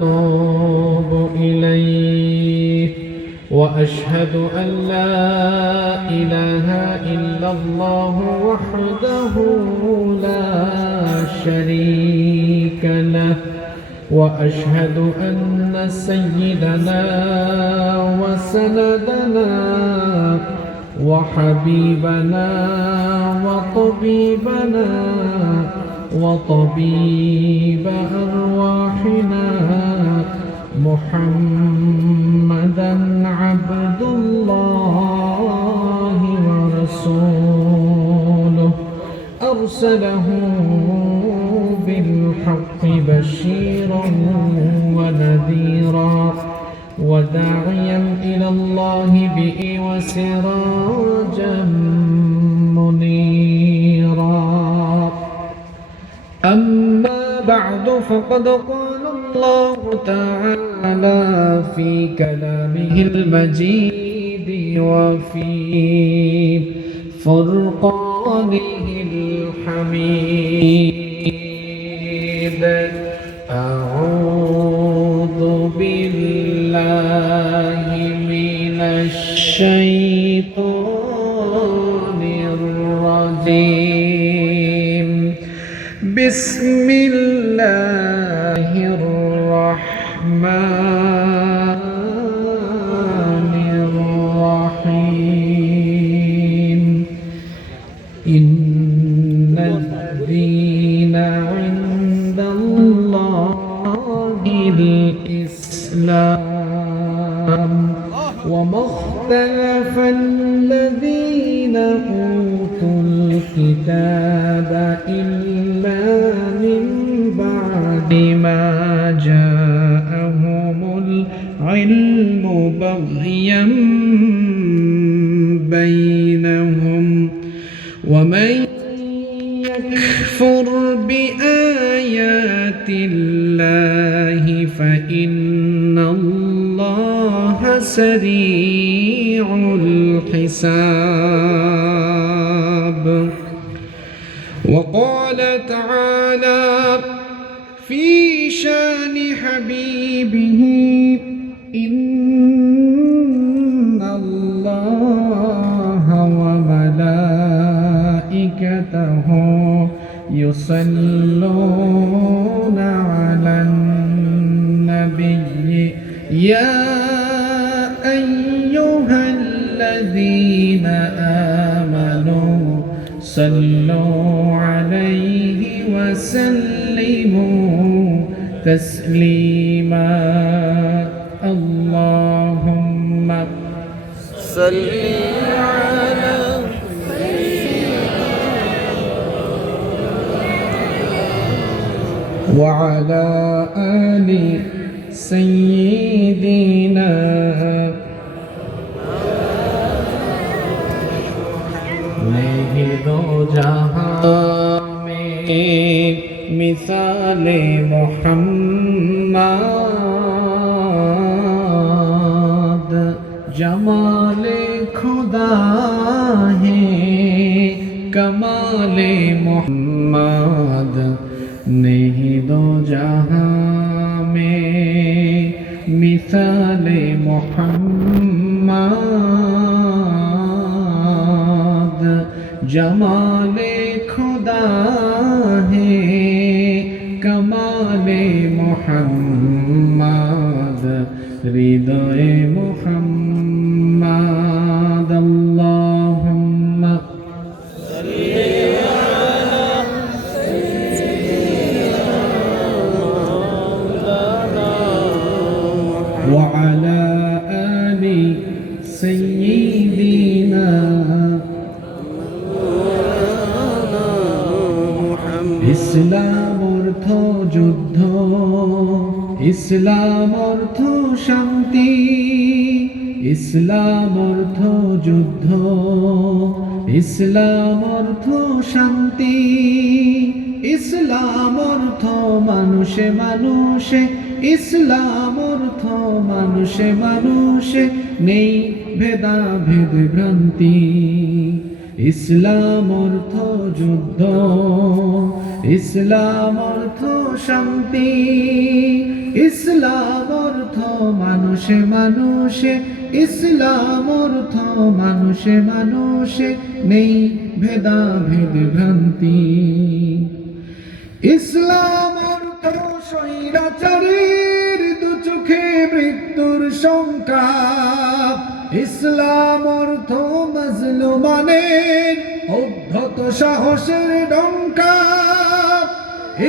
أتوب إليه وأشهد أن لا إله إلا الله وحده لا شريك له وأشهد أن سيدنا وسندنا وحبيبنا وطبيبنا وطبيب أرواحنا محمدا عبد الله ورسوله أرسله بالحق بشيرا ونذيرا وداعيا إلى الله به وسراجا منيرا أما بعد فقد قال الله تعالى في كلامه المجيد وفي فرقانه الحميد أعوذ بالله من الشيطان الرجيم بسم الله الرحمن الرحيم إن الدين عند الله الإسلام وما اختلف الذين أوتوا الكتاب إلا من بعد ما جاءهم العلم بغيا بينهم ومن يكفر بآيات الله فإن الله سريع الحساب وقال تعالى في شان حبيبه إن الله وملائكته يصلون على النبي يا أيها الذين آمنوا صلوا عليه وسلموا تسليما اللهم صل على وعلى آل سيدنا नहीं दो जहां में मिसाले मोहम्मद जमाले खुदा है कमाले मोहम्मद नहीं दो जहां में मिसाले मोहम्मद जमाले खुदा है कमाले मोहम्मद हृदय मोहम्मद अल्लाहुम्मा सल्ली अला सय्यिदिना व अला आलि सय्यिदिना ইসলাম অর্থ যুদ্ধ ইসলাম অর্থ শান্তি ইসলাম অর্থ যুদ্ধ ইসলাম অর্থ শান্তি ইসলাম অর্থ মানুষে মানুষে ইসলাম অর্থ মানুষে মানুষে নেই ভেদাভেদ ভ্রান্তি ইসলাম অর্থ যুদ্ধ ইসলাম অর্থ শান্তি ইসলাম অর্থ মানুষে মানুষে, ইসলাম অর্থ মানুষে মানুষে, নেই ভেদাভেদ ভ্রান্তি। ইসলাম অর্থ স্বৈরাচারীর দু চোখে মৃত্যুর শঙ্কা, ইসলাম অর্থ মাজলুমানের উদ্ধত সাহসের ডঙ্কা।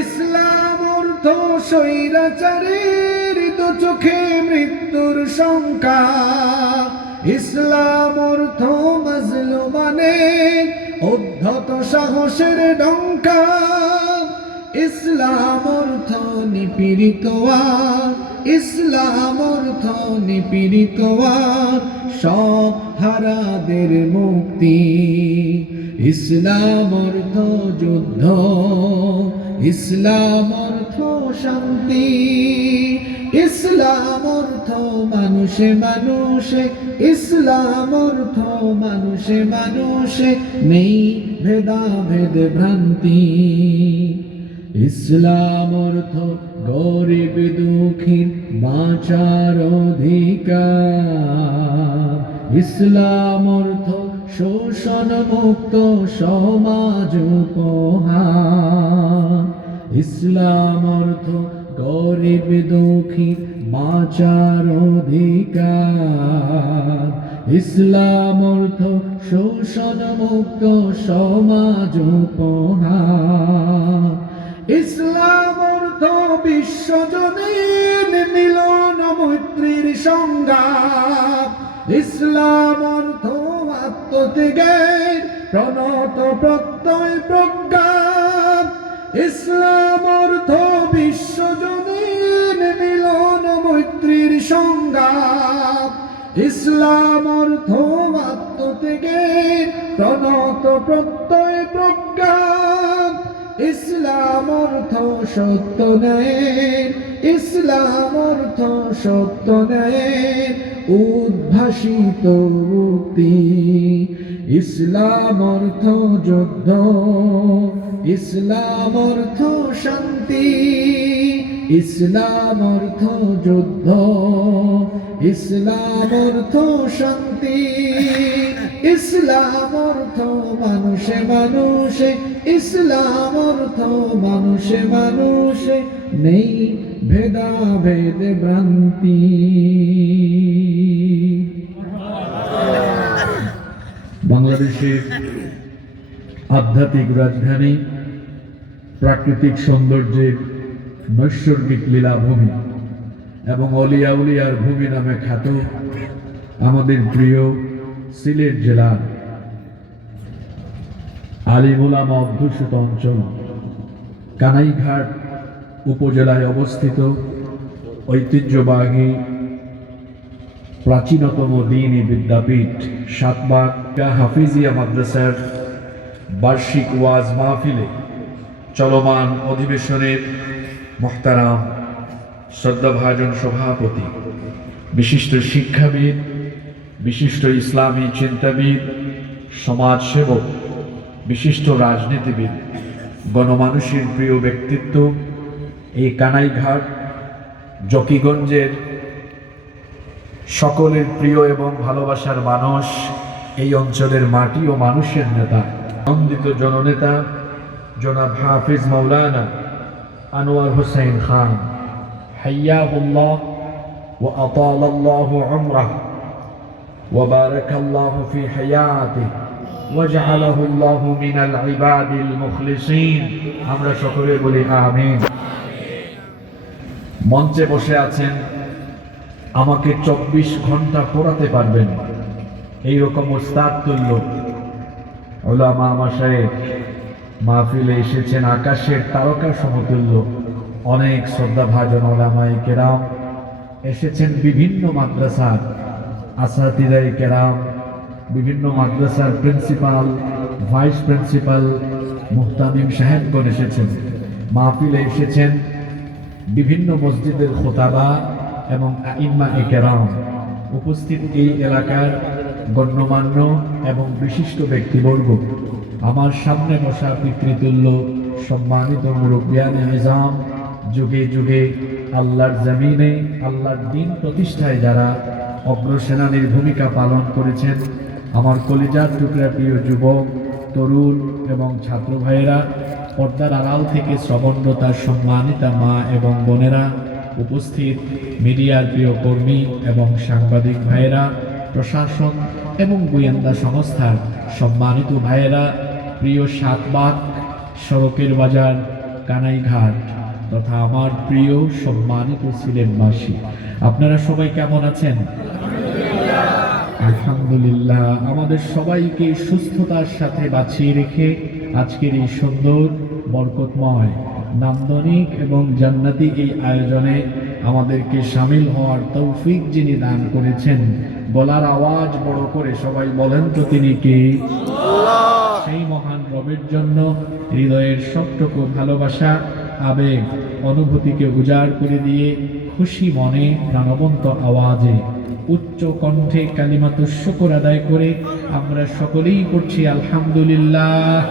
ইসলাম অর্থ স্বৈরাচারীর দু চোখে মৃত্যুর শঙ্কা, ইসলাম অর্থ মাজলুমানের উদ্ধত সাহসের ডঙ্কা। ইসলাম অর্থ নিপীড়িত আর, ইসলাম অর্থ নিপীড়িত আর সহারাদের মুক্তি। ইসলাম অর্থ যুদ্ধ, ইসলাম অর্থ শান্তি। ইসলাম অর্থ মানুষে মানুষে, ইসলাম অর্থ মানুষে মানুষে, নেই ভেদাভেদ ভ্রান্তি। ইসলাম অর্থ গরিব দুঃখীর বাঁচার অধিকার, ইসলাম অর্থ শোষণ মুক্ত সমাজ উপহার। ইসলাম অর্থ গরিব দুঃখীর বাঁচার অধিকার, ইসলাম অর্থ শোষণ মুক্ত সমাজ উপহার। ইসলাম অর্থ বিশ্বজনীন মিলন মৈত্রীর সংগ্রাম, ইসলাম অর্থ আত্মত্যাগের প্রণত প্রত্যয় প্রজ্ঞা। ইসলাম অর্থ বিশ্বজনীন মিলন মৈত্রীর সংগ্রাম, ইসলাম অর্থ আত্মত্যাগের প্রণত প্রত্যয় প্রজ্ঞা। ইসলাম অর্থ সত্য ন্যায়ের, ইসলাম অর্থ সত্য ন্যায়ের উদ্ভাসিত মুক্তি। ইসলাম অর্থ যুদ্ধ, ইসলাম অর্থ শান্তি। ইসলাম অর্থ যুদ্ধ, ইসলাম অর্থ শান্তি। ইসলাম অর্থ মানুষে মানুষে, ইসলাম অর্থ মানুষে মানুষে, নেই ভেদাভেদ ভ্রান্তি। বাংলাদেশের আধ্যাত্মিক রাজধানী, প্রাকৃতিক সৌন্দর্যের নৈসর্গিক লীলাভূমি এবং অলিয়া উলিয়ার ভূমি নামে খ্যাত আমাদের প্রিয় সিলেট জেলার আলিম ওলামা অধ্যুষিত অঞ্চল কানাইঘাট উপজেলায় অবস্থিত ঐতিহ্যবাহী প্রাচীনতম দ্বীনি বিদ্যাপীঠ সাতবাগ হাফিজিয়া মাদ্রাসার বার্ষিক ওয়াজ মাহফিলে চলমান অধিবেশনের মুহতারাম শ্রদ্ধাভাজন সভাপতি, বিশিষ্ট শিক্ষাবিদ, বিশিষ্ট ইসলামী চিন্তাবিদ, সমাজসেবক, বিশিষ্ট রাজনীতিবিদ, গণমানুষের প্রিয় ব্যক্তিত্ব, এই কানাইঘাট জকিগঞ্জের সকলের প্রিয় এবং ভালোবাসার মানুষ, এই অঞ্চলের মাটি ও মানুষের নেতা, আনন্দিত জননেতা জনাব হাফিজ মাওলানা আনোয়ার হোসেন খান, হাইয়াহুল্লাহ ওয়া আতালাল্লাহু উমরাহু ওয়া বারাকাল্লাহু ফি হায়াতিহি ওয়া জাআলাহুল্লাহু মিনাল ইবাদিল মুখলিসিন। আমরা সকলে বলি আমিন। মঞ্চে বসে আছেন, আমাকে 24 ঘন্টা পড়াতে পারবেন এইরকম ওস্তাদ তুল্য উলামা মাশায়েখ মাহফিলে এসেছেন, আকাশের তারকা সমতুল্য অনেক শ্রদ্ধাভাজন উলামায়ে কেরাম এসেছেন, বিভিন্ন মাদ্রাসার আসাতিদায়ে কেরাম, বিভিন্ন মাদ্রাসার প্রিন্সিপাল, ভাইস প্রিন্সিপাল, মুহতামিম সাহেবগণ এসেছেন, মাহফিলে এসেছেন বিভিন্ন মসজিদের খোতাবা এবং আইম্মায়ে কেরাম। উপস্থিত এই এলাকার গণ্যমান্য এবং বিশিষ্ট ব্যক্তিবর্গ, আমার সামনে বসা পিতৃতুল্য সম্মানিত মুরব্বিয়ানে নিজাম, যুগে যুগে আল্লাহর জমিনে আল্লাহর দ্বীন প্রতিষ্ঠায় যারা অগ্রসেনানীর ভূমিকা পালন করেছেন, আমার কলিজার টুকরা প্রিয় যুবক, তরুণ এবং ছাত্র ভাইয়েরা, পর্দার আড়াল থেকে শ্রবণরতার সম্মানিতা মা এবং বোনেরা, উপস্থিত মিডিয়ার প্রিয় কর্মী এবং সাংবাদিক ভাইয়েরা, প্রশাসন এবং গোয়েন্দা সংস্থার সম্মানিত ভাইয়েরা, প্রিয় সাতবাগ, সড়কের বাজার, কানাইঘাট তথা আমার প্রিয় সম্মানিত সিলেটবাসী, আপনারা সবাই কেমন আছেন? আলহামদুলিল্লাহ। আমাদের সবাইকে সুস্থতার সাথে বাঁচিয়ে রেখে আজকের এই সুন্দর, বরকতময়, নান্দনিক এবং জান্নাতি এই আয়োজনে আমাদেরকে শামিল হওয়ার তৌফিক যিনি দান করেছেন, গলার আওয়াজ বড় করে সবাই বলেন তো তিনি কে? সেই মহান রবের জন্য হৃদয়ের সবটুকু ভালোবাসা, আবেগ, অনুভূতিকে উজাড় করে দিয়ে খুশি মনে প্রাণবন্ত আওয়াজে উচ্চ কণ্ঠে কালিমাতুশ শুকর আদায় করে আমরা সকলেই পড়ছি আলহামদুলিল্লাহ।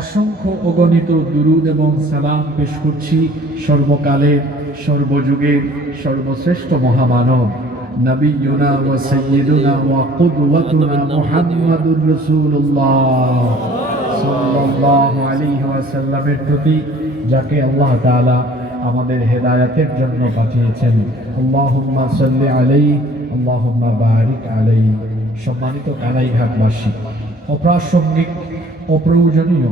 অসংখ্য অগণিত দুরুদ এবং সালাম পেশ করছি সর্বকালের, সর্বযুগের সর্বশ্রেষ্ঠ মহামানব নবিয়ুনা ওয়া সাইয়্যিদুনা ওয়া কুদওয়াতুনা মুহাম্মাদুর রাসূলুল্লাহ সাল্লাল্লাহু আলাইহি ওয়াসাল্লামের প্রতি, যাকে আল্লাহ তাআলা আমাদের হেদায়েতের জন্য পাঠিয়েছেন। আল্লাহুম্মা সাল্লি আলাইহি, আল্লাহুম্মা বারিক আলাইহি। সম্মানিত কানাইঘাটবাসী, অপ্রাসঙ্গিক, অপ্রয়োজনীয়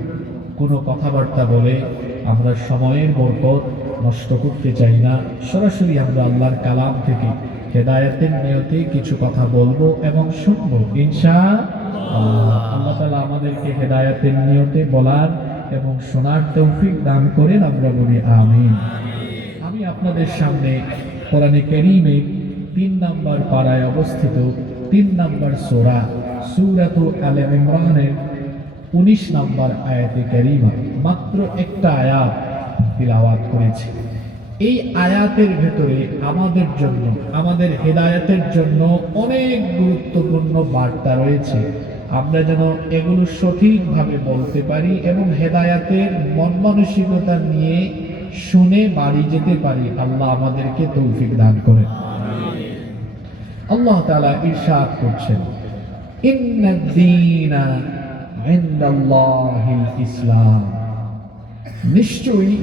কোনো কথাবার্তা বলে আমরা সময়ের বরকত নষ্ট করতে চাই না। সরাসরি আমরা আল্লাহর কালাম থেকে হেদায়েতের নিয়তে কিছু কথা বলবো এবং শুনবো ইনশাআল্লাহ। আল্লাহ তাআলা আমাদেরকে হেদায়েতের নিয়তে বলার এবং শোনার তৌফিক দান করেন, আমরা বলি আমিন। আমি আপনাদের সামনে কোরআনে কারীমের 3 নম্বর পারায় অবস্থিত 3 নম্বর সূরা, সূরাতুল আলে ইমরানের 19 নম্বর আয়াতে কারীমা, মাত্র একটা আয়াত তিলাওয়াত করেছি। এই আয়াতের ভেতরে আমাদের জন্য, আমাদের হেদায়েতের জন্য অনেক গুরুত্বপূর্ণ বার্তা রয়েছে। আমরা যেন এগুলো সঠিকভাবে বলতে পারি এবং হেদায়েতের মন মানসিকতা নিয়ে শুনে বাড়ি যেতে পারি। আল্লাহ আমাদেরকে তৌফিক দান করেন। আল্লাহ তাআলা ইরশাদ করছেন, ইন্নাদ দীনা ইনদাল্লাহিল ইসলাম। নিশ্চয়ই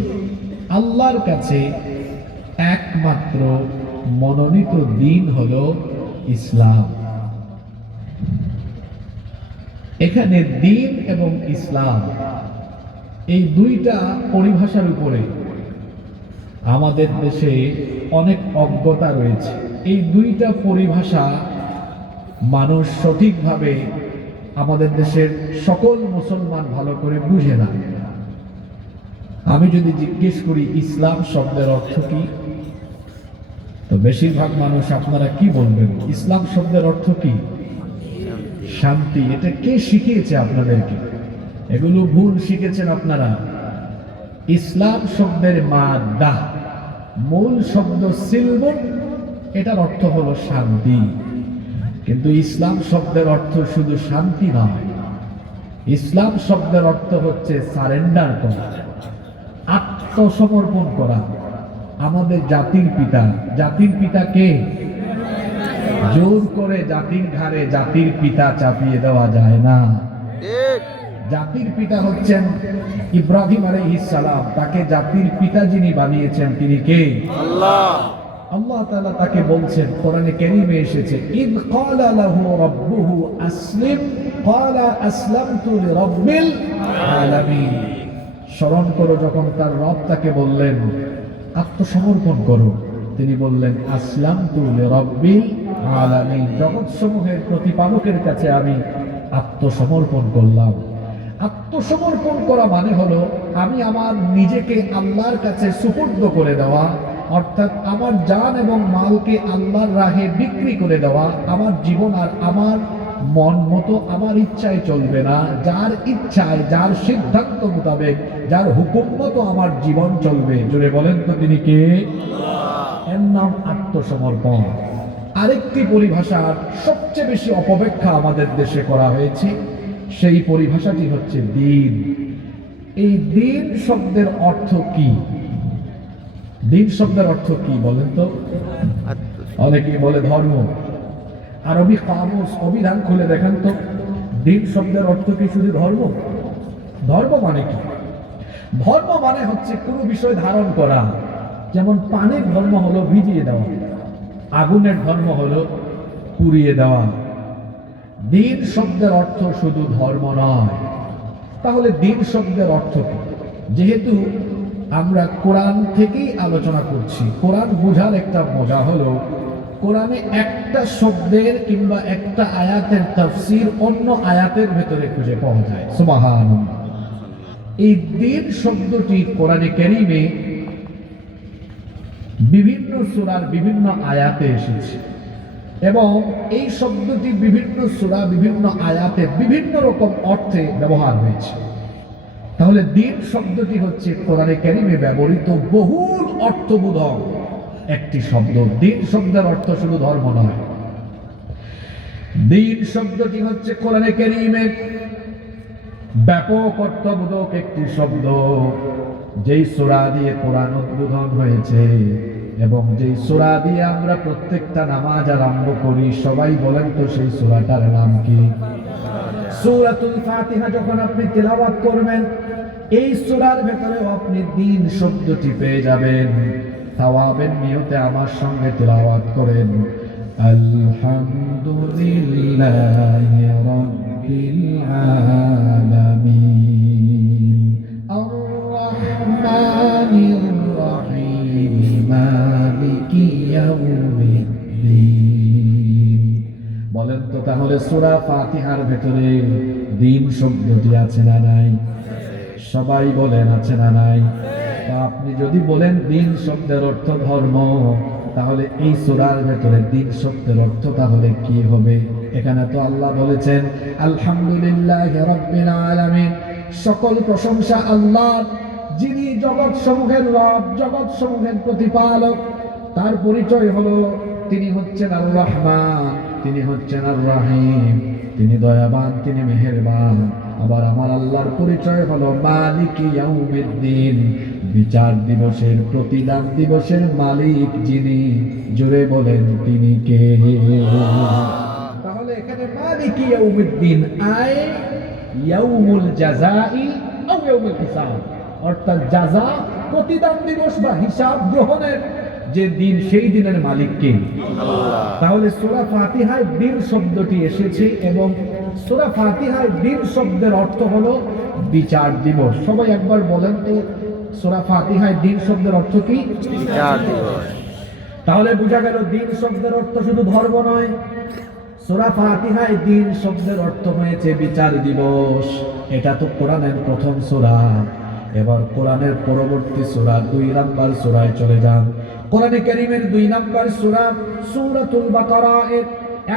আল্লাহর কাছে একমাত্র মনোনীত দ্বীন হলো ইসলাম। এখানে দ্বীন এবং ইসলাম এই দুইটা পরিভাষার উপরে আমাদের দেশে অনেক অজ্ঞতা রয়েছে। এই দুইটা পরিভাষা মানুষ সঠিকভাবে, আমাদের দেশের সকল মুসলমান ভালো করে বুঝে না। আমি যদি জিজ্ঞেস করি ইসলাম শব্দের অর্থ কি, তো বেশিরভাগ মানুষ আপনারা কি বলবেন? ইসলাম শব্দের অর্থ কি? শান্তি। এটা কে শিখিয়েছে আপনাদেরকে? এগুলো ভুল শিখেছেন আপনারা। ইসলাম শব্দের মাদ্দা, মূল শব্দ সিলমুন, এটার অর্থ হলো শান্তি। কিন্তু ইসলাম শব্দের অর্থ শুধু শান্তি নয়। ইসলাম শব্দের অর্থ হচ্ছে সারেন্ডার করা, আত্মসমর্পণ করা। আমাদের জাতির পিতা, জাতির পিতা কে? জোর করে জাতির ঘাড়ে জাতির পিতা চাপিয়ে দেওয়া যায় না। জাতির পিতা হচ্ছেন ইব্রাহিম আলাইহিস সালাম। তাকে জাতির পিতা যিনি বানিয়েছেন তিনি কে? আল্লাহ। আল্লাহ তাআলা তাকে বলছেন, কোরআনে কারীমে এসেছে, ইদ ক্বালা লাহু রাব্বুহু আসলিম ক্বালা আসলামতু লিরাব্বিল আলামিন। স্মরণ করো যখন তার রব তাকে বললেন আত্মসমর্পণ করো, তিনি বললেন আসলামতু লিরাব্বিল আলামিন, জগৎসমূহের প্রতিপালকের কাছে আমি আত্মসমর্পণ করলাম। আত্মসমর্পণ করা মানে হলো আমি আমার নিজেকে আল্লাহর কাছে সুপুর্দ করে দেওয়া, অর্থাৎ আমার জান এবং মালকে আল্লাহর রাহে বিক্রি করে দেওয়া। আমার জীবন আর আমার মন মতো, আমার ইচ্ছায় চলবে না, যার ইচ্ছায়, যার সিদ্ধান্ত মোতাবেক, যার হুকুম মতো আমার জীবন চলবে। জোরে বলেন তো তিনি কে? এর নাম আত্মসমর্পণ। আরেকটি পরিভাষার সবচেয়ে বেশি অপব্যাখ্যা আমাদের দেশে করা হয়েছে, সেই পরিভাষাটি হচ্ছে দ্বীন। এই দ্বীন শব্দের অর্থ কি? দিন শব্দের অর্থ কি বলেন তো? অনেকেই বলে ধর্ম। আরবি কামুস অভিধান খুলে দেখেন তো, দিন শব্দের অর্থ কি শুধু ধর্ম? ধর্ম মানে কি? ধর্ম মানে হচ্ছে কোনো বিষয় ধারণ করা। যেমন পানির ধর্ম হলো ভিজিয়ে দেওয়া, আগুনের ধর্ম হলো পুড়িয়ে দেওয়া। দিন শব্দের অর্থ শুধু ধর্ম নয়। তাহলে দিন শব্দের অর্থ কি? যেহেতু আমরা কোরআন থেকেই আলোচনা করছি, কোরআন বোঝার একটা মজা হলো কোরআনে একটা শব্দের কিংবা একটা আয়াতের তাফসীর অন্য আয়াতের ভেতরে খুঁজে পাওয়া যায়। সুবহানাল্লাহ। এই দিন শব্দটি কোরআনে কারীমে বিভিন্ন সূরার বিভিন্ন আয়াতে এসেছে এবং এই শব্দটি বিভিন্ন সূরা বিভিন্ন আয়াতে বিভিন্ন রকম অর্থে ব্যবহার হয়েছে। তাহলে দিন শব্দটি হচ্ছে কোরআনে কারীমে ব্যবহৃত বহুল অর্থবোধক একটি শব্দ। দিন শব্দের অর্থ শুধু ধর্ম নয়। দিন শব্দটি হচ্ছে কোরআনে কারীমে ব্যাপক অর্থবোধক একটি শব্দ, যেই সূরা দিয়ে কোরআন উদ্বোধন হয়েছে এবং যেই সূরা দিয়ে আমরা প্রত্যেকটা নামাজ আরম্ভ করি। সবাই বলেন তো সেই সূরাটার নাম কি? সূরাতুল ফাতিহা। যখন আপনি তেলাওয়াত করবেন এই সূরার ভেতরেও আপনি দিন শব্দটি পেয়ে যাবেন। সওয়াবের নিয়তে আমার সঙ্গে তেলাওয়াত করেন, আলহামদুলিল্লাহি রাব্বিল আলামিন আর রাহমানির রাহিম মালিকি ইয়াউমিদ্দিন। বলেন তো তাহলে সূরা ফাতিহার ভেতরে দিন শব্দটি আছে না নাই? সবাই বলেন আছে না নাই? আপনি যদি বলেন দিন শব্দের অর্থ ধর্ম, তাহলে এই সূরার ভেতরে দিন শব্দের অর্থ তাহলে কি হবে? এখানে তো আল্লাহ বলেছেন আলহামদুলিল্লাহি রাব্বিল আলামিন, সকল প্রশংসা আল্লাহ, যিনি জগৎ সমূহের রব, জগৎ সমূহের প্রতিপালক। তার পরিচয় হলো তিনি হচ্ছেন আর রহমান, তিনি হচ্ছেন আর রহিম, তিনি দয়াবান, তিনি মেহেরবান। আবার আমার আল্লাহর পরিচয় হলো মালিকি ইয়াউমিদ্দিন, বিচার দিবসের প্রতিদান দিবসের মালিক যিনি। জোরে বলেন তিনি কে? তাহলে এখানে মালিকি ইয়াউমিদ্দিন আয় ইয়াউমুল জাযাই আও ইয়াউমুল হিসাব, অর্থাৎ জাযা প্রতিদান দিবস বা হিসাব গ্রহণের যে দিন, সেই দিনের মালিক কে? আল্লাহ। তাহলে সূরা ফাতিহায় দিন শব্দটি এসেছে এবং সূরা ফাতিহায় দিন শব্দের অর্থ হলো বিচার দিবস। সবাই একবার বলেন তো সূরা ফাতিহায় দিন শব্দের অর্থ কি? বিচার দিবস। তাহলে বোঝা গেল দিন শব্দের অর্থ শুধু ধর্ম নয়। সূরা ফাতিহায় দিন শব্দের অর্থ হয়েছে বিচার দিবস। এটা তো কোরআনের প্রথম সূরা। এবার কোরআনের পরবর্তী সূরা 2 নাম্বার সূরায় চলে যান। কোরআনে কারীমের 2 নাম্বার সূরা সূরাতুল বাকারা এর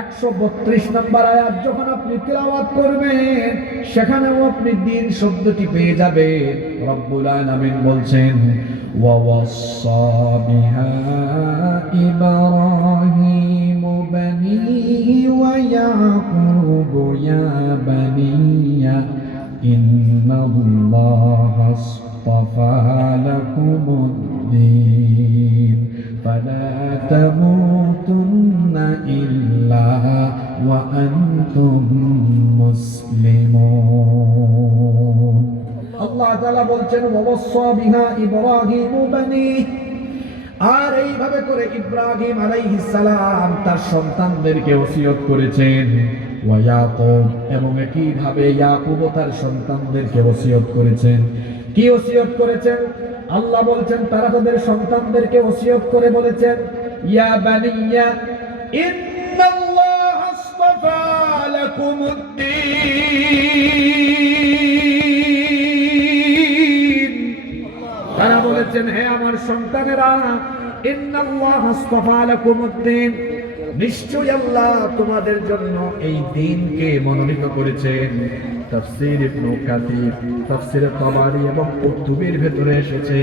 132 নাম্বার আয়াত যখন আপনি তিলাওয়াত করবেন সেখানেও আপনি দিন শব্দটি পেয়ে যাবেন। রব্বুল আলামিন বলছেন ওয়া ওয়াসসা বিহা ইব্রাহিম বানিহি ওয়া ইয়াকুব ইয়া বানিয়া ইন্নাল্লাহা আসতাফা লাকুমুদ-দীন ফালা তামুতুন্না ইল্লা ওয়া আনতুম মুসলিমুন। আল্লাহ তাআলা বলছেন ওয়াসসা বিহা ইব্রাহিম বানিহি, আর এইভাবে করে ইব্রাহিম আলাইহিস সালাম তার সন্তানদেরকে ওসিয়ত করেছেন। ওয়া ইয়াকুব, এবং একইভাবে ইয়াকুব তার সন্তানদেরকে ওসিয়ত করেছেন। কি ওসিয়ত করেছেন? আল্লাহ বলছেন তারা তাদের সন্তানদেরকে ওসিয়ত করে বলেছেন ইয়া বানিয়া ইন্নাল্লাহা আসতাফা লাকুমুদ-দীন। তারা বলেছেন হে আমার সন্তানেরা, ইন্নাল্লাহা আসতাফা লাকুমুদ-দীন, নিশ্চয়ই আল্লাহ তোমাদের জন্য এই দিনকে মনোনীত করেছেন। তাফসীর ইবনে কাসির, তাফসীর তাবারী এবং কুতুবের ভেতরে এসেছে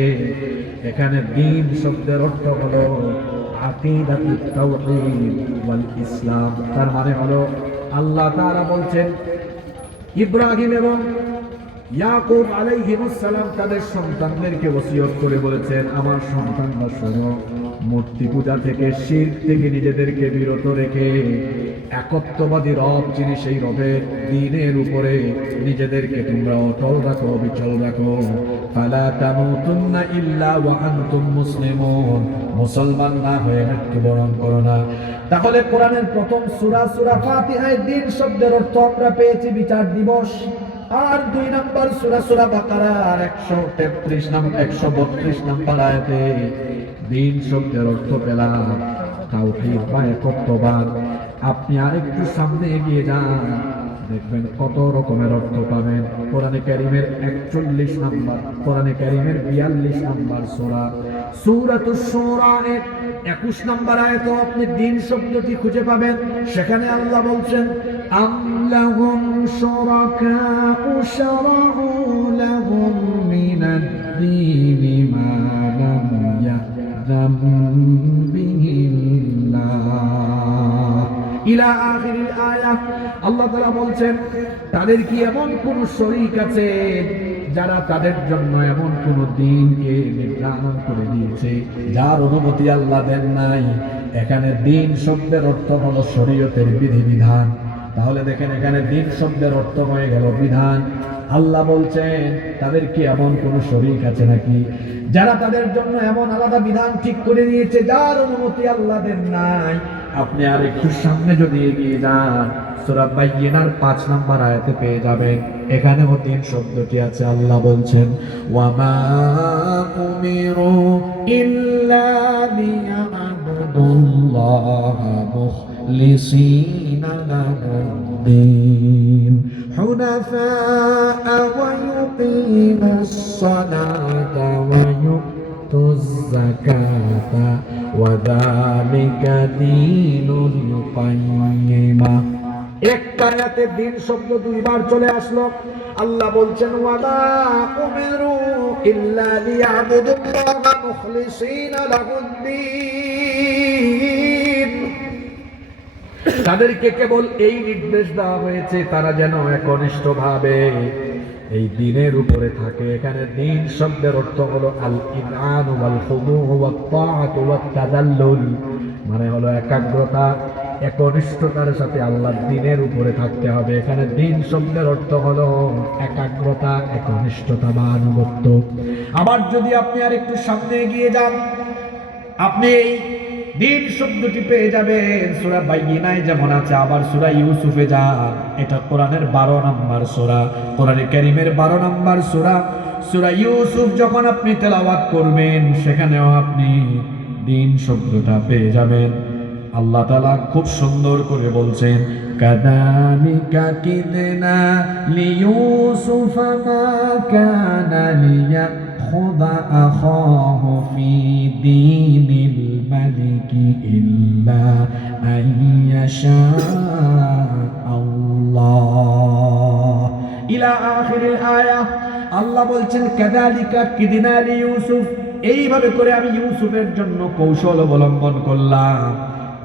এখানে দিন শব্দের অর্থ হলো আকিদাতুত তাওহীদ ওয়াল ইসলাম। তার মানে হলো আল্লাহ তাআলা বলছেন ইব্রাহিম এবং ইয়াকুব আলাইহিস সালাম তাদের সন্তানদেরকে ওসিয়ত করে বলেছেন, আমার সন্তানরা শোনো, মূর্তি পূজা থেকে, শিরক থেকে নিজেদেরকে বিরত রেখে একত্ববাদী রব যিনি সেই রবের দ্বীনের উপরে নিজেদেরকে তোমরা অটল রাখো, বিচল রাখো। ফালা তামুতুন্না ইল্লা ওয়া আনতুম মুসলিমুন, মুসলমান না হয়ে মৃত্যুবরণ করো না। তাহলে কোরআনের প্রথম সূরা ফাতিহায় দ্বীন শব্দের অর্থ আমরা পেয়েছি বিচার দিবস। আর 2 নম্বর সূরা বাকারার 132 নম্বর আয়াতে দ্বীন শব্দের অর্থ পেলাম তাওহীদ বা একত্ববাদ। আপনি আরেকটু সামনে এগিয়ে যান, দেখবেন কত রকমের অর্থ পাবেন। কোরআনে কারীমের 41 নম্বর, কোরআনে কারীমের 42 নম্বর সূরাতুশ শূরা 21 নম্বর আয়াতে আপনি দ্বীন শব্দটি খুঁজে পাবেন। সেখানে আল্লাহ বলছেন, আম লাহুম শুরাকাউ শারাউ লাহুম মিনাদ দীনি মা লাম ইয়া'যাম বিহিল্লাহ ইলা আখিরিল আয়াত। আল্লাহ তাআলা বলছেন, তাদের কি এমন কোন শরীক আছে যারা তাদের জন্য এমন কোন দ্বীনকে নির্ধারণ করে দিয়েছে যার অনুমতি আল্লাহ দেন নাই। এখানে দ্বীন শব্দের অর্থ হলো শরীয়তের বিধিবিধান। তাহলে দেখেন, এখানে দ্বীন শব্দের অর্থ হয়ে গেল বিধান। আল্লাহ বলছেন, তাদের কি এমন কোন শরীক আছে নাকি যারা তাদের জন্য এমন আলাদা বিধান ঠিক করে দিয়েছে যার অনুমতি আল্লাহ দেন নাই। আপনি আর একটু সামনে যদি এগিয়ে যান, সূরা বাইয়িনার 5 নম্বর আয়াতে পেয়ে যাবেন, এখানেও দ্বীন শব্দটি আছে। আল্লাহ বলছেন, ওয়া মা উমিরু ইল্লা লিয়া'বুদুল্লাহা মুখলিসিনা লাহুদ-দীন হুনাফা'a ওয়া ইউকিমাস সালাতা ওয়া ইউতুজ যাকাতা ওয়া যালিকা দীনুল কাইয়্যিমা। একটা আয়াতে দ্বীন শব্দ 2 বার চলে আসলো। আল্লাহ বলছেন, ওয়া মা উমিরু ইল্লা লিয়া'বুদুল্লাহা মুখলিসিনা লাহুদ-দীন। তাদেরকে কেবল এই নির্দেশ দেওয়া হয়েছে তারা যেন একনিষ্ঠভাবে এই দ্বীনের উপরে থাকে। এখানে দ্বীন শব্দের অর্থ হলো আল ইনআন ওয়াল খুদু ওয়াত তাআত ওয়াত তাদাল্লুল, মানে হলো একাগ্রতা, একনিষ্ঠতার সাথে আল্লাহর দ্বীনের উপরে থাকতে হবে। এখানে দ্বীন শব্দের অর্থ হলো একাগ্রতা, একনিষ্ঠতা বা আনুগত্য। আবার যদি আপনি আর একটু সামনে এগিয়ে যান, আপনি এই দ্বীন শব্দটি পেয়ে যাবেন সূরা বাইয়িনায় যেমন আছে। আবার সূরা ইউসুফে যান, এটা কোরআনের 12 নম্বর সূরা, কোরআনে কারীমের 12 নম্বর সূরা ইউসুফ যখন আপনি তেলাওয়াত করবেন, সেখানেও আপনি দ্বীন শব্দটা পেয়ে যাবেন। আল্লাহ তাআলা খুব সুন্দর করে বলছেন, কাযালিকা কিদনা লিইউসুফা মা কানা লিয়াখুযা আখাহু ফি দীনিল মালিকি ইল্লা আইয়াশা আল্লাহ ইলা আখিরিল আয়া। আল্লাহ বলছেন, কাযালিকা কিদনা লিইউসুফ, এইভাবে করে আমি ইউসুফের জন্য কৌশল অবলম্বন করলাম।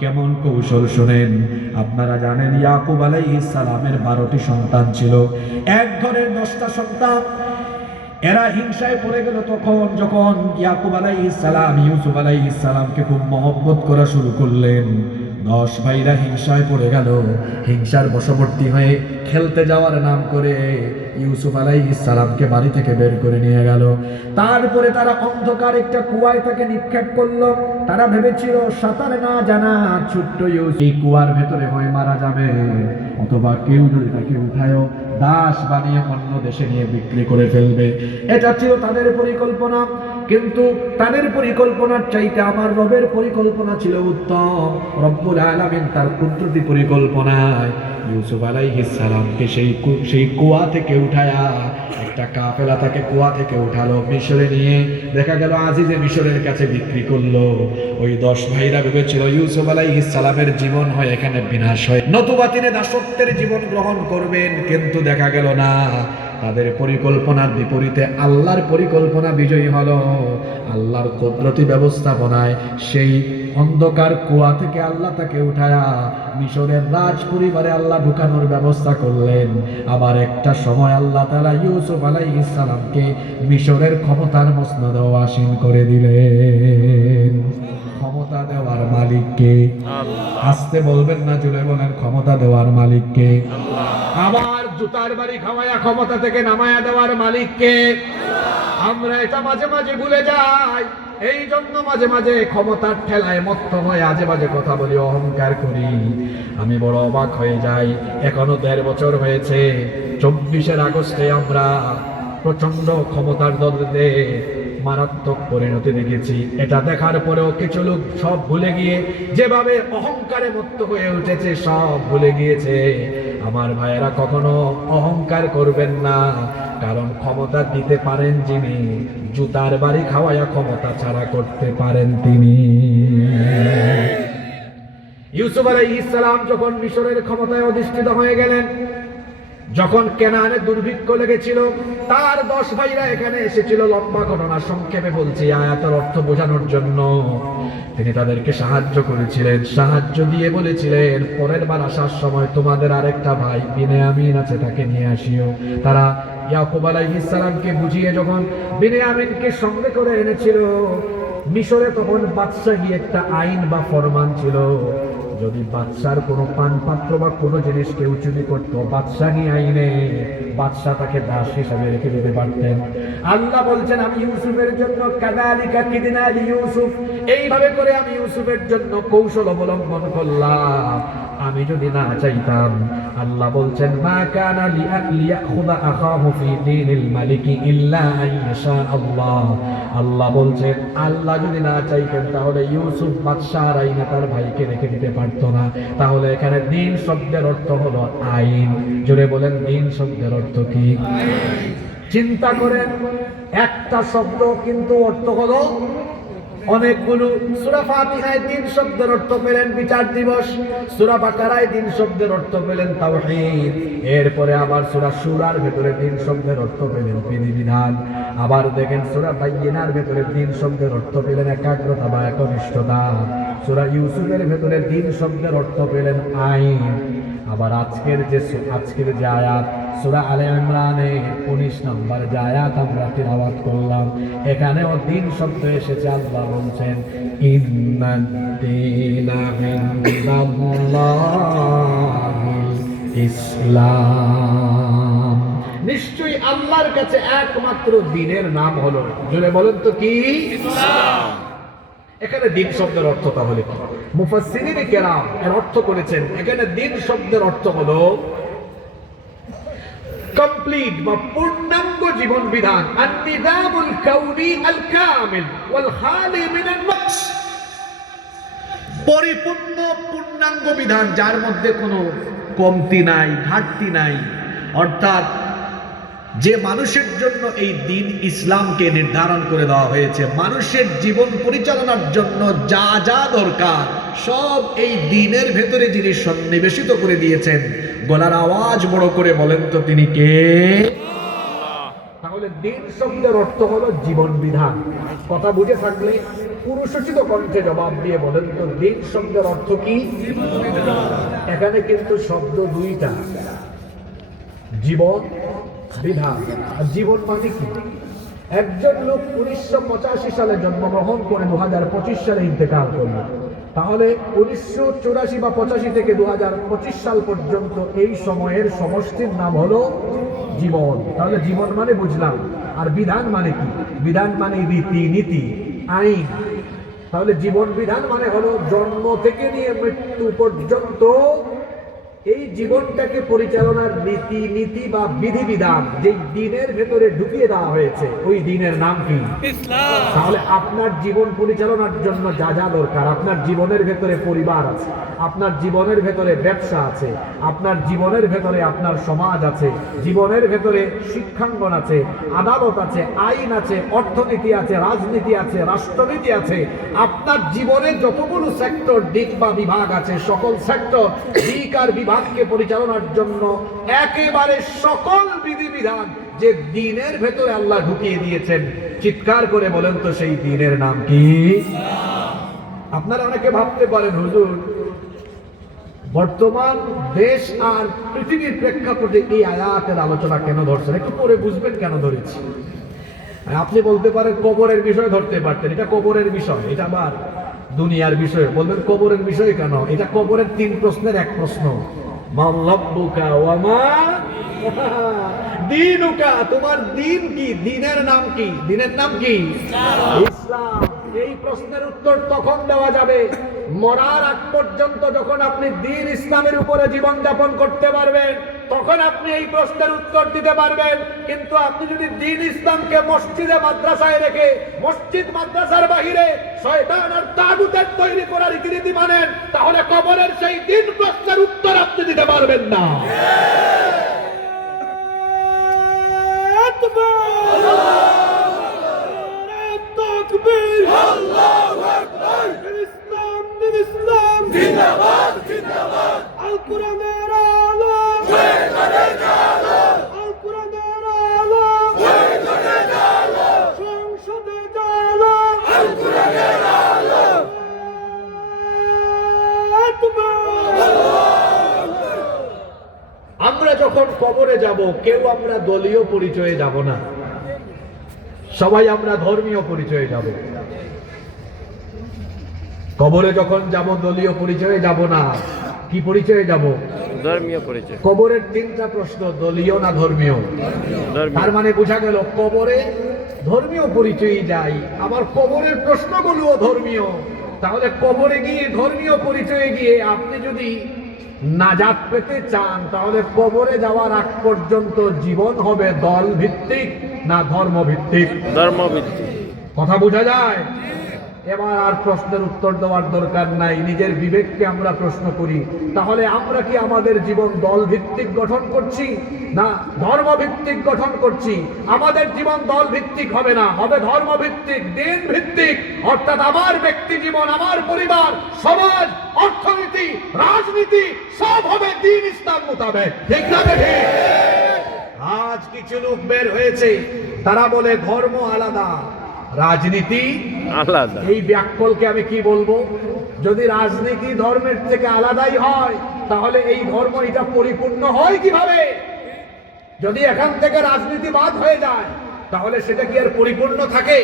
কেমন কৌশল শুনেন। আপনারা জানেন ইয়াকুব আলাইহিস সালামের 12টি সন্তান ছিল, এক ঘরের 10টা সন্তান। এরা হিংসায় পড়ে গেল তখন যখন ইয়াকুব আলাইহিস সালাম ইউসুফ আলাইহিস সালামকে খুব মহব্বত করা শুরু করলেন। 10 ভাইরা হিংসায় পড়ে গেল। হিংসার বশবর্তী হয়ে খেলতে যাওয়ার নাম করে ইউসুফ আলাইহিস সালামকে বাড়ি থেকে বের করে নিয়ে গেল। তারপরে তারা অন্ধকার একটা কুয়ায় তাকে নিক্ষেপ করলো। তারা ভেবেছিল সাঁতার না জানা ছোট্ট ইউসুফ এই কুয়ার ভেতরে হয়ে মারা যাবে, অথবা কেউ যদি তাকে উঠায়ও দাস বানিয়ে অন্য দেশে নিয়ে বিক্রি করে ফেলবে। এটা ছিল তাদের পরিকল্পনা। কিন্তু তাদের পরিকল্পনার চাইতে আমার রবের পরিকল্পনা ছিল উত্তম। রব্বুল আলামিন তার কুদরতি পরিকল্পনায় ইউসুফ আলাইহিস সালামকে সেই কুয়া থেকে উঠায়া একটা কাফেলা তাকে কুয়া থেকে উঠালো, মিশরে নিয়ে দেখা গেল আজিজে মিশরের কাছে বিক্রি করলো। ওই 10 ভাইরা ভেবেছিল ইউসুফ আলাইহিস সালামের জীবন হয় এখানে বিনাশ হয়, নতুবা তিনি দাসত্বের জীবন গ্রহণ করবেন। কিন্তু দেখা গেল না, তাদের পরিকল্পনার বিপরীতে আল্লাহর পরিকল্পনা বিজয়ী হলো। আল্লাহর কুদরতি ব্যবস্থাপনায় সেই অন্ধকার কুয়া থেকে আল্লাহ তাকে উঠায়া মিশরের রাজ পরিবারে আল্লাহ ঢুকানোর ব্যবস্থা করলেন। আবার একটা সময় আল্লাহ তাআলা ইউসুফ আলাইহিস সালামকে মিশরের ক্ষমতার মসনদে আসীন করে দিলেন। ক্ষমতা দেওয়ার মালিক কে? আসতে বলবেন না, জুড়ে বলেন ক্ষমতা দেওয়ার মালিক কে? আবার জুতার বাড়ি খাওয়ায়া ক্ষমতা থেকে নামায়া দেওয়ার মালিক কে? আমরা এটা মাঝে মাঝে ভুলে যাই। এই জন্য মাঝে মাঝে ক্ষমতার ঠেলায় মত্ত হয়ে আজে বাজে কথা বলি, অহংকার করি। আমি বড় অবাক হয়ে যাই। এখনো 1.5 বছর হয়েছে, 24 আগস্টে আমরা প্রচন্ড ক্ষমতার দলে মারাত্মক পরিণতি দেখেছি। এটা দেখার পরেও কিছু লোক সব ভুলে গিয়ে যেভাবে অহংকারে মত্ত হয়ে উঠেছে সব ভুলে গিয়েছে। আমার ভাইয়েরা, কখনো অহংকার করবেন না, কারণ ক্ষমতা দিতে পারেন যিনি, জুতার বাড়ি খাওয়ায়া ক্ষমতা ছাড়া করতে পারেন তিনি। ইউসুফ আলাইহিস সালাম যখন মিশরের ক্ষমতায় অধিষ্ঠিত হয়ে গেলেন, যখন কেনানে দুর্ভিক্ষ লেগেছিল, তার 10 ভাইরা এখানে এসেছিল। লম্বা ঘটনা সংক্ষেপে বলছি আয়াতের অর্থ বোঝানোর জন্য। তিনি তাদেরকে সাহায্য করেছিলেন, সাহায্য দিয়ে বলেছিলেন পরের বার আসার সময় তোমাদের আরেকটা ভাই বিনয়ামিন আছে, তাকে নিয়ে আসিও। তারা ইয়াকুব আলাইহিস সালামকে বুঝিয়ে যখন বিনয়ামিনকে সঙ্গে করে এনেছিল, মিশরে তখন বাদশাহী একটা আইন বা ফরমান ছিল, যদি বাদশার কোনো পানপাত্র বা কোনো জিনিস কেউ চুরি করত, বাদশাহী আইনে বাদশা তাকে দাস হিসাবে রেখে দিতে পারতেন। আল্লাহ বলছেন আমি ইউসুফের জন্য কাযালিকা কিদনা লিইউসুফ, এইভাবে করে আমি ইউসুফের জন্য কৌশল অবলম্বন করলাম। আমি যদি না চাইতাম, আল্লাহ বলছেন মা কানা লিয়াখুযা আখাহু ফি দীনিল মালিকি ইল্লা আইয়াশা আল্লাহ। আল্লাহ বলছেন আল্লাহ যদি না চাইতেন তাহলে ইউসুফ বাদশার আইনে তার ভাইকে রেখে দিতে পারতো না। তাহলে এখানে দিন শব্দের অর্থ হলো আইন। জোরে বলেন দিন শব্দের অর্থ কি? চিন্তা করেন, একটা শব্দ কিন্তু অর্থ হলো অনেকগুলো। সূরা ফাতিহায় 3 শব্দের অর্থ পেলেন বিচার দিবস, সূরা বাকারায় 3 শব্দের অর্থ পেলেন তাওহীদ, এরপরে আবার সূরা শুরার ভেতরে 3 শব্দের অর্থ পেলেন বিধিবিধান। আবার দেখেন সূরা বাইয়িনার ভেতরে 3 শব্দের অর্থ পেলেন একাগ্রতা বা একনিষ্ঠতা। সূরা ইউসুফের ভেতরে 3 শব্দের অর্থ পেলেন আইন। আবার আজকের যে আয়াত সূরা আলে ইমরানে 19 নম্বর যে আয়াত আমরা তিলাওয়াত করলাম, এখানেও দিন শব্দ এসেছে। আল্লাহ বলছেন ইন্নাদ দীনা ইনদাল্লাহিল ইসলাম, নিশ্চয়ই আল্লাহর কাছে একমাত্র দ্বীনের নাম হলো, জোরে বলেন তো কি? ইসলাম। এখানে দিন শব্দের অর্থ তাহলে কি? মুফাসসিরিনে কেরাম এর অর্থ করেছেন, এখানে দিন শব্দের অর্থ হলো কমপ্লিট বা পূর্ণাঙ্গ জীবন বিধান, আন-নিযামুল কাউনি আল কামিল ওয়াল খালি মিনান নকশ, পরিপূর্ণ পূর্ণাঙ্গ বিধান যার মধ্যে কোনো কমতি নাই, ঘাটতি নাই। অর্থাৎ যে মানুষের জন্য এই দিন ইসলামকে নির্ধারণ করে দেওয়া হয়েছে, মানুষের জীবন পরিচালনার জন্য যা যা দরকার সব এই দিনের ভেতরে যিনি সন্নিবেশিত করে দিয়েছেন। গলার আওয়াজ বড় করে বলেন তো তিনি কে? তাহলে দিন শব্দের অর্থ হলো জীবন বিধান। কথা বুঝে থাকলে পুরুষোচিত কণ্ঠে জবাব দিয়ে বলেন তো দিন শব্দের অর্থ কি? এখানে কিন্তু শব্দ দুইটা, জীবন বিধান। আর জীবন মানে কি? একজন লোক 1985 সালে জন্মগ্রহণ করে 2025 সালে ইন্তেকাল করলো, তাহলে 1984 বা 85 থেকে 2025 সাল পর্যন্ত এই সময়ের সমষ্টির নাম হলো জীবন। তাহলে জীবন মানে বুঝলাম। আর বিধান মানে কি? বিধান মানে রীতি নীতি আইন। তাহলে জীবন বিধান মানে হলো জন্ম থেকে নিয়ে মৃত্যু পর্যন্ত এই জীবনটাকে পরিচালনার রীতি নীতি বা বিধিবিধান যে দিনের ভেতরে ঢুকিয়ে দেওয়া হয়েছে, ওই দিনের নাম কি? ইসলাম। তাহলে আপনার জীবন পরিচালনার জন্য যা যা দরকার, আপনার জীবনের ভেতরে পরিবার আছে, আপনার জীবনের ভেতরে ব্যবসা আছে, আপনার জীবনের ভেতরে আপনার সমাজ আছে, জীবনের ভেতরে শিক্ষাঙ্গন আছে, আদালত আছে, আইন আছে, অর্থনীতি আছে, রাজনীতি আছে, রাষ্ট্রনীতি আছে। আপনার জীবনের যতগুলো সেক্টর দিক বা বিভাগ আছে, সকল সেক্টর দিক আর বিভাগকে পরিচালনার জন্য একেবারে সকল বিধিবিধান যে দ্বীনের ভেতরে আল্লাহ ঢুকিয়ে দিয়েছেন, চিৎকার করে বলেন তো সেই দ্বীনের নাম কি? আপনারা অনেকে ভাবতে পারেন, হুজুর বর্তমান দেশ আর পৃথিবীর প্রেক্ষাপটে এই আয়াতের আলোচনা কেন ধরছেন, একটু পরে বুঝবেন কেন ধরেছি। আপনি বলতে পারেন কবরের বিষয় ধরতে পারতেন, এটা কবরের বিষয়, এটা আবার দুনিয়ার বিষয়। বলবেন কবরের বিষয় কেন? এটা কবরের 3 প্রশ্নের এক প্রশ্ন। মা রাব্বুকা ওয়া মা দীনুকা, তোমার দ্বীন কি, দ্বীনের নাম কি? দ্বীনের নাম কি? ইসলাম। এই প্রশ্নের উত্তর তখন দেওয়া যাবে মরার আগ পর্যন্ত, যখন আপনি দ্বীন ইসলামের উপরে জীবন যাপন করতে পারবেন, তখন আপনি এই প্রশ্নের উত্তর দিতে পারবেন। কিন্তু আপনি যদি দ্বীন ইসলামকে মসজিদে মাদ্রাসায় রেখে মসজিদ মাদ্রাসার বাহিরে শয়তান আর তাগুতের তৈরি করা রীতিনীতি মানেন, তাহলে কবরের সেই দ্বীন প্রশ্নের উত্তর আপনি দিতে পারবেন না। জিন্দাবাদ জিন্দাবাদ আল কোরআনের আলো জয় করে জালো আল কোরআনের আলো জয় করে জালো সংসদে জালো আল কোরআনের আলো আমরা যখন কবরে যাব, কেউ আমরা দলীয় পরিচয়ে যাব না, সবাই আমরা ধর্মীয় পরিচয়ে যাব। কবরে যখন যাব দলীয় পরিচয়ে যাব না, কি পরিচয়ে যাব? ধর্মীয় পরিচয়। কবরের 3টা প্রশ্ন, দলীয় না ধর্মীয়? তার মানে বোঝা গেল কবরে ধর্মীয় পরিচয়ই যাই, আবার কবরের প্রশ্নগুলোও ধর্মীয়। তাহলে কবরে গিয়ে ধর্মীয় পরিচয়ে গিয়ে আপনি যদি নাজাত পেতে চান, তাহলে কবরে যাওয়ার আগ পর্যন্ত জীবন হবে দল ভিত্তিক না ধর্ম ভিত্তিক? ধর্ম ভিত্তিক। কথা বোঝা যায়? এবার আর প্রশ্নের উত্তর দেওয়ার দরকার নাই, নিজের বিবেককে আমরা প্রশ্ন করি, তাহলে আমরা কি আমাদের জীবন দল ভিত্তিক গঠন করছি না ধর্ম ভিত্তিক গঠন করছি? আমাদের জীবন দল ভিত্তিক হবে না, হবে ধর্ম ভিত্তিক, দিন ভিত্তিক। অর্থাৎ আমার ব্যক্তি জীবন, আমার পরিবার, সমাজ, অর্থনীতি, রাজনীতি সব হবে দিন ইসলাম মোতাবেক। ঠিক না ঠিক? আজ কিছু লোক বের হয়েছে, তারা বলে ধর্ম আলাদা, রাজনীতি আলাদা। এই ব্যাককলকে আমি কি বলবো? যদি রাজনীতি ধর্মের থেকে আলাদাই হয়, তাহলে এই ধর্ম এটা পরিপূর্ণ হয় কিভাবে? যদি এখান থেকে রাজনীতি বাদ হয়ে যায়, তাহলে সেটা কি আর পরিপূর্ণ থাকে?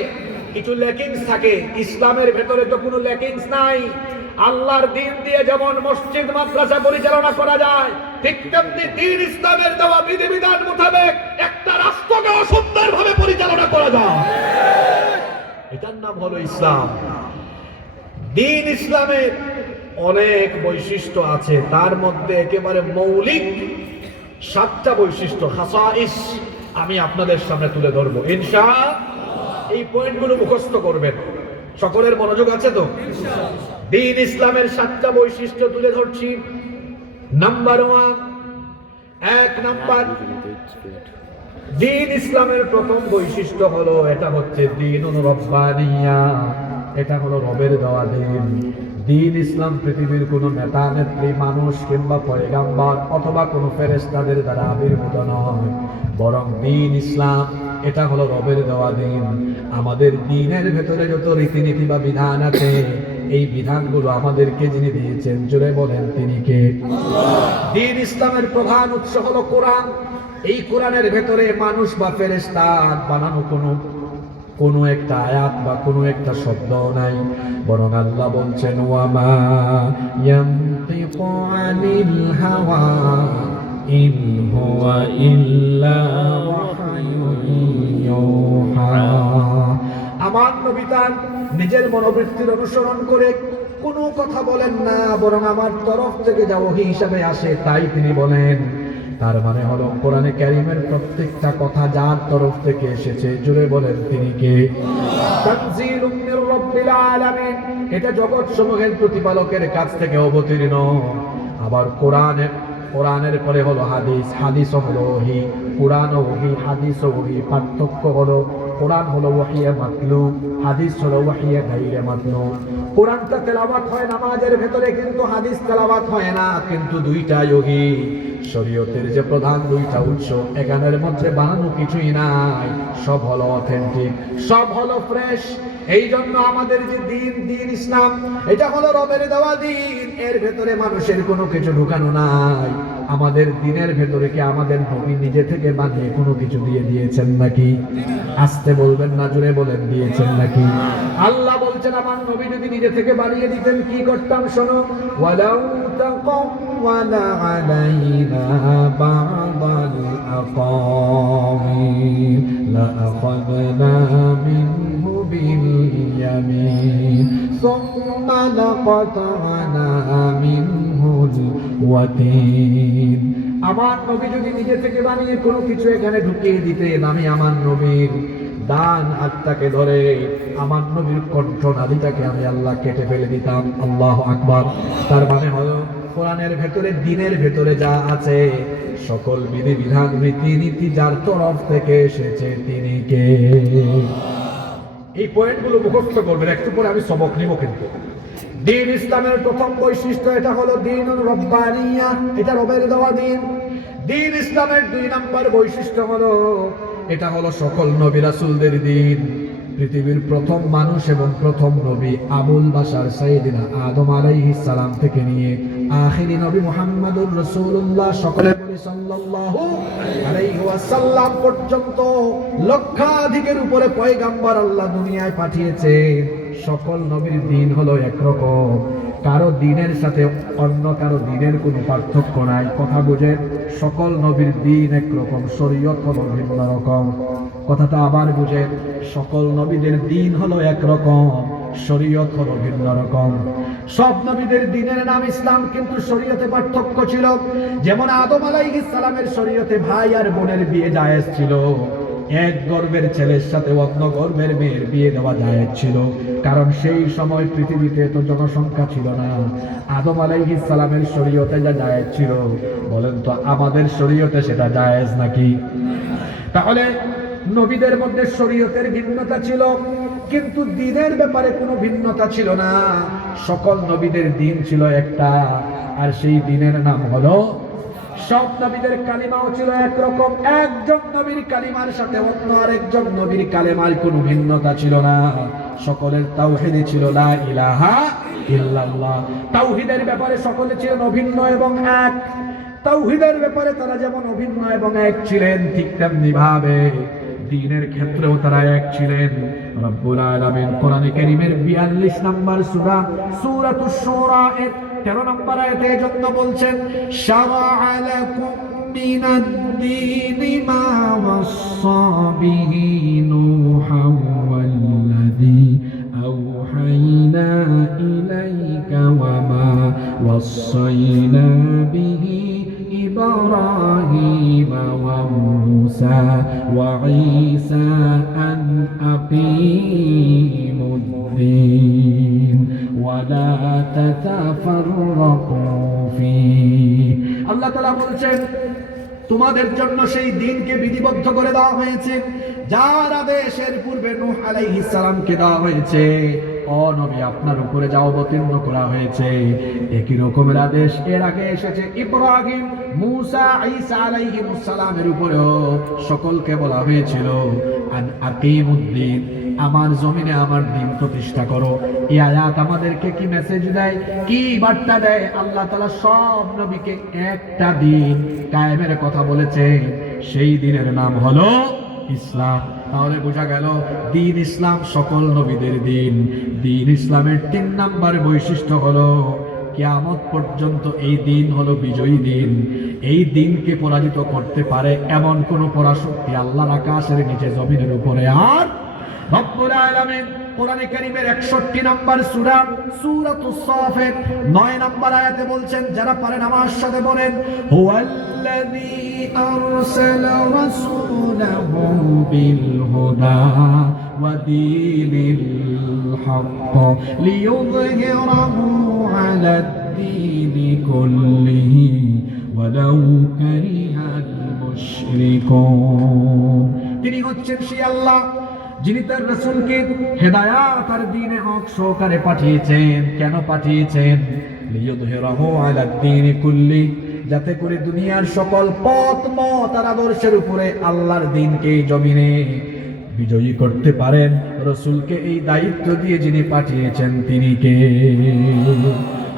কিছু ল্যাকিংস থাকে। ইসলামের ভেতরে তো কোনো ল্যাকিংস নাই। আল্লাহর দ্বীন দিয়ে যেমন মসজিদ মাদ্রাসা পরিচালনা করা যায়, ঠিক তেমনি দ্বীন ইসলামের দেওয়া বিধিবিধান মোতাবেক একটা রাষ্ট্রকে সুন্দরভাবে পরিচালনা করা যায়। এটার নাম হলো ইসলাম। দ্বীন ইসলামের অনেক বৈশিষ্ট্য আছে, তার মধ্যে একেবারে মৌলিক 7টা বৈশিষ্ট্য, খাসাইস, আমি আপনাদের সামনে তুলে ধরবো ইনশাআল্লাহ। এই পয়েন্টগুলো মুখস্থ করবেন। সকলের মনোযোগ আছে তো? দ্বীন ইসলামের 7টা বৈশিষ্ট্য তুলে ধরছি। নাম্বার 1, 1 নাম্বার, দ্বীন ইসলামের প্রথম বৈশিষ্ট্য হলো, এটা হচ্ছে দ্বীনুন রব্বানিয়া, এটা হলো রবের দেওয়া দ্বীন। দ্বীন ইসলাম পৃথিবীর কোনো নেতা নেত্রী, মানুষ কিংবা পয়গাম্বর অথবা কোনো ফেরেশতাদের দ্বারা আবির্ভূত নয়, বরং দ্বীন ইসলাম এটা হলো রবের দেওয়া দ্বীন। আমাদের দ্বীনের ভেতরে যত রীতিনীতি বা বিধান আছে, এই বিধানগুলো আমাদেরকে যিনি দিয়েছেন, জোরে বলেন তিনি কে? দ্বীন ইসলামের প্রধান উৎস হলো কোরআন। এই কোরআনের ভেতরে মানুষ বা ফেরেশতা বানানো কোনো একটা আয়াত বা কোনো একটা শব্দ নাই, বরং আল্লাহ বলছেন ওয়ামা ইয়ানতিকু আনিল হাওয়া ইন হুয়া ইল্লা ওয়াহয়ুন ইউহা। আমার নবী তার নিজের মনোবৃত্তির অনুসরণ করে কোনো কথা বলেন না, বরং আমার তরফ থেকে যা ওহী হিসাবে আসে তাই তিনি বলেন। তার মানে হলো কোরআনে কারীমের প্রত্যেকটা কথা যার তরফ থেকে এসেছে, জুড়ে বলেন তিনি কে? তানজিলুম মির রাব্বিল আলামিন, এটা জগৎ সমূহের প্রতিপালকের কাছ থেকে অবতীর্ণ। আবার কোরআনের পরে হলো হাদিস, হাদিস হলো ওহী। কোরআন ও ওহী, হাদিস ও ওহী, পার্থক্য হলো কোরআন হলো ওয়াহিয়ে মাতলু, হাদিস হলো ওয়াহিয়ে গায়রে মাতলু। কোরআনটা তেলাওয়াত হয় নামাজের ভেতরে, কিন্তু হাদিস তেলাওয়াত হয় না। কিন্তু দুইটা যোগী শরীয়তের যে প্রধান দুইটা উৎস, এখানের মধ্যে বানানো কিছুই নাই, সব হলো অথেন্টিক, সব হলো ফ্রেশ। এই জন্য আমাদের যে দিন ইসলাম, এটা হলো রবের দেওয়া দিন, এর ভেতরে মানুষের কোনো কিছু ঢুকানো নাই। আমাদের দিনের ভেতরে কি আমাদের নবী নিজে থেকে বানিয়ে কোনো কিছু দিয়ে দিয়েছেন নাকি? আসতে বলবেন না, জোরে বলেন, দিয়েছেন নাকি? আল্লাহ বলছেন আমার নবী যদি নিজে থেকে বানিয়ে দিতেন কি করতাম শোনো, ওয়ালাউ তাকাওয়ালা আলাইনা বা'দাল আকাওয়িল লাআখাযনা মিনহু বিল ইয়ামিন সুম্মা লাকাতা'না মিনহুল ওয়াতিন। আমার নবী যদি নিজে থেকে বানিয়ে কোনো কিছু এখানে ঢুকিয়ে দিতেন, আমি আমার নবীর দান হাতটাকে ধরে আমার নবীর কণ্ঠ নালীটাকে আমি আল্লাহ কেটে ফেলে দিতাম। আল্লাহু আকবার। তার মানে হলো কোরআনের ভেতরে, দিনের ভেতরে যা আছে সকল বিধিবিধান রীতিনীতি যার তরফ থেকে এসেছে তিনি কে? এই পয়েন্টগুলো মুখস্থ করবেন, একটু পরে আমি সবক নিব। কিন্তু দিন ইসলামের প্রথম বৈশিষ্ট্য এটা হলো দীনুর রব্বানিয়া, এটা রবের দেওয়া দিন। দিন ইসলামের 2 নম্বর বৈশিষ্ট্য হলো এটা হলো সকল নবী রাসূলদের দিন। পৃথিবীর প্রথম মানুষ এবং প্রথম নবী আবুল বাশার সাইয়েদিনা আদম আলাইহিস সালাম থেকে নিয়ে আখিরি নবী মুহাম্মদুর রাসূলুল্লাহ সকলে বলি সাল্লাল্লাহু আলাইহি ওয়াসাল্লাম পর্যন্ত লক্ষাধিকের উপরে পয়গাম্বর আল্লাহ দুনিয়ায় পাঠিয়েছেন। সকল নবীর দিন হলো একরকম, কারো দিনের সাথে অন্য কারো দিনের কোনো পার্থক্য নাই। কথা বুঝেন? সকল নবীর দিন একরকম, শরীয়ত হলো ভিন্ন রকম। কথাটা আবার বুঝেন, সকল নবীদের দিন হলো একরকম, শরীয়ত হলো ভিন্ন রকম। সব নবীদের দিনের নাম ইসলাম, কিন্তু শরীয়তে পার্থক্য ছিল। যেমন আদম আলাইহিস সালামের শরীয়তে ভাই আর বোনের বিয়ে জায়েজ ছিল, এক গর্ভের ছেলের সাথে অন্য গর্ভের মেয়ের বিয়ে দেওয়া জায়েজ ছিল, কারণ সেই সময় পৃথিবীতে তো জনসংখ্যা ছিল না। আদম আলাইহিস সালামের শরীয়তে যা জায়েজ ছিল, বলেন তো আমাদের শরীয়তে সেটা জায়েজ নাকি? তাহলে নবীদের মধ্যে শরীয়তের ভিন্নতা ছিল, কিন্তু দিনের ব্যাপারে কোনো ভিন্নতা ছিল না। সকল নবীদের দিন ছিল একটা, আর সেই দিনের নাম হলো, সব নবীদের কালিমাও ছিল একরকম। একজন নবীর কালিমার সাথে অন্য আরেকজন নবীর কালিমার কোনো ভিন্নতা ছিল না। সকলের তাওহীদ ছিল লা ইলাহা ইল্লাল্লাহ। তাওহীদের ব্যাপারে সকলে ছিলেন অভিন্ন এবং এক। তাওহীদের ব্যাপারে তারা যেমন অভিন্ন এবং এক ছিলেন, ঠিক তেমনি ভাবে দ্বীনের ক্ষেত্রেও তারা এক ছিলেন। রব্বুল আলামিন কোরআনে কারীমের 42 নম্বর সূরা সূরাতুশ শুরা এর 13 নম্বর আয়াতে এজন্য বলছেন, শারা'a লাকুম মিনাদ দীনি মা ওয়াসসা বিহি নূহান ওয়াল্লাযী আওহাইনা ইলাইকা ওয়া মা ওয়াসাইনা বিহি إبراهيم وموسى وعيسى أن أقيموا الدين ولا تتفرقوا فيه। আল্লাহ তাআলা বলছেন তোমাদের জন্য সেই দিনকে বিধিবদ্ধ করে দেওয়া হয়েছে যার আদেশের পূর্বে নূহ আলাইহিস সালামকে দেওয়া হয়েছে। ও নবী, আপনার উপরে যা অবতীর্ণ করা হয়েছে একই রকমের আদেশ এর আগে এসেছে ইব্রাহিম, মুসা, ঈসা আলাইহিমুস সালামের উপরেও সকলকে বলা হয়েছিল আন আকিমুদ্দিন, আমার জমিনে আমার দিন প্রতিষ্ঠা করো। এই আয়াত আমাদেরকে কি মেসেজ দেয়, কি বার্তা দেয়? আল্লাহ তাআলা সব নবীকে একটা দিন কায়েমের কথা বলেছে, সেই দিনের নাম হলো ইসলাম। তাহলে বোঝা গেল দিন ইসলাম সকল নবীদের দিন। দিন ইসলামের 3 নম্বর বৈশিষ্ট্য হলো কিয়ামত পর্যন্ত এই দিন হলো বিজয়ী দিন। এই দিনকে পরাজিত করতে পারে এমন কোন পরাশক্তি আল্লাহর আকাশের নিচে জমিনের উপরে আর রব্বুল আলামিন কোরআনে কারীমের 61 নম্বর সূরা সূরাতুস সাফাত 9 নম্বর আয়াতে বলছেন, যারা পারেন আমার সাথে বলেন, হুয়াল্লাযী আরসালা রাসূলাহু বিল হুদা ওয়া দীনিল হক লিইয়ুযহিরাহু আলাদ দীনি কুল্লিহি ওয়ালাউ কারিহাল মুশরিকুন। তিনি হচ্ছেন সেই আল্লাহ যিনি তার রাসূলকে হেদায়াত আর দ্বীনে হক সহকারে পাঠিয়েছেন। কেন পাঠিয়েছেন? লিয়ুযহিরাহু আলা দ্বীনি কুল্লি, যাতে করে দুনিয়ার সকল পথ মত আর আদর্শের উপরে আল্লাহর দ্বীনকে জমিনে বিজয়ী করতে পারেন। রাসূলকে এই দায়িত্ব দিয়ে যিনি পাঠিয়েছেন তিনি কে?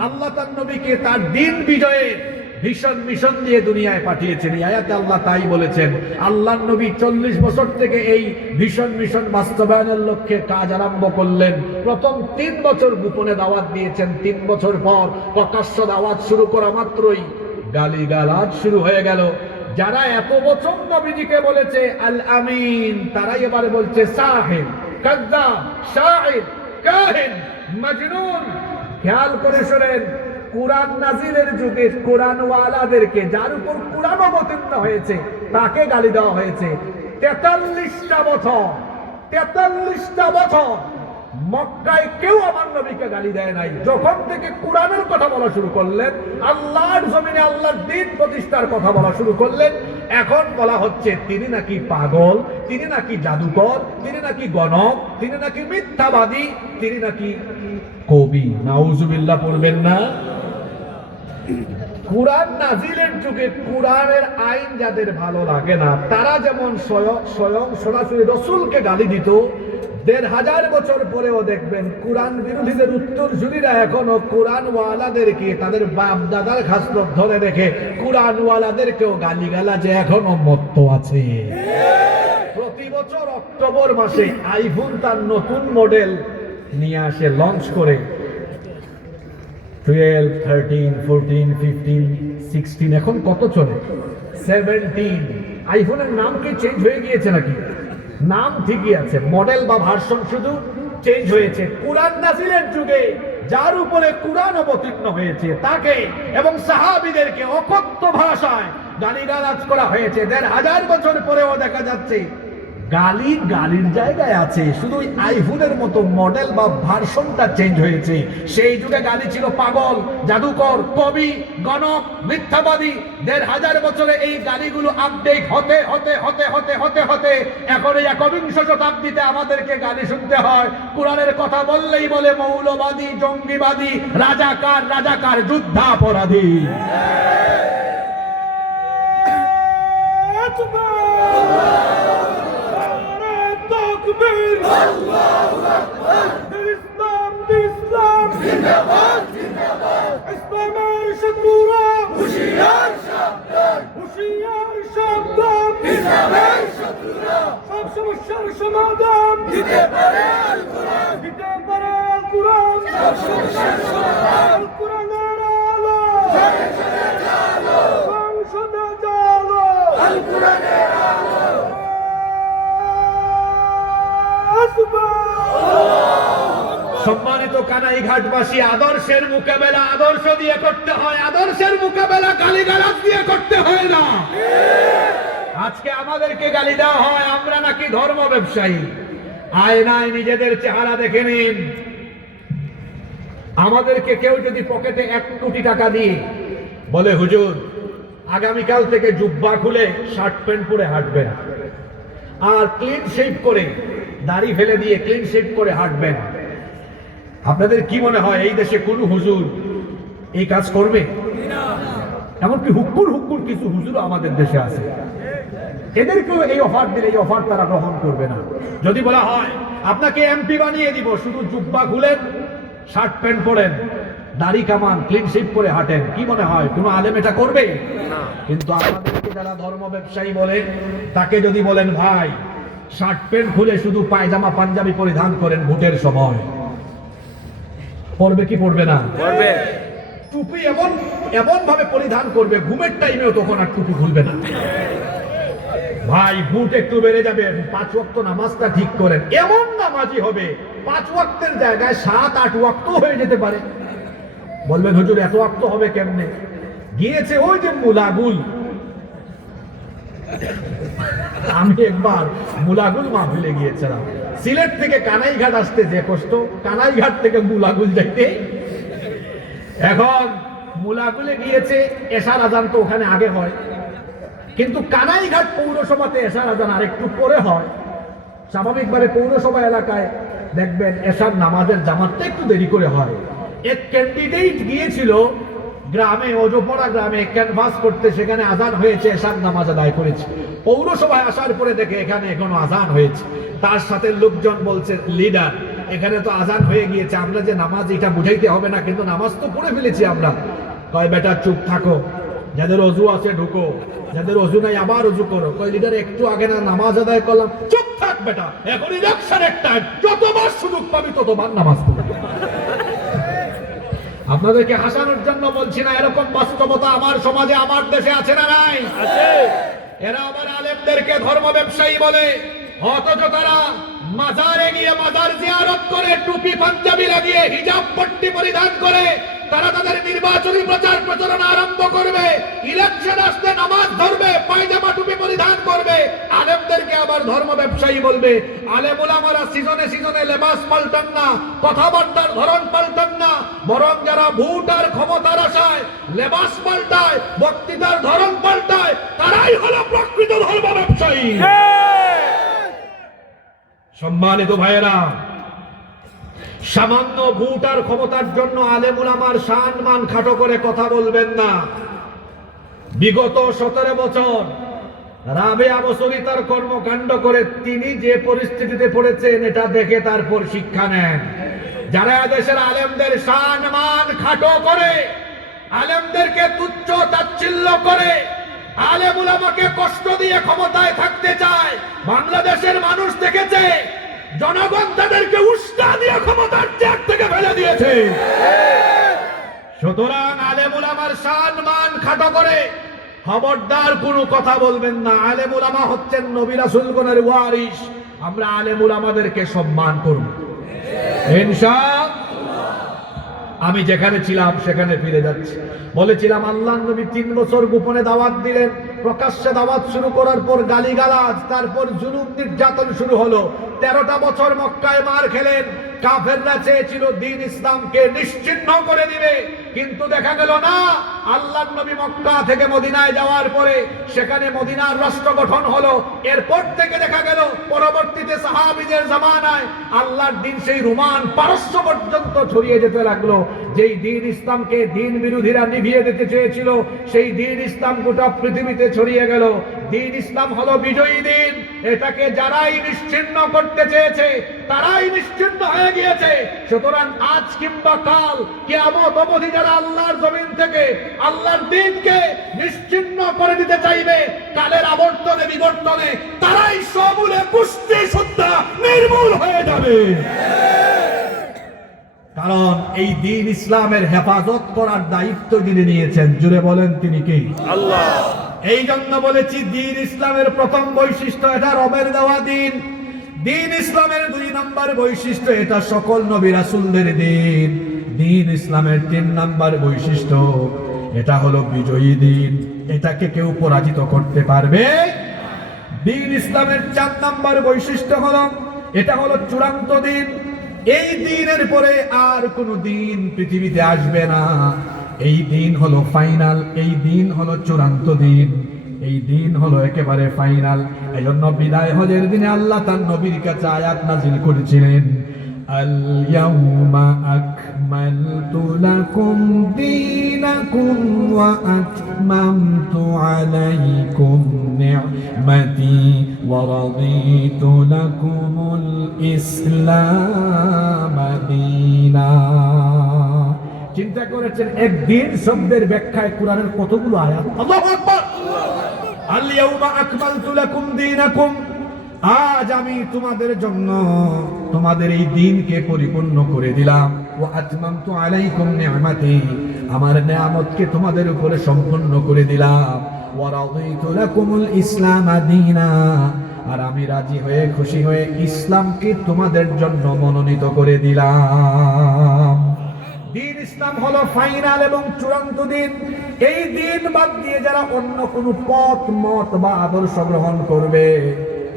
আল্লাহ তার নবীকে তার দ্বীন বিজয়ের ভীষণ মিশন দিয়ে দুনিয়ায় পাঠিয়েছেন। এই আয়াতে আল্লাহ তাই বলেছেন। আল্লাহর নবী 40 বছর থেকে এই ভীষণ মিশন বাস্তবায়নের লক্ষ্যে কাজ আরম্ভ করলেন। প্রথম 3 বছর গোপনে দাওয়াত দিয়েছেন। 3 বছর পর প্রকাশ্য দাওয়াত শুরু করা মাত্রই গালিগালাজ শুরু হয়ে গেল। যারা এত বছর নবীজিকে বলেছে আল আমিন, তারাই এবারে বলছে সাহির, কাযযাব, শাইর, কাহিন, মাজনুন। খেয়াল করে শুনেন, কুরআন নাজিলের যুগে কুরআনওয়ালাদেরকে, যার উপর কুরআন অবতীর্ণ হয়েছে, তাকে গালি দেওয়া হয়েছে। 43টা বছর মক্কায় কেউ আমার নবীকে গালি দেয় নাই। যখন থেকে কুরআনের কথা বলা শুরু করলেন, আল্লাহর জমিনে আল্লাহর দ্বীন প্রতিষ্ঠার কথা বলা শুরু করলেন, এখন বলা হচ্ছে তিনি নাকি পাগল, তিনি নাকি জাদুকর, তিনি নাকি গণক, তিনি নাকি মিথ্যাবাদী, তিনি নাকি কবি। নাউজুবিল্লাহ পড়বেন না? কুরআন নাজিলের যুগে কুরআনের আইন যাদের ভালো লাগে না, তারা যেমন স্বয়ং সরাসরি রাসূলকে গালি দিত, ১৫০০ বছর পরেও দেখবেন কুরআন বিরোধীদের উত্তরসূরিরা এখনো কুরআনওয়ালাদেরকে তাদের বাপ দাদার খাসলত ধরে রেখে কুরআনওয়ালাদেরকেও গালিগালাজে এখনো মত্ত আছে। প্রতি বছর অক্টোবর মাসে আইফোন তার নতুন মডেল নিয়ে আসে, লঞ্চ করে। 12, 13, 14, 15, 16, এখন কত চলে? 17। আইফোনের নাম কি চেঞ্জ হয়ে গিয়েছে নাকি? নাম ঠিকই আছে, মডেল বা ভার্সন শুধু চেঞ্জ হয়েছে। কুরআন নাজিলের যুগে যার উপরে কুরআন অবতীর্ণ হয়েছে তাকে এবং সাহাবীদেরকে অকথ্য ভাষায় গালিগালাজ করা হয়েছে। ১৫০০ বছর পরেও দেখা যাচ্ছে গালির জায়গায় আছে, শুধু আইফোনের মতো মডেল বা ভার্সনটা চেঞ্জ হয়েছে। সেই যুগে গালি ছিল পাগল, জাদুকর, কবি, গণক, মিথ্যাবাদী। ১৫০০ বছরে এই গালিগুলো আপডেট হতে হতে হতে হতে হতে হতে এখন এই ১বিংশ শতাব্দীতে আমাদেরকে গালি শুনতে হয়। কুরআনের কথা বললেই বলে মৌলবাদী, জঙ্গিবাদী, রাজাকার, যুদ্ধাপরাধী। আল্লাহু আকবার। ইসলাম জিন্দাবাদ জিন্দাবাদ। ইসলামের শত্রুরা হুঁশিয়ার সাবধান। ইসলামের শত্রুরা সব সমস্যার সমাধান দিতে পারে আল কোরআন। সব সমস্যার সমাধান আল কোরআনের আলো। সংসদে জালো আল কোরআনের আলো। সম্মানিত কানাইঘাটবাসী, আদর্শের মোকাবেলা আদর্শ দিয়ে করতে হয়, আদর্শের মোকাবেলা গালিগালাজ দিয়ে করতে হয় না। আজকে আমাদেরকে গালি দেওয়া হয় আমরা নাকি ধর্ম ব্যবসায়ী। আয়নায় নিজেদের চেহারা দেখে নিন। আমাদেরকে কেউ যদি পকেটে 1 কোটি টাকা দিয়ে বলে, হুজুর আগামীকাল থেকে জুব্বা খুলে শার্ট প্যান্ট পরে হাঁটবেন আর ক্লিন শেভ করে, দাড়ি ফেলে দিয়ে ক্লিন শেভ করে হাঁটবেন, আপনাদের কি মনে হয় এই দেশে কোন হুজুর এই কাজ করবে? এমনকি হুক্কুর কিছু হুজুর আমাদের দেশে আছে। এদেরকেও এই অফার দিলে এই অফার তারা গ্রহণ করবে না। যদি বলা হয় আপনাকে এমপি বানিয়ে দিব, শুধু জুব্বা খুলেন, শার্ট প্যান্ট পরেন, দাড়ি কামান, ক্লিন শেভ করে হাঁটেন, কি মনে হয় কোনো আলেম এটা করবে? কিন্তু আমাদেরকে যারা ধর্ম ব্যবসায়ী বলে, তাকে যদি বলেন ভাই শার্ট প্যান্ট খুলে শুধু পায়জামা পাঞ্জাবি পরিধান করেন ভোটের সময়, পড়বে কি পড়বে না? পড়বে। টুপি এমন ভাবে পরিধান করবে, ঘুমের টাইমেও তখন আর টুপি খুলবে না। ভাই ভোট একটু বেড়ে যাবে, 5 ওয়াক্ত নামাজটা ঠিক করেন, এমন নামাজি হবে 5 ওয়াক্তের জায়গায় 7-8 ওয়াক্ত হয়ে যেতে পারে। বলবেন হুজুর এত ওয়াক্ত হবে কেমনে? গিয়েছে ওই যে মুলাগুল। আমি একবার মুলাগুল মাহফিলে গিয়েছিলাম। সিলেট থেকে কানাইঘাট আসতে যে কষ্ট, কানাইঘাট থেকে মুলাগুল যাইতে। এখন মুলাগুলে গিয়েছে, এশার আজান তো ওখানে আগে হয়, কিন্তু কানাইঘাট পৌরসভাতে এশার আজান আরেকটু পরে হয়। স্বাভাবিকভাবে পৌরসভা এলাকায় দেখবেন এশার নামাজের জামাতটা একটু দেরি করে হয়। এক ক্যান্ডিডেট গিয়েছিল গ্রামে, অজপড়া গ্রামে ক্যানভাস করতে, সেখানে আজান হয়েছে, এশার নামাজ আদায় করেছে। পৌরসভায় আসার পরে দেখে এখানে এখনো আজান হয়েছে। তার সাথে লোকজন বলছে, লিডার এখানে তো আজান হয়ে গিয়েছে, আমরা যে নামাজ এটা বুঝাইতে হবে না, কিন্তু নামাজ তো পড়ে ফেলেছি আমরা। কয় বেটা চুপ থাকো, যাদের অজু আছে ঢুকো, যাদের অজু নাই আবার অজু করো। কয় লিডার একটু আগে না নামাজ আদায় করলাম। চুপ থাক বেটা, এখন ইলেকশনের টাইম, যতবার সুযোগ পাবি ততবার নামাজ পড়বি। আপনাদেরকে হাসানোর জন্য বলছি না, এরকম বাস্তবতা আমার সমাজে, আমার দেশে আছে না নাই? আছে। এরা আবার আলেমদেরকে ধর্ম ব্যবসায়ী বলে, অথচ তারা মাজারে গিয়ে মাজার জিয়ারত করে, টুপি পাঞ্জাবি লাগিয়ে, হিজাব পট্টি পরিধান করে তারা তাদের নির্বাচনী প্রচার প্রচারণা আরম্ভ করবে। ইলেকশন আসলে নামাজ ধরবে, পায়জামা টুপি পরিধান করবে। আলেমদেরকে আবার ধর্ম ব্যবসায়ী বলবে। আলেম ওলামারা সিজনে সিজনে লেবাস পাল্টান না, কথাবার্তার ধরন পাল্টান না, বরং যারা ভোট আর ক্ষমতার আশায় লেবাস পাল্টায়, বক্তৃতার ধরন পাল্টায়, তারাই হলো প্রকৃত ধর্ম ব্যবসায়ী। সম্মানিত ভাইয়েরা, সামান্য ভোট আর ক্ষমতার জন্য আলেম উলামার শান মান খাটো করে কথা বলবেন না। বিগত 17 বছর রাবেয়া বসরি তার কর্মকাণ্ড করে তিনি যে পরিস্থিতিতে পড়েছেন এটা দেখে তারপর শিক্ষা নেন। যারা দেশের আলেমদের শান মান খাটো করে, আলেমদেরকে তুচ্ছ তাচ্ছিল্য করে, আলেম উলামাকে কষ্ট দিয়ে ক্ষমতায় থাকতে চায়, বাংলাদেশের মানুষ দেখেছে জনগণ তাদেরকে উস্কা দিয়ে ক্ষমতার চেয়ার থেকে ফেলে দিয়েছে। সুতরাং আলেম উলামার শান মান খাটো করে খবরদার কোনো কথা বলবেন না। আলেম উলামা হচ্ছেন নবী রাসূলগণের ওয়ারিস। আমরা আলেম উলামাদেরকে সম্মান করব ইনশাআল্লাহ। আমি যেখানে ছিলাম সেখানে ফিরে যাচ্ছি। বলেছিলাম আল্লাহর নবী 3 বছর গোপনে দাওয়াত দিলেন, প্রকাশ্যে দাওয়াত শুরু করার পর গালিগালাজ, তারপর জুলুম নির্যাতন শুরু হলো। 13টা বছর মক্কায় মার খেলেন। কাফেররা চেয়েছিল দ্বীন ইসলামকে নিশ্চিহ্ন করে দিবে, কিন্তু দেখা গেল না। আল্লাহর নবী মক্কা থেকে মদিনায় যাওয়ার পরে সেখানে মদিনার রাষ্ট্র গঠন হলো। এরপর থেকে দেখা গেল পরবর্তীতে সাহাবীদের জামানায় আল্লাহর দ্বীন সেই রোমান পারস্য পর্যন্ত ছড়িয়ে যেতে লাগলো। যেই দ্বীন ইসলামকে দ্বীন বিরোধীরা নিভিয়ে দিতে চেয়েছিল, সেই দ্বীন ইসলাম গোটা পৃথিবীতে ছড়িয়ে গেল। দ্বীন ইসলাম হলো বিজয়ী দিন। এটাকে যারাই নিশ্চিহ্ন করতে চেয়েছে তারাই নিশ্চিহ্ন হয়ে গিয়েছে। সুতরাং আজ কিংবা কাল কিয়ামত অবধি যারা আল্লাহর জমিন থেকে আল্লাহর দ্বীনকে নিশ্চিহ্ন করে দিতে চাইবে, কালের আবর্তনে বিবর্তনে তারাই সমূলে পুষ্টি শুদ্ধা নির্মূল হয়ে যাবে। কারণ এই দ্বীন ইসলামের হেফাজত করার দায়িত্ব যিনি নিয়েছেন, জুড়ে বলেন তিনি কে? আল্লাহ। এই জন্য বলেছি দ্বীন ইসলামের প্রথম বৈশিষ্ট্য এটা রবের দেওয়া দিন। দ্বীন ইসলামের 2 নম্বর বৈশিষ্ট্য এটা সকল নবী রাসূলদের দিন। দ্বীন ইসলামের 3 নম্বর বৈশিষ্ট্য এটা হলো বিজয়ী দিন। এটাকে কেউ পরাজিত করতে পারবে। দ্বীন ইসলামের 4 নম্বর বৈশিষ্ট্য হলো এটা হলো চূড়ান্ত দিন। এই দিনের পরে আর কোনো দিন পৃথিবীতে আসবে না। এই দিন হলো ফাইনাল, এই দিন হলো চূড়ান্ত দিন, এই দিন হলো একেবারে ফাইনাল। এই জন্য বিদায় হজের দিনে আল্লাহ তার নবীর কাছে আয়াত নাযিল করেছিলেন, আল ইয়াউমা আকমালতু লাকুম দীনাকুম ওয়া আতমামতু আলাইকুম নি'মাতি ওয়া রাদিতু লাকুমুল ইসলাম দীনা। চিন্তা করেছেন একদিন শব্দের ব্যাখ্যায় কোরআনের কতগুলো আয়াত। আল্লাহু আকবার। আল ইয়াউমা আকমালতু লাকুম দীনাকুম, আজ আমি তোমাদের জন্য তোমাদের এই দ্বীনকে পরিপূর্ণ করে দিলাম। ওয়া আতমামতু আলাইকুম নি'মাতি, আমার নিয়ামতকে তোমাদের উপরে সম্পূর্ণ করে দিলাম। ওয়া রাদিতু লাকুমুল ইসলাম দীনা, আর আমি রাজি হয়ে খুশি হয়ে ইসলামকে তোমাদের জন্য মনোনীত করে দিলাম। দ্বীন ইসলাম হলো ফাইনাল এবং চূড়ান্ত দিন। এই দিন বাদ দিয়ে যারা অন্য কোনো পথ মত বা আদর্শ গ্রহণ করবে,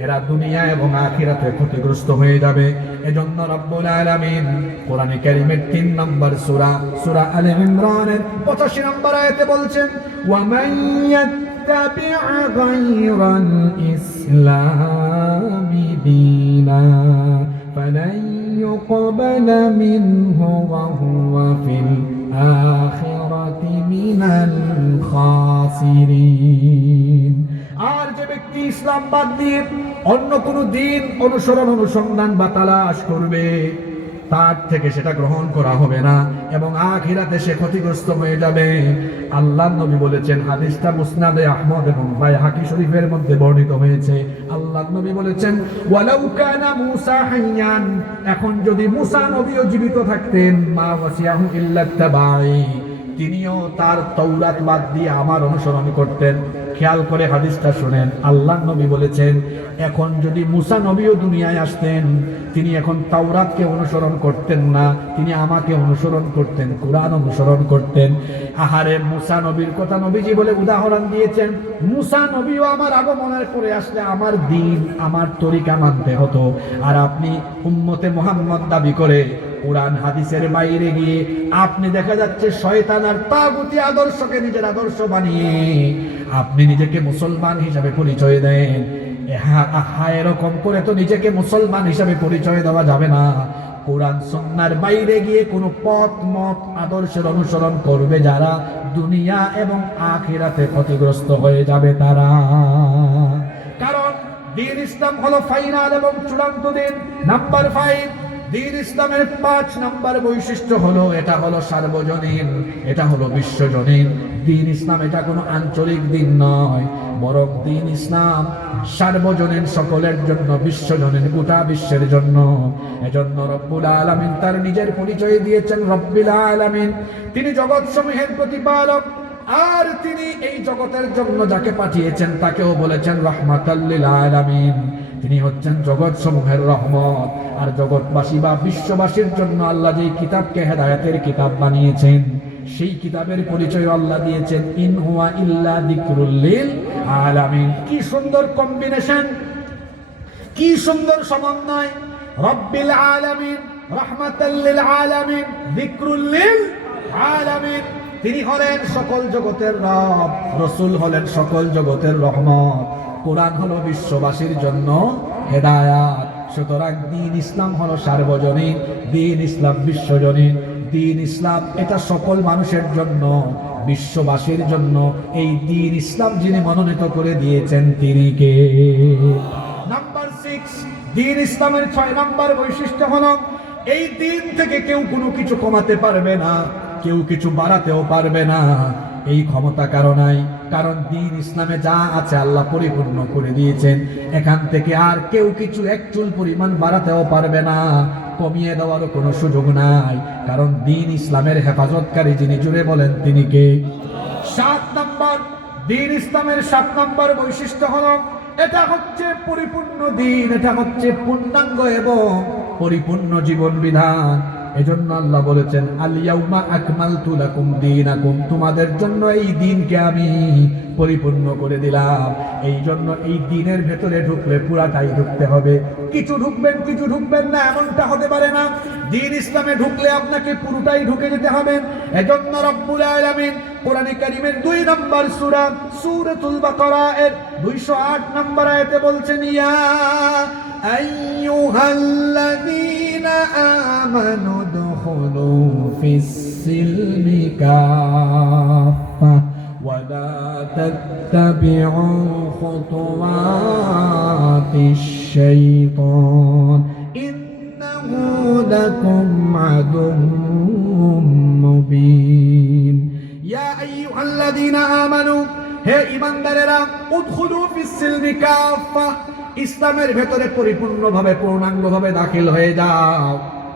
এরা দুনিয়া এবং আখিরাতে ক্ষতিগ্রস্ত হয়ে যাবে। এজন্য রব্বুল আলামিন কোরআনে কারীমের 3 নম্বর সূরা সূরা আলে ইমরানের 85 নম্বর আয়াতে বলছেন, ওয়া মান ইয়াত্তাবি' গায়রাল ইসলামি دينا فلن يقبل منه وهو في الآخرة من الخاسرين আর যে ব্যক্তি ইসলাম বাদ দিয়ে অন্য কোনো দিন অনুসন্ধান বা তালাশ করবে তার থেকে সেটা গ্রহণ করা হবে না এবং আখিরাতে সে ক্ষতিগ্রস্ত হয়ে যাবে। আল্লাহর নবী বলেছেন, হাদিসটা মুসনাদে আহমদ এবং বাইহাকি শরীফের মধ্যে বর্ণিত হয়েছে। আল্লাহর নবী বলেছেন, ওয়ালাউ কানা মূসা হাইয়ান, এখন যদি মূসা নবীও জীবিত থাকতেন, মা ওয়াসিয়াহু ইল্লা তাবাই, তিনিও তার তাওরাত বাদ দিয়ে আমার অনুসরণ করতেন। খেয়াল করে হাদিসটা শুনেন, আল্লাহর নবী বলেছেন, এখন যদি মূসা নবীও দুনিয়ায় আসতেন, তিনি এখন তাওরাতকে অনুসরণ করতেন না, তিনি আমাকে অনুসরণ করতেন, কুরআন অনুসরণ করতেন। আহারে, মূসা নবীর কথা নবীজি বলে উদাহরণ দিয়েছেন, মূসা নবীও আমার আগমনের পরে আসলে আমার দ্বীন, আমার তরিকা মানতে হতো। আর আপনি উম্মতে মুহাম্মদ দাবি করে কুরআন হাদিসের বাইরে গিয়ে আপনি দেখা যাচ্ছে শয়তান আর তাগুতি আদর্শকে নিজের আদর্শ বানিয়ে আপনি নিজেকে মুসলমান হিসাবে পরিচয় দেন। এরকম করে তো নিজেকে মুসলমান হিসাবে পরিচয় দেওয়া যাবে না। কোরআন সুন্নাহর বাইরে গিয়ে কোনো পথ মত আদর্শের অনুসরণ করবে যারা, দুনিয়া এবং আখিরাতে ক্ষতিগ্রস্ত হয়ে যাবে তারা। কারণ দ্বীন ইসলাম হলো ফাইনাল এবং চূড়ান্ত দিন। নাম্বার 5, দ্বীন ইসলামের 5 নম্বর বৈশিষ্ট্য হলো, এটা হলো সার্বজনীন, এটা হলো বিশ্বজনীন। দ্বীন ইসলাম এটা কোনো আঞ্চলিক দিন নয়, বরং দ্বীন ইসলাম সার্বজনীন, সকলের জন্য, বিশ্বজনীন, গোটা বিশ্বের জন্য। এজন্য রব্বুল আলামিন তার নিজের পরিচয় দিয়েছেন রব্বিল আলামিন, তিনি জগৎ সমূহের প্রতিপালক। আর তিনি এই জগতের জন্য যাকে পাঠিয়েছেন তাকেও বলেছেন রাহমাতাল লিল আলামিন, তিনি হচ্ছেন জগৎ সমূহের রহমত। আর জগৎবাসী বা বিশ্ববাসীর জন্য আল্লাহ যেই কিতাবকে হেদায়েতের কিতাব বানিয়েছেন, সেই কিতাবের পরিচয় আল্লাহ দিয়েছেন ইন হুয়া ইল্লা যিকরুল লিল আলামিন। কি সুন্দর কম্বিনেশন, কি সুন্দর সমন্বয়! রব্বিল আলামিন, রাহমাতাল লিল আলামিন, যিকরুল লিল আলামিন। তিনি হলেন সকল জগতের রব, রাসূল হলেন সকল জগতের রহমত, কোরআন হলো বিশ্ববাসীর জন্য হেদায়াত। সুতরাং দ্বীন ইসলাম হলো সার্বজনীন, দ্বীন ইসলাম বিশ্বজনীন। দ্বীন ইসলাম এটা সকল মানুষের জন্য, বিশ্ববাসীর জন্য। এই দ্বীন ইসলাম যিনি মনোনীত করে দিয়েছেন তিনি কে? নাম্বার 6, দ্বীন ইসলামের 6 নম্বর বৈশিষ্ট্য হলো, এই দ্বীন থেকে কেউ কোনো কিছু কমাতে পারবে না, কেউ কিছু বাড়াতেও পারবে না। এই ক্ষমতা কারো নাই, কারণ দ্বীন ইসলামে যা আছে আল্লাহ পরিপূর্ণ করে দিয়েছেন। এখান থেকে আর কেউ কিছু এক চুল পরিমাণ বাড়াতেও পারবে না, কমিয়ে দেওয়ারও কোনো সুযোগ নাই, কারণ দ্বীন ইসলামের হেফাজতকারী যিনি, জুড়ে বলেন তিনি কে? 7 নম্বর, দ্বীন ইসলামের 7 নম্বর বৈশিষ্ট্য হলো, এটা হচ্ছে পরিপূর্ণ দ্বীন, এটা হচ্ছে পূর্ণাঙ্গ এবং পরিপূর্ণ জীবন বিধান। এজন্য আল্লাহ বলেছেন, আল ইয়াউমা আকমালতু লাকুম দীনাকুম, তোমাদের জন্য এই দ্বীনকে আমি পরিপূর্ণ করে দিলাম। এই জন্য এই দ্বীনের ভেতরে ঢুকলে পুরাটাই ঢুকতে হবে, কিছু ঢুকবেন কিছু ঢুকবেন না এমনটা হতে পারে না। দ্বীন ইসলামে ঢুকলে আপনাকে পুরোটাই ঢুকে যেতে হবে। এজন্য রব্বুল আলামিন কোরআনে কারীমের 2 নম্বর সূরা সূরাতুল বাকারা এর 208 নম্বর আয়াতে বলছেন, ইয়া আইয়ুহাল্লাযীনা আমানু দুখুলু ফিস-সিলমি কাফা ওয়া লা তাত্তাবি'উ খুতুওয়াতিশ শাইতান ইন্নাহু লাকুম আদুউম মুবিন। ইয়া আইয়ুহাল্লাযীনা আমানু, হে ঈমানদারেরা, উদখুলু ফিস-সিলমি কাফা, ইসলামের ভেতরে পরিপূর্ণভাবে, পূর্ণাঙ্গভাবে দাখিল হয়ে যাও।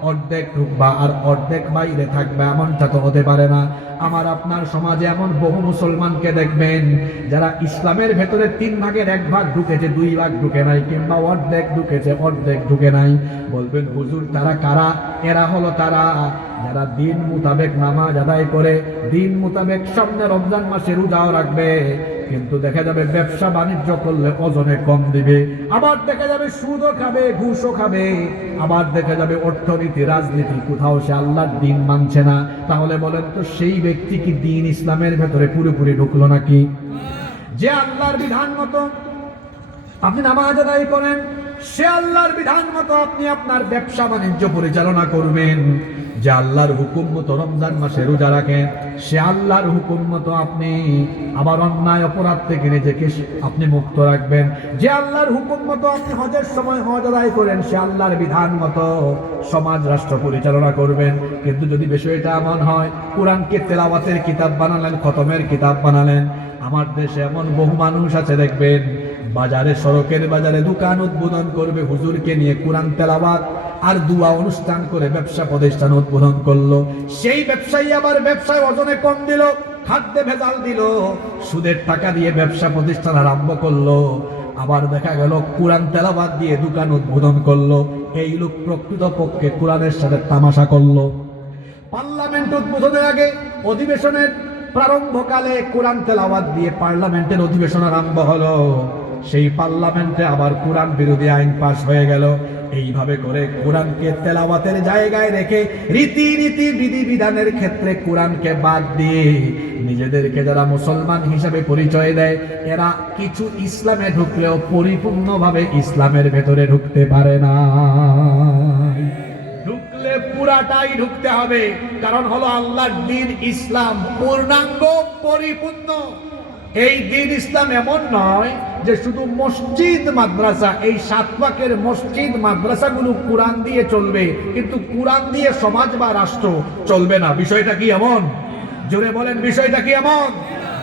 অর্ধেক ঢুকবা আর অর্ধেক বাইরে থাকবে, এমনটা তো হতে পারে না। আমার আপনার সমাজে এমন বহু মুসলমানকে দেখবেন যারা ইসলামের ভেতরে 3 ভাগের 1 ভাগ ঢুকেছে, 2 ভাগ ঢুকে নাই, কিংবা অর্ধেক ঢুকেছে, অর্ধেক ঢুকে নাই। বলবেন, হুজুর তারা কারা? এরা হলো তারা যারা দিন মোতাবেক নামাজ আদায় করে, দিন মোতাবেক সামনে রমজান মাসে রোজাও রাখবে, কিন্তু দেখা যাবে ব্যবসা বাণিজ্য করলে ওজনে কম দিবে, আবার দেখা যাবে সুদও খাবে, ঘুষও খাবে, আবার দেখা যাবে অর্থনীতি, রাজনীতি, কোথাও সে আল্লাহর দ্বীন মানছে না। তাহলে বলেন তো, সেই ব্যক্তি কি দ্বীন ইসলামের ভেতরে পুরোপুরি ঢুকলো নাকি? যে আল্লাহর বিধান মতো আপনি নামাজ আদায় করেন, সে আল্লাহর বিধান মতো আপনি আপনার ব্যবসা বাণিজ্য পরিচালনা করবেন। যে আল্লাহর হুকুম মতো রমজান মাসে রোজা রাখেন, সে আল্লাহর হুকুম মতো আপনি আবার অন্যায় অপরাধ থেকে নিজেকে আপনি মুক্ত রাখবেন। যে আল্লাহর হুকুম মতো আপনি হজের সময় হজ আদায় করেন, সে আল্লাহর বিধান মতো সমাজ রাষ্ট্র পরিচালনা করবেন। কিন্তু যদি বিষয়টা এমন হয়, কোরআনকে তেলাওয়াতের কিতাব বানালেন, খতমের কিতাব বানালেন। আমার দেশে এমন বহু মানুষ আছে দেখবেন, বাজারে সড়কের বাজারে দোকান উদ্বোধন করবে, হুজুরকে নিয়ে কোরআন তেলাওয়াত আর দুয়া অনুষ্ঠান করে ব্যবসা প্রতিষ্ঠান উদ্বোধন করলো। সেই ব্যবসায়ী আবার ব্যবসায় ওজনে কম দিল, খাদ্যে ভেজাল দিল, সুদের টাকা দিয়ে ব্যবসা প্রতিষ্ঠান আরম্ভ করলো। আবার দেখা গেল কোরআন তেলাওয়াত দিয়ে দোকান উদ্বোধন করলো। এই লোক প্রকৃতপক্ষে কোরআনের সাথে তামাশা করলো। পার্লামেন্ট উদ্বোধনের আগে অধিবেশনের প্রারম্ভকালে কোরআন তেলাওয়াত দিয়ে পার্লামেন্টের অধিবেশন আরম্ভ হলো। সেই পার্লামেন্টে আবার কোরআন বিরোধী আইন পাস হয়ে গেল। এইভাবে করে কোরআনকে তেলাওয়াতের জায়গায় রেখে রীতিনীতি বিধিবিধানের ক্ষেত্রে কোরআনকে বাদ দিয়ে নিজেদেরকে যারা মুসলমান হিসাবে পরিচয় দেয়, এরা কিছু ইসলামে ঢুকলেও পরিপূর্ণভাবে ইসলামের ভেতরে ঢুকতে পারে না। ঢুকলে পুরাটাই ঢুকতে হবে, কারণ হলো আল্লাহর দ্বীন ইসলাম পূর্ণাঙ্গ পরিপূর্ণ। এই দ্বীন ইসলাম এমন নয় যে শুধু মসজিদ মাদ্রাসা, এই 7 ওয়াক্তের মসজিদ মাদ্রাসাগুলো কোরআন দিয়ে চলবে, কিন্তু কোরআন দিয়ে সমাজ বা রাষ্ট্র চলবে না। বিষয়টা কি এমন? জোরে বলেন, বিষয়টা কি এমন?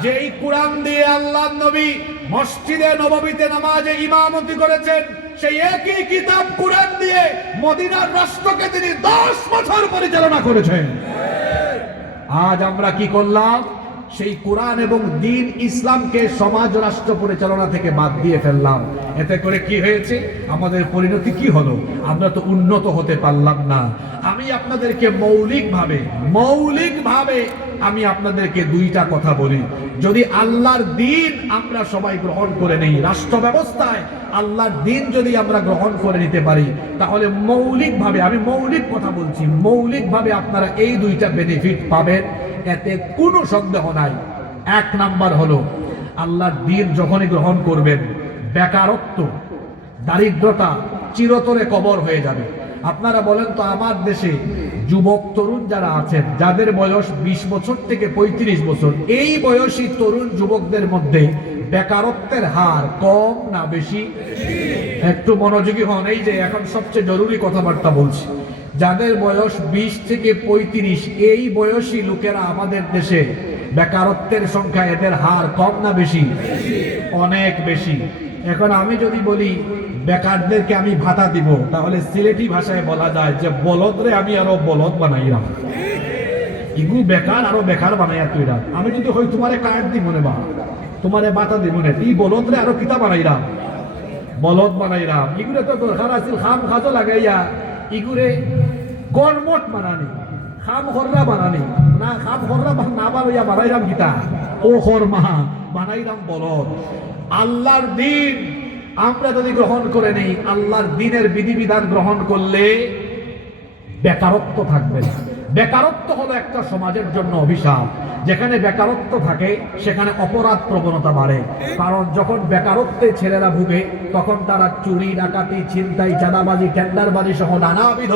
যে এই কোরআন দিয়ে আল্লাহর নবী মসজিদে নববীতে নামাজে ইমামতি করেছেন, সেই একই কিতাব কোরআন দিয়ে মদিনার রাষ্ট্রকে তিনি 10 বছর পরিচালনা করেছেন। আজ আমরা কি করলাম? সেই কোরআন এবং দ্বীন ইসলামকে সমাজ রাষ্ট্র পরিচালনা থেকে বাদ দিয়ে ফেললাম। এতে করে কি হয়েছে? আমাদের পরিণতি কি হলো? আমরা তো উন্নত হতে পারলাম না। আমি আপনাদেরকে মৌলিকভাবে আমি আপনাদেরকে 2টা কথা বলি। যদি আল্লাহর দ্বীন আমরা সবাই গ্রহণ করে নেই, রাষ্ট্র ব্যবস্থায় আল্লাহর দ্বীন যদি আমরা গ্রহণ করে নিতে পারি, তাহলে মৌলিকভাবে, আমি মৌলিক কথা বলছি, মৌলিকভাবে আপনারা এই 2টা বেনিফিট পাবেন, এতে কোনো সন্দেহ নাই। 1 নাম্বার হলো, আল্লাহর দ্বীন যখনই গ্রহণ করবেন, বেকারত্ব, দারিদ্রতা চিরতরে কবর হয়ে যাবে। আপনারা বলেন তো, আমার দেশে যুবক তরুণ যারা আছেন, যাদের বয়স 20 বছর থেকে 35 বছর, এই বয়সী তরুণ যুবকদের মধ্যে বেকারত্বের হার কম না বেশি? একটু মনোযোগী হন, এই যে এখন সবচেয়ে জরুরি কথাবার্তা বলছি। যাদের বয়স 20 থেকে 35, এই বয়সী লোকেরা আমাদের দেশে বেকারত্বের সংখ্যা, এদের হার কম না বেশি? অনেক বেশি। এখন আমি যদি বলি বেকারদেরকে আমি ভাতা দিব, তাহলে সিলেটি ভাষায় বলা যায় যে বলদরে আমি আরো বলদ বানাইলাম, ইগু বেকার আরো বেকার বানাইয়া তুইরা। আমি যদি হই তোমারে কার্ড দিব না, বা তোমারে ভাতা দিব না, এই বলদরে আরো কিতা বানাইলাম, বলদ বানাইলাম। ইগুরে তো দরকার আছিল খাম খাজো লাগাইয়া ইগুরে কর্মট বানানি, খাম খররা বানানি না, খাম খররা না বানাইয়া বানাইলাম গীতা ও খরমা বানাইলাম বলদ। আল্লাহর দ্বীন আমরা যদি গ্রহণ করে নেই, আল্লাহর দ্বীনের বিধিবিধান গ্রহণ করলে বেকারত্ব থাকবে না। বেকারত্ব হলো একটা সমাজের জন্য অভিশাপ। যেখানে বেকারত্ব থাকে সেখানে অপরাধ প্রবণতা বাড়ে। কারণ যখন বেকারত্বে ছেলেরা ভুগে, তখন তারা চুরি, ডাকাতি, ছিনতাই, চাঁদাবাজি, টেন্ডারবাজি সহ নানাবিধ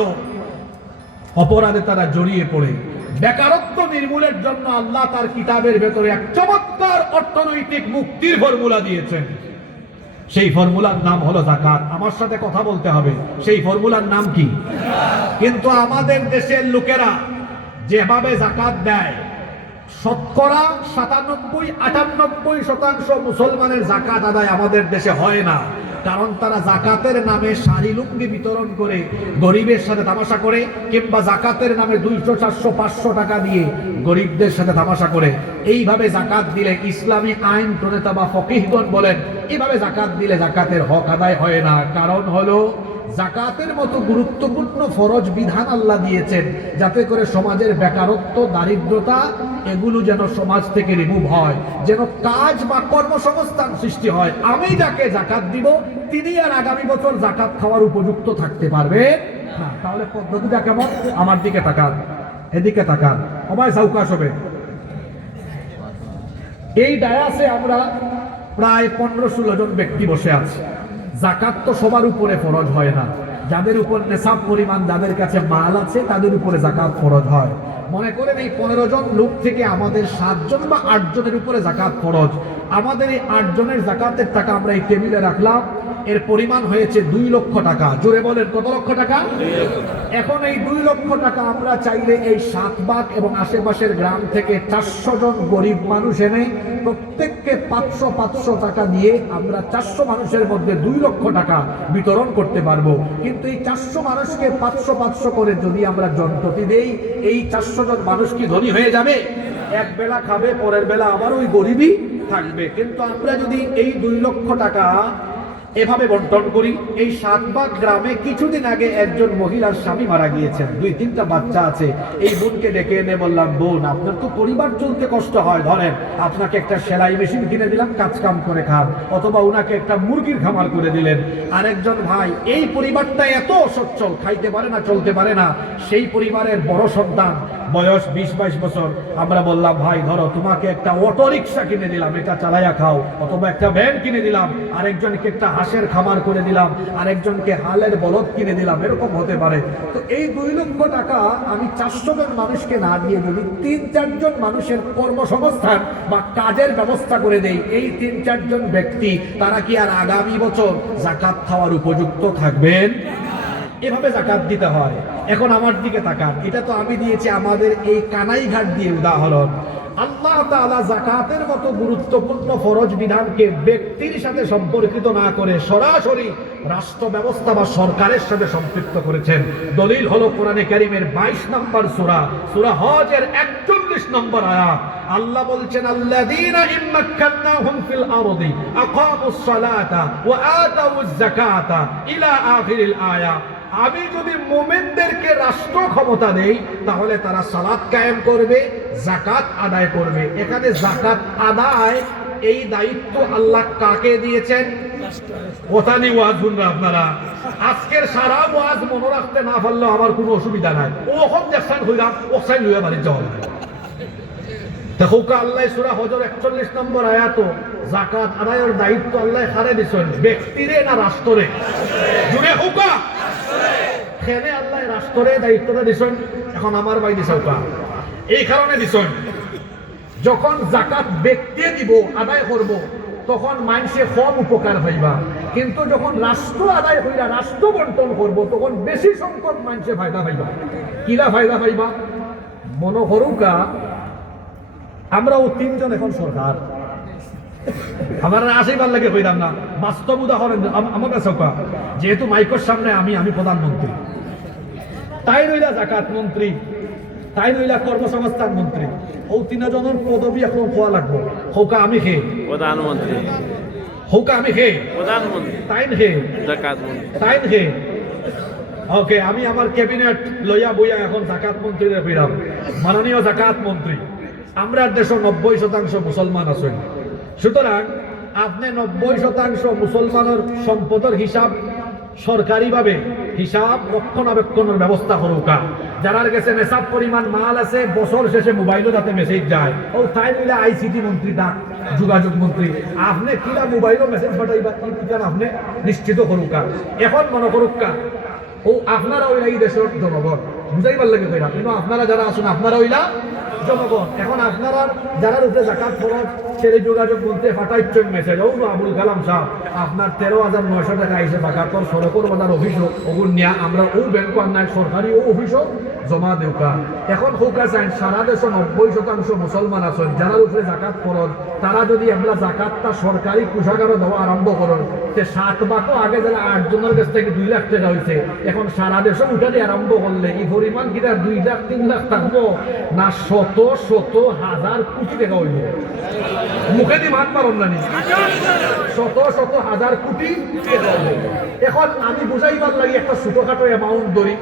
অপরাধে তারা জড়িয়ে পড়ে। বেকারত্ব নির্মূলের জন্য আল্লাহ তার কিতাবের ভেতরে এক চমৎকার অর্থনৈতিক মুক্তির ফর্মুলা দিয়েছেন। সেই ফর্মুলার নাম হলো যাকাত। আমার সাথে কথা বলতে হবে, সেই ফর্মুলার নাম কি? কিন্তু আমাদের দেশের লোকেরা যেভাবে যাকাত দেয়, শতকরা 97-98% মুসলমানের যাকাত আদায় আমাদের দেশে হয় না। কারণ তারা যাকাতের নামে শাড়ি লুঙ্গি বিতরণ করে গরিবের সাথে তামাশা করে, কিংবা যাকাতের নামে 200, 400, 500 টাকা দিয়ে গরিবদের সাথে তামাশা করে। এইভাবে যাকাত দিলে, ইসলামী আইন প্রণেতা বা ফকিহগণ বলেন, এইভাবে যাকাত দিলে যাকাতের হক আদায় হয় না। কারণ হলো যাকাতের মতো গুরুত্বপূর্ণ ফরজ বিধান আল্লাহ দিয়েছেন, যাতে করে সমাজের বেকারত্ব, দারিদ্রতা এগুলো যেন সমাজ থেকে রিমুভ হয়, যেন কাজ বা কর্মসংস্থান সৃষ্টি হয়। আমি যাকে যাকাত দিব, তিনি আর আগামী বছর যাকাত খাওয়ার উপযুক্ত থাকতে পারবে না। তাহলে পদ্ধতিটা কেমন? আমার দিকে তাকান, এদিকে তাকান, সবাই সাউকাশ হবে। এই ডায়াসে আমরা প্রায় 15-16 জন ব্যক্তি বসে আছি, জাকাত তো সবার উপরে ফরজ হয় না, যাদের উপর নেশাব পরিমাণ, যাদের কাছে মাল আছে তাদের উপরে জাকাত ফরজ হয়। মনে করেন এই 15 জন লোক থেকে আমাদের 7 জন বা 8 জনের উপরে জাকাত ফরজ। আমাদের এই 8 জনের জাকাতের টাকা আমরা এই টেবিলে রাখলাম, এর পরিমাণ হয়েছে 2 লক্ষ টাকা। জোরে বলেন কত লক্ষ টাকা? এখন এই 2 লক্ষ টাকা আমরা চাইলে এই 7 বাগ এবং আশেপাশের গ্রাম থেকে 400 জন গরিব মানুষ এনে প্রত্যেককে 500 টাকা দিয়ে আমরা 400 মানুষের মধ্যে 2 লক্ষ টাকা বিতরণ করতে পারবো। কিন্তু এই 400 মানুষকে 500 করে যদি আমরা জনপ্রতি দেই, এই 400 জন মানুষ কি ধনী হয়ে যাবে? এক বেলা খাবে, পরের বেলা আবার ওই গরিবই থাকবে। কিন্তু আমরা যদি এই 2 লক্ষ টাকা এভাবে বন্টন করি, এই 7 বাগ গ্রামে কিছুদিন আগে একজন মহিলার স্বামী মারা গিয়েছেন, 2-3টা বাচ্চা আছে। এই বোনকে ডেকে এনে বললাম, বোন আপনার তো পরিবার চলতে কষ্ট হয়, ধরেন আপনাকে একটা সেলাই মেশিন কিনে দিলাম, কাজ কাম করে খান, অথবা উনাকে একটা মুরগির খামার করে দিলেন। আরেকজন ভাই, এই পরিবারটা এত অসচ্ছল, খাইতে পারে না, চলতে পারে না, সেই পরিবারের বড় সন্তান বয়স 20-22 বছর, আমরা বললাম ভাই ধরো তোমাকে একটা অটো রিক্সা কিনে দিলাম, এটা চালাইয়া খাও, অথবা একটা ভ্যান কিনে দিলাম, আরেকজনকে একটা হাঁসের খামার করে দিলাম, আরেকজনকে হালের বলদ কিনে দিলাম, এরকম হতে পারে। তো এই 2 লক্ষ টাকা আমি 400 জন মানুষকে না দিয়ে যদি 3-4 জন মানুষের কর্মসংস্থান বা কাজের ব্যবস্থা করে দেই, এই 3-4 জন ব্যক্তি তারা কি আর আগামী বছর জাকাত খাওয়ার উপযুক্ত থাকবেন? এভাবে জাকাত দিতে হয়। এখন আমার দিকে তাকান, এটা তো আমি দিয়েছি আমাদের এই কানাইঘাট দিয়ে উদাহরণ। আল্লাহ তাআলা জাকাতের মতো গুরুত্বপূর্ণ ফরজ বিধানকে ব্যক্তির সাথে সম্পর্কিত না করে সরাসরি রাষ্ট্র ব্যবস্থা বা সরকারের সাথে সম্পৃক্ত করেছেন। দলিল হলো কোরআনে কারীমের 22 নম্বর সূরা, সূরা হজের 41 নম্বর আয়াত। আল্লাহ বলছেন, আল্লাযীনা ইম্মাক্কান্নাহুম ফিল আরদি আকামুস সালাতা ওয়া আতাউজ যাকাতা ইলা আখিরিল আয়াত। আমি যদি মুমিনদেরকে রাষ্ট্র ক্ষমতা দেই, তাহলে তারা সালাত কায়েম করবে, যাকাত আদায় করবে। এখানে যাকাত আদায় এই দায়িত্ব আল্লাহ কাকে দিয়েছেন? ওতানি ওয়াজ শুনবেন আপনারা। আজকের সারা ওয়াজ মনে রাখতে না পারলেও আমার কোনো অসুবিধা নাই, ওখন দেখছেন হইলাম ওসাই লইয়া বাড়ি যাওয়া দেখো আল্লাহ সূরা হজর 41 নম্বর আয়াত, যাকাত আদায়ের দায়িত্ব আল্লাহ কারে দিছেন? ব্যক্তিরে না রাষ্ট্রে? জুড়ে হুকা খেলে আল্লাহ রাষ্ট্রে দায়িত্বটা দিছেন। এখন আমার ভাই দিছে হুকা এই কারণে দিছেন, যখন যাকাত ব্যক্তি দিব, আদায় করব, তখন মানুষে কম উপকার পাইবা। কিন্তু যখন রাষ্ট্র আদায় হইয়া রাষ্ট্র বন্টন করব, তখন বেশি সংখ্যক মানুষে ফায়দা পাইবা। কিলা ফায়দা পাইবা? মনে করুকা আমরাও 3 জন এখন সরকার, আমার আশীর্বাদ লাগে কইলাম না, বাস্তব উদাহরণ আমার কাছে যেহেতু মাইকের সামনে আমি প্রধানমন্ত্রী, তাই রইলা জাকাত মন্ত্রী, তাই রইলা কর্মসংস্থান মন্ত্রী, ও 3 জনের পদবি এখন খোয়া লাগবো। হৌকা আমি খে প্রধানমন্ত্রী, হৌকা আমি খে প্রধানমন্ত্রী, তাই খে জাকাত মন্ত্রী, তাই খে। ওকে, আমি আমার ক্যাবিনেট লইয়া বইয়া এখন জাকাত মন্ত্রীদের ফিরাম। মাননীয় জাকাত মন্ত্রী, আমরা দেশে 90% মুসলমান আছেন, সুতরাং আপনি 90% মুসলমানের সম্পদের হিসাব সরকারিভাবে হিসাব রক্ষণাবেক্ষণের ব্যবস্থা করুকা। যারা কাছে নেশাব পরিমাণ মাল আছে, বছর শেষে মোবাইলও যাতে মেসেজ যায়, ও তাই মিলে আইসিটি মন্ত্রী ডাক, যোগাযোগ মন্ত্রী, আপনি কিনা মোবাইলও মেসেজ পাঠাইবা, আপনি নিশ্চিত করুকা। এখন মনে করুকা ও আপনারা ওইলা এই দেশের জনগণ, বুঝাইবার লাগে কইরা, কিন্তু আপনারা যারা আসুন আপনারা ওইলা জনগণ। এখন আপনারা যারা উপরে জাকাত ফরজ, ছেলে যোগাযোগ মন্ত্রী পাঠাইছেন মেসেজ, ও আবুল কালাম সাহেব আপনার 13,900 টাকা আইসে জাকাতর সড়কর বাজার অফিসও ওগুন নিয়া আমরা ও ব্যাংক আনায় সরকারি ও অফিসও জমা দেউকা। এখন হোকা চাই সারা দেশে 90% মুসলমান আছেন, যারা উপরে জাকাত ফরজ, তারা যদি আমরা জাকাতটা সরকারি কোষাগারে দেওয়া আরম্ভ করেন, 7 বাকও আগে যারা 8 জনের কাছ থেকে 2 লাখ টাকা হয়েছে, এখন সারা দেশে উঠাতে আরম্ভ করলে এই পরিমাণ কিনা 2 লাখ 3 লাখ থাকবো না, শত শত হাজার কোটি টাকা হইব। মুখে দিয়ে মাত পারন না, শত শত হাজার কোটি টাকা হইব। এখন আমি বুঝাইবার লাগি একটা ছোটখাটো অ্যামাউন্ট ধরি,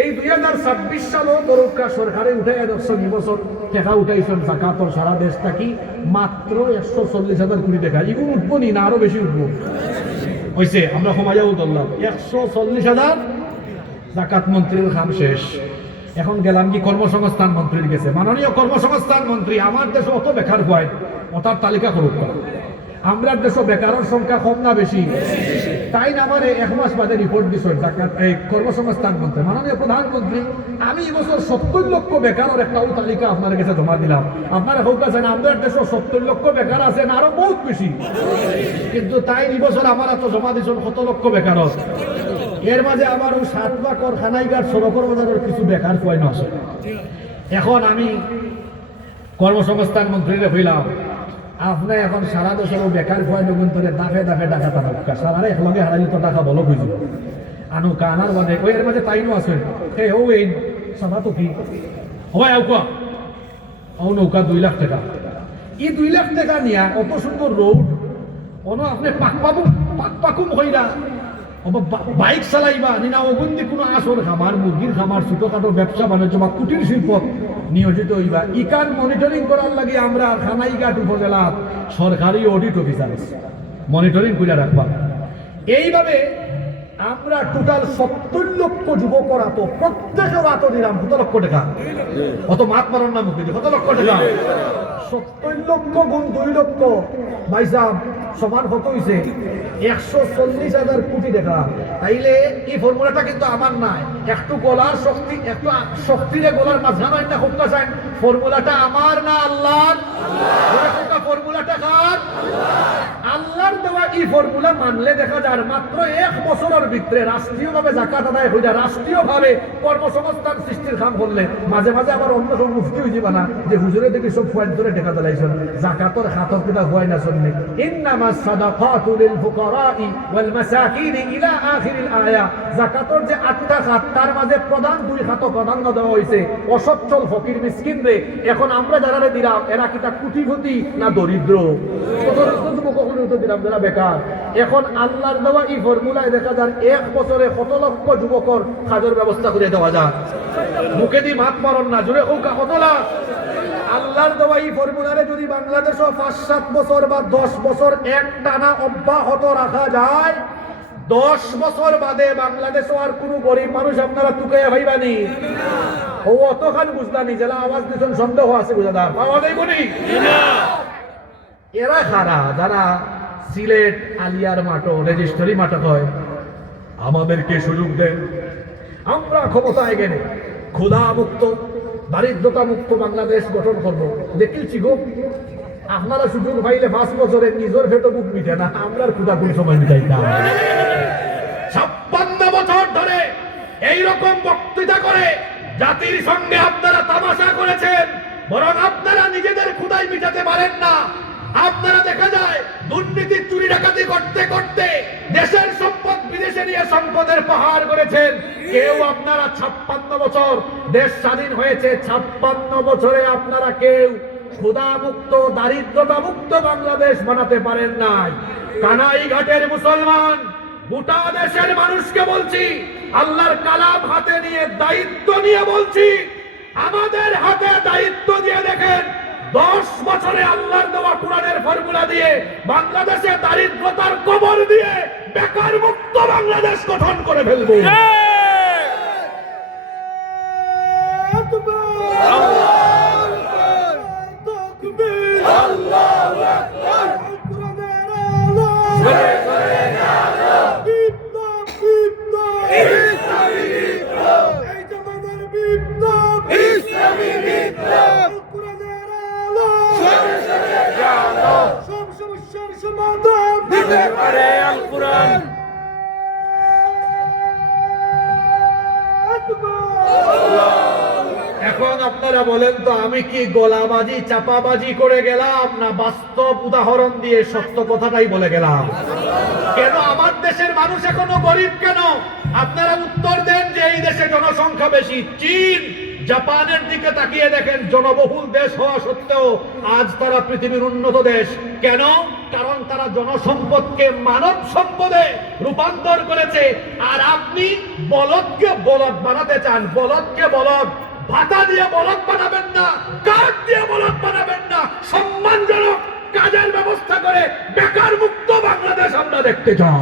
এই 2026 সালও তরুকা সরকারে উঠে 10 বছর টাকা উঠাইছেন জাকাতর সারা দেশ থাকি মাত্র 140,000 কোটি টাকা। এগুলো উঠবো নি না আরো বেশি উঠবো হয়েছে? আমরা সমাজেও ধরলাম 140,000 জাকাত মন্ত্রীর খাম শেষ। এখন গেলাম কি কর্মসংস্থান মন্ত্রীর গেছে। মাননীয় কর্মসংস্থান মন্ত্রী, আমার দেশে অত বেকার হয়, ওটার তালিকা করুক। আমরা দেশে বেকারের সংখ্যা কম না বেশি? তাই না আমার এক মাস বাদে রিপোর্ট দিচ্ছেন এই কর্মসংস্থান মন্ত্রী, মাননীয় প্রধানমন্ত্রী, আমি এবছর 70 লক্ষ বেকারের একটা তালিকা আপনার কাছে জমা দিলাম। আপনারা হোক আছেন আমাদের দেশে 70 লক্ষ বেকার আছেন, আরো বহুত বেশি, কিন্তু তাই এবছর আমার এত জমা দিচ্ছেন 100 লক্ষ বেকার। এর মাঝে আমার ওই 7 লাখ খানাইঘাট সড়কের বাজারের কিছু বেকার পয়েন্ট আছে। এখন আমি কর্মসংস্থান মন্ত্রীরে হইলাম, আপনি এখন সারা দেশের বেকার পয়েন্ট ধরে দাফে দাফে টাকা টাকা সারারে একলগে হারাইলে তো টাকা বলো বুঝি আনু কানার বাদে ওই এর মাঝে তাইনও আছে এই ও এই সভা তো কি হবাই আউকা ও নৌকা 2 লাখ টাকা। এই 2 লাখ টাকা নিয়ে অত সুন্দর রোড অনো আপনি পাকুম হইরা বাইক চালাইবা নিনা অবন্দি কোনো আসর খামার মুরগির খামার ছোটখাটো ব্যবসা বাণিজ্য বা কুটির শিল্প নিয়োজিত হইবা। ইকান মনিটরিং করার লাগে আমরা খানাইঘাট উপজেলা সরকারি অডিট অফিসার মনিটরিং করে রাখবা। এইভাবে আমরা টোটাল 70 লক্ষ যুবকরা তো প্রত্যেকের হাতে দিলাম 100 লক্ষ টাকা। অত মাত মারণ না মুখে 100 লক্ষ টাকা। 70 লক্ষ গুণ 2 লক্ষ ভাই সাহেব সমান কত হয়েছে? 140,000 কোটি টাকা। তাইলে এই ফর্মুলাটা কিন্তু আমার নাই, একটু গলার শক্তি, একটু শক্তিরে গলার মাঝখানে না হোক চাই, ফর্মুলাটা আমার না আল্লাহর। ফর্মুলাটা কার? আল্লাহর দেওয়া। এই ফর্মুলা মানলে দেখা যায় মাত্র 1 বছরের ভিতরে রাষ্ট্রীয়ভাবে জাকাত আদায় হয়ে যায়, রাষ্ট্রীয়ভাবে কর্মসংস্থান সৃষ্টির কাম করলে। মাঝে মাঝে আবার অন্য সব মুফতি হয়ে যাবে না যে হুজুরে দেখি সব পয়েন্ট ধরে টাকা দিলাইছেন, জাকাতর খাতর কিটা হয় না শুনলে। ইন্নামাস সাদাকাতু লিল ফুকারাই ওয়াল মাসাকিন ইলা আখিরিল আয়া। জাকাতর যে 8টা খাত তার মাঝে প্রধান 2 খাত প্রাধান্য দেওয়া হয়েছে অসচ্ছল ফকির মিসকিনরে। এখন আমরা যারা দিলাম এরা কিটা কোটিপতি না দরিদ্র? কখনো তো দিলাম যারা বেকার। এখন আল্লাহর দেওয়া এই ফর্মুলায় দেখা যায় 1 বছরে 100 লক্ষ যুবকর কাজের ব্যবস্থা করে দেওয়া যায়। মুখে দিয়ে মাত মারণ না, জোরে হোক 100 লাখ। আল্লাহর দেওয়া এই ফর্মুলারে যদি বাংলাদেশও 5-7 বছর বা 10 বছর এক টানা অব্যাহত রাখা যায়, 10 বছর বাদে বাংলাদেশও আর কোনো গরিব মানুষ আপনারা টুকাইয়া ভাইবানি। ও অতখান বুঝলানি জেলা আওয়াজ দিচ্ছেন, সন্দেহ আছে বুঝাদার পাওয়া যাইব নি? এরা খারা যারা সিলেট আলিয়ার মাঠো রেজিস্ট্রি মাঠক হয়, আমাদেরকে সুযোগ দেন, আমরা ক্ষমতায় গেলে ক্ষুধা মুক্ত দারিদ্রতা মুক্ত বাংলাদেশ গঠন করবো। দেখেছি গো আপনারা সুযোগ পাইলে 5 বছরে নিজের ভেটো বুক মিটে না, আমরা ক্ষুধা কোন সময় মিটাইতাম। 56 বছর ধরে এইরকম বক্তৃতা করে জাতির সঙ্গে আপনারা তামাশা করেছেন, বরং আপনারা নিজেদের ক্ষুধাই মিটাতে পারেন না। আপনারা দেখা যায় দুর্নীতি চুরি ডাকাতি করতে করতে দেশের সম্পদ বিদেশে নিয়ে সম্পদের পাহাড় করেছেন। কেউ আপনারা 56 বছর দেশ স্বাধীন হয়েছে, 56 বছরে আপনারা কেউ ক্ষুধা মুক্ত দারিদ্রতা মুক্ত বাংলাদেশ বানাতে পারেন নাই। কানাইঘাটের মুসলমান গোটা দেশের মানুষকে বলছি, আল্লাহর কালাম হাতে নিয়ে দায়িত্ব নিয়ে বলছি, আমাদের হাতে দায়িত্ব দিয়ে দেখেন 10 বছরে আল্লাহর দেওয়া কোরআনের ফর্মুলা দিয়ে বাংলাদেশে দারিদ্রতার কবর দিয়ে বেকার মুক্ত বাংলাদেশ গঠন করে ফেলবো। এখন আপনারা বলেন তো আমি কি গোলাবাজি চাপাবাজি করে গেলাম না বাস্তব উদাহরণ দিয়ে সত্য কথাটাই বলে গেলাম? কেন আমার দেশের মানুষ এখনো গরিব কেন? আপনারা উত্তর দেন যে এই দেশে জনসংখ্যা বেশি। চীন জাপানের দিকে তাকিয়ে দেখেন, জনবহুল দেশ হওয়া সত্ত্বেও আজ তারা পৃথিবীর উন্নত দেশ। কেন? কারণ তারা জনসম্পদকে মানব সম্পদে রূপান্তর করেছে। আর আপনি বলদকে বলদ বানাতে চান, বলদকে বলদ ভাতা দিয়ে বলদ বানাবেন না, কাঠ দিয়ে বলদ বানাবেন না, সম্মানজনক কাজের ব্যবস্থা করে বেকার মুক্ত বাংলাদেশ আমরা দেখতে চাই।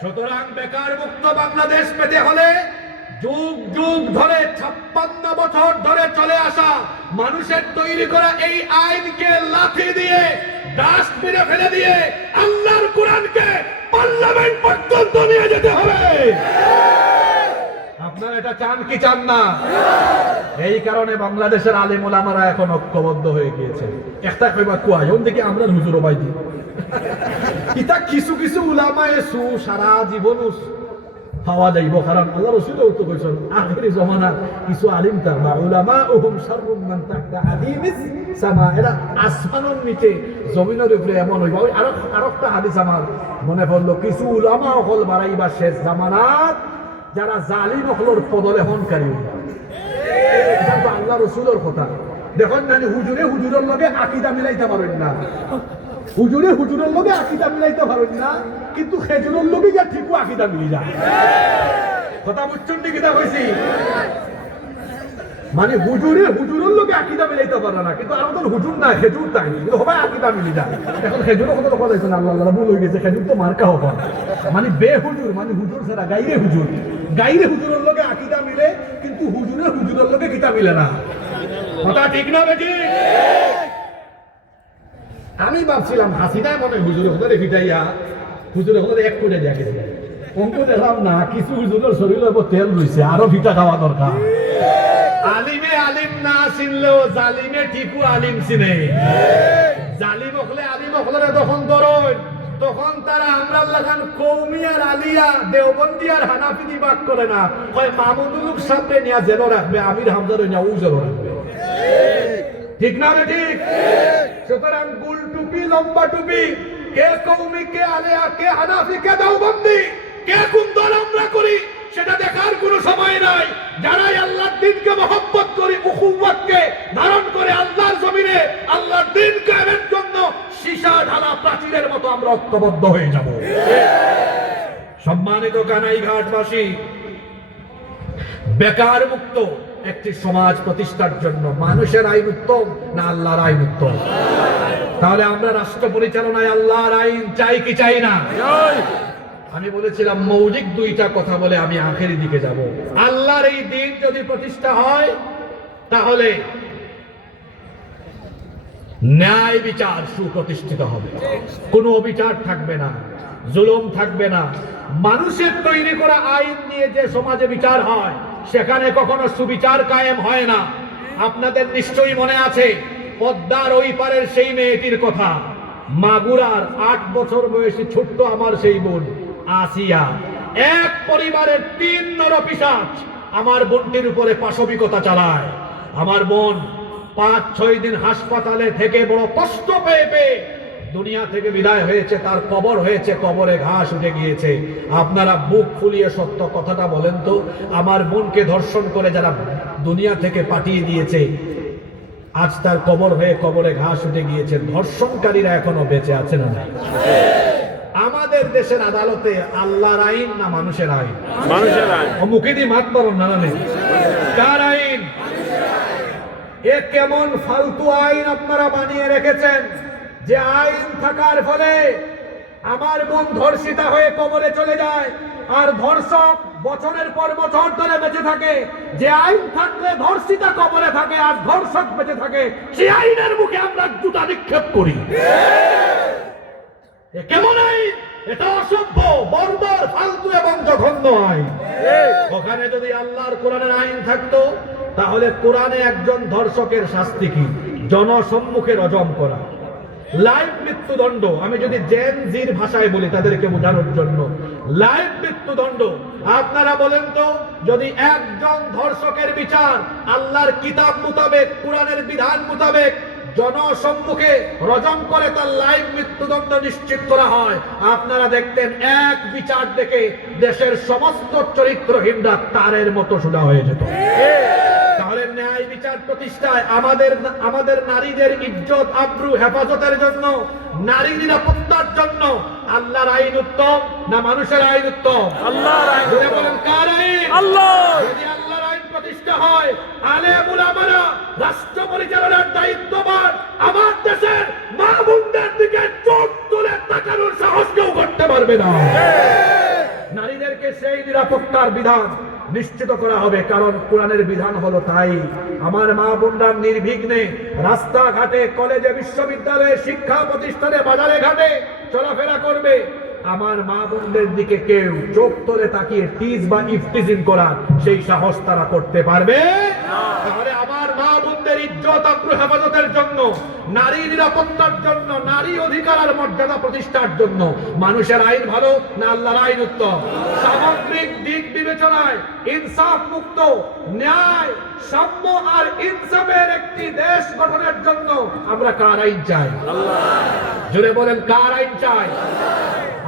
সুতরাং বেকার মুক্ত বাংলাদেশ পেতে হলে যুগ যুগ ধরে 56 বছর ধরে চলে আসা মানুষের তৈরি করা এই আইনকে লাথি দিয়ে ডাস্টবিনে ফেলে দিয়ে আল্লাহর কোরআনকে পার্লামেন্ট পর্যন্ত নিয়ে যেতে হবে। আপনারা এটা চান কি চান না? এই কারণে বাংলাদেশের আলেম ওলামারা এখন ঐক্যবদ্ধ হয়ে গিয়েছে। একটা কইবা কুয়াই ওন থেকে আমরা হুজুর ওবাই দিই কিতা কিছু কিছু উলামায়ে সু সারা জীবন হাওয়া যাইব, কারণ আল্লাহ রাসূলও তো কইছেন আখিরি জামানার কিছু আলিম তারবা উলামাউহুম শাররুম মান তাহতা আদিমিস সামা, এরা আসমানের নিচে জমিনের উপরে এমন হইবা। ওই আরেকটা হাদিস আমার মনে পড়লো, কিছু উলামা হল বাড়াইবা শেষ জামানাত যারা জালিম হলর পদলেহনকারী হইবা। এটা তো আল্লাহ রাসূলের কথা। দেখুন না, হুজুরে হুজুরের লগে আকীদা মিলাইতে পারেন না, হুজুরে হুজুরের লগে আকীদা মিলাইতে পারেন না, কিন্তু খেজুরের লগে যা ঠিকও আকীদা মিলি যায়। কথা বুঝছেন নি? কিতা কইছি? মানে হুজুরে হুজুরের লগে আকীদা মিলাইতে পারে না, কিন্তু আর তো হুজুর না, খেজুর তাই, কিন্তু সবাই আকীদা মিলি যায়। এখন খেজুরের কথা কথা যাইছে না, আল্লাহ ভুল হয়ে গেছে, খেজুর তো মার্কা হবে। মানে বে হুজুর মানে হুজুর ছাড়া গাইরে হুজুর, গাইরে হুজুরের লগে আকীদা মিলে, কিন্তু হুজুরে হুজুরের লগে কিতা মিলে না। কথা ঠিক না বেটি? আমি ভাবছিলাম হাসিনায় মনে হুজুরে হুজুরে ফিটাইয়া হুজুরে হুজুরে এক করে দিয়া গেছে, অঙ্ক দেখলাম না, কিছু হুজুরের শরীরের উপর তেল রয়েছে, আরো ফিটা খাওয়া দরকার। আলিমে আলিম না চিনলেও জালিমে ঠিকও আলিম চিনে। জালিম হলে আলিম হলে তখন ধরুন, তখন তারা আমরা লাগান কৌমিয়ার আলিয়া দেওবন্দি আর হানাফি বিভাগ করে না, হয় মামুনুল সামনে নিয়ে জেল রাখবে, আমির হামজার নিয়ে ও জেল রাখবে। ঠিক না রে? ঠিক। সুতরাং গুল টুপি লম্বা টুপি, কে কৌমি, কে আলিয়া, কে হানাফি, কে দেওবন্দি, কে কোন দল আমরা করি সেটা দেখার কোনো সময় নাই। যারাই আল্লাহর দ্বীনকে মহব্বত করি, উখুওয়াতকে ধারণ করে আল্লাহর জমিনে আল্লাহর দ্বীন কায়েমের জন্য সীসা ঢালা প্রাচীরের মতো আমরা ঐক্যবদ্ধ হয়ে যাব। সম্মানিত কানাইঘাটবাসী, বেকার মুক্ত একটি সমাজ প্রতিষ্ঠার জন্য মানুষের আইন উত্তম না আল্লাহর আইন উত্তম? তাহলে আমরা রাষ্ট্র পরিচালনায় আল্লাহর আইন চাই কি চাই না? আমি বলেছিলাম মৌলিক দুইটা কথা বলে আমি আখেরি দিকে যাব। আল্লাহর এই দিন যদি প্রতিষ্ঠা হয় তাহলে ন্যায় বিচার সুপ্রতিষ্ঠিত হবে, কোনো অবিচার থাকবে না, জুলুম থাকবে না। মানুষের তৈরি করা আইন নিয়ে যে সমাজে বিচার হয় সেখানে কখনো সুবিচার কায়েম হয় না। আপনাদের নিশ্চয়ই মনে আছে পদ্মার ওই পারের সেই মেয়েটির কথা, মাগুরার 8 বছর বয়সী ছোট্ট আমার সেই বোন আসিয়া, এক পরিবারের 3 নরপিশাচ আমার বোনটির উপরে পাশবিকতা চালায়। আমার বোন 5-6 দিন হাসপাতালে থেকে বড় কষ্ট পেয়ে পেয়ে দুনিয়া থেকে বিদায় হয়েছে, তার কবর হয়েছে, কবরে ঘাস উঠে গিয়েছে। আপনারা বুক ফুলিয়ে সত্য কথাটা বলেন তো, আমার বোনকে ধর্ষণ করে যারা দুনিয়া থেকে পাঠিয়ে দিয়েছে, আজ তার কবর হয়ে কবরে ঘাস উঠে গিয়েছে, ধর্ষণকারীরা এখনো বেঁচে আছে না নাই? আমাদের দেশের আদালতে আল্লাহর আইন না মানুষের আইন? মানুষের আইন। মুখে দিয়ে মাত পারো না, কার আইন? এ কেমন ফালতু আইন আপনারা বানিয়ে রেখেছেন, যে আইন থাকার ফলে আমার বোন ধর্ষিতা হয়ে কবরে চলে যায় আর ধর্ষক বছরের পর বছর ধরে বেঁচে থাকে। যে আইন থাকলে ধর্ষিতা কবরে থাকে আর ধর্ষক বেঁচে থাকে, সেই আইনের মুখে আমরা জুতা নিক্ষেপ করি। কেমন আইন? এটা অসভ্য, বর্বর, ফালতু এবং জঘন্য আইন। ওখানে যদি আল্লাহর কোরআনের আইন থাকতো তাহলে কোরআনে একজন ধর্ষকের শাস্তি কি? জনসম্মুখে রজম করা, লাইভ মৃত্যুদণ্ড। আমি যদি জেন জির ভাষায় বলি তাদেরকে বোঝানোর জন্য, লাইভ মৃত্যুদণ্ড। আপনারা বলেন তো, যদি একজন ধর্ষকের বিচার আল্লাহর কিতাব মোতাবেক, কোরআনের বিধান মোতাবেক জনসম্মুখে রজম করে তার লাইভ মৃত্যুদণ্ড নিশ্চিত করা হয়, আপনারা দেখতেন এক বিচার দেখে দেশের সমস্ত চরিত্রহীনরা তারের মতো সোজা হয়ে যেত। তাহলে ন্যায় বিচার প্রতিষ্ঠায় আমাদের নারীদের ইজ্জত আব্রু হেফাজতের জন্য, নারী নিরাপত্তার জন্য আল্লাহর আইন উত্তম না মানুষের আইন উত্তম? আল্লাহর আইন। বলেন কার আইন? আল্লাহ। যদি আল্লাহর আইন প্রতিষ্ঠা হয়, আলেম উলামারা রাষ্ট্র পরিচালনার দায়িত্ববান আমার দেশের মা বোনদের দিকে চোখ তুলে তাকানোর সাহস কেউ করতে পারবে না। নারীদেরকে সেই নিরাপত্তার বিধান, নিশ্চিত করা হবে, কারণ কোরআনের বিধান হলো তাই। আমার মা বোনরা নির্বিঘ্নে রাস্তাঘাটে, কলেজে, বিশ্ববিদ্যালয়ে, শিক্ষা প্রতিষ্ঠানে, বাজারে ঘাটে চলাফেরা করবে। আমার মা বোনদের দিকে কেউ চোখ তুলে তাকিয়ে টিজ বা ইফতিজিং করার সেই সাহস তারা করতে পারবে তাহলে আমার মা বোনদের ইজ্জত আব্রু হেফাজতের জন্য, নারী নিরাপত্তার জন্য, নারী অধিকার আর মর্যাদা প্রতিষ্ঠার জন্য মানুষের আইন ভালো না আল্লাহর আইন উত্তম? সামগ্রিক দিক বিবেচনায় ইনসাফ মুক্ত, ন্যায়, সাম্য আর ইনসাফের একটি দেশ গঠনের জন্য আমরা কার আইন চাই? জোরে বলেন, কার আইন চাই?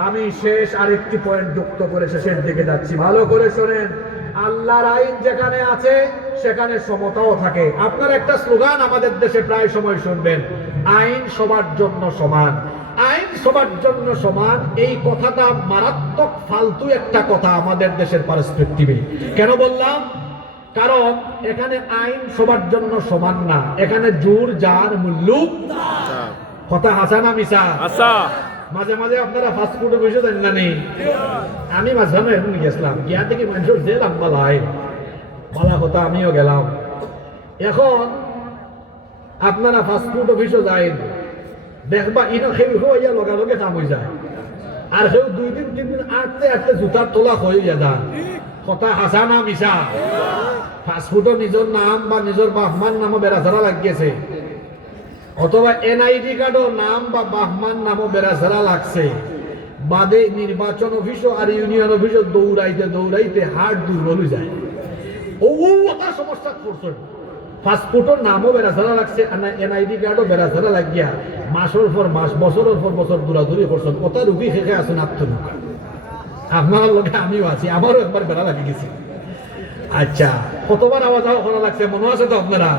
আমি শেষ আরেকটি পয়েন্ট যুক্ত করে শেষের দিকে যাচ্ছি, ভালো করে শোনেন। আল্লাহর আইন যেখানে আছে সেখানে সমতাও থাকে। আপনার একটা স্লোগান আমাদের দেশে প্রায় সময় শুনবেন, আইন সবার জন্য সমান। আইন সবার জন্য সমান, এই কথাটা মারাত্মক ফালতু একটা কথা আমাদের দেশের পার্সপেক্টিভে। কেন বললাম? কারণ এখানে আইন সবার জন্য সমান না, এখানে জোর যার মুল্লুক। কথা হাসা না মিশা? মাঝে মাঝে আপনারা ফাস্টফুডে বসে দেন না নেই? আমি মাঝে মাঝে এখন গেছিলাম, গিয়া থেকে মানুষের যে লম্বা লাই বলা কথা, আমিও গেলাম। এখন আপনারা ফাস্টফুড অফিসও যায়, দেখবা ইনো খেয়ে হইয়া লগে কাম হয়ে যায়, আর সেও 2 দিন 3 দিন আটতে আটতে জুতার তোলা হয়ে যায়। কথা হাসা না মিশা? ফাস্টফুডও নিজের নাম বা নিজের বাপমার নামও বেড়াছাড়া লাগিয়েছে, অথবা এনআইডি কার্ডও নাম বা বাহমান নামও বেড়াছাড়া লাগছে, বাদে নির্বাচন অফিসও আর ইউনিয়ন অফিসও দৌড়াইতে দৌড়াইতে হার্ট দুর্বল হয়ে যায়। ও ওটা সমস্যা করছে, ফাস্টফুডের নামও বেড়াছাড়া লাগছে, এনআইডি কার্ডও বেড়াছাড়া লাগিয়া মাসের পর মাস, বছরের পর বছর দৌড়াদৌড়ি করছেন। কথা রুগী খেয়ে আছেন আত্মরূপ, আপনার লোকে আমিও আছি, আমারও একবার বেড়া লাগিয়ে গেছি। আচ্ছা, কতবার আওয়াজ করা লাগছে মনে আছে তো আপনারা?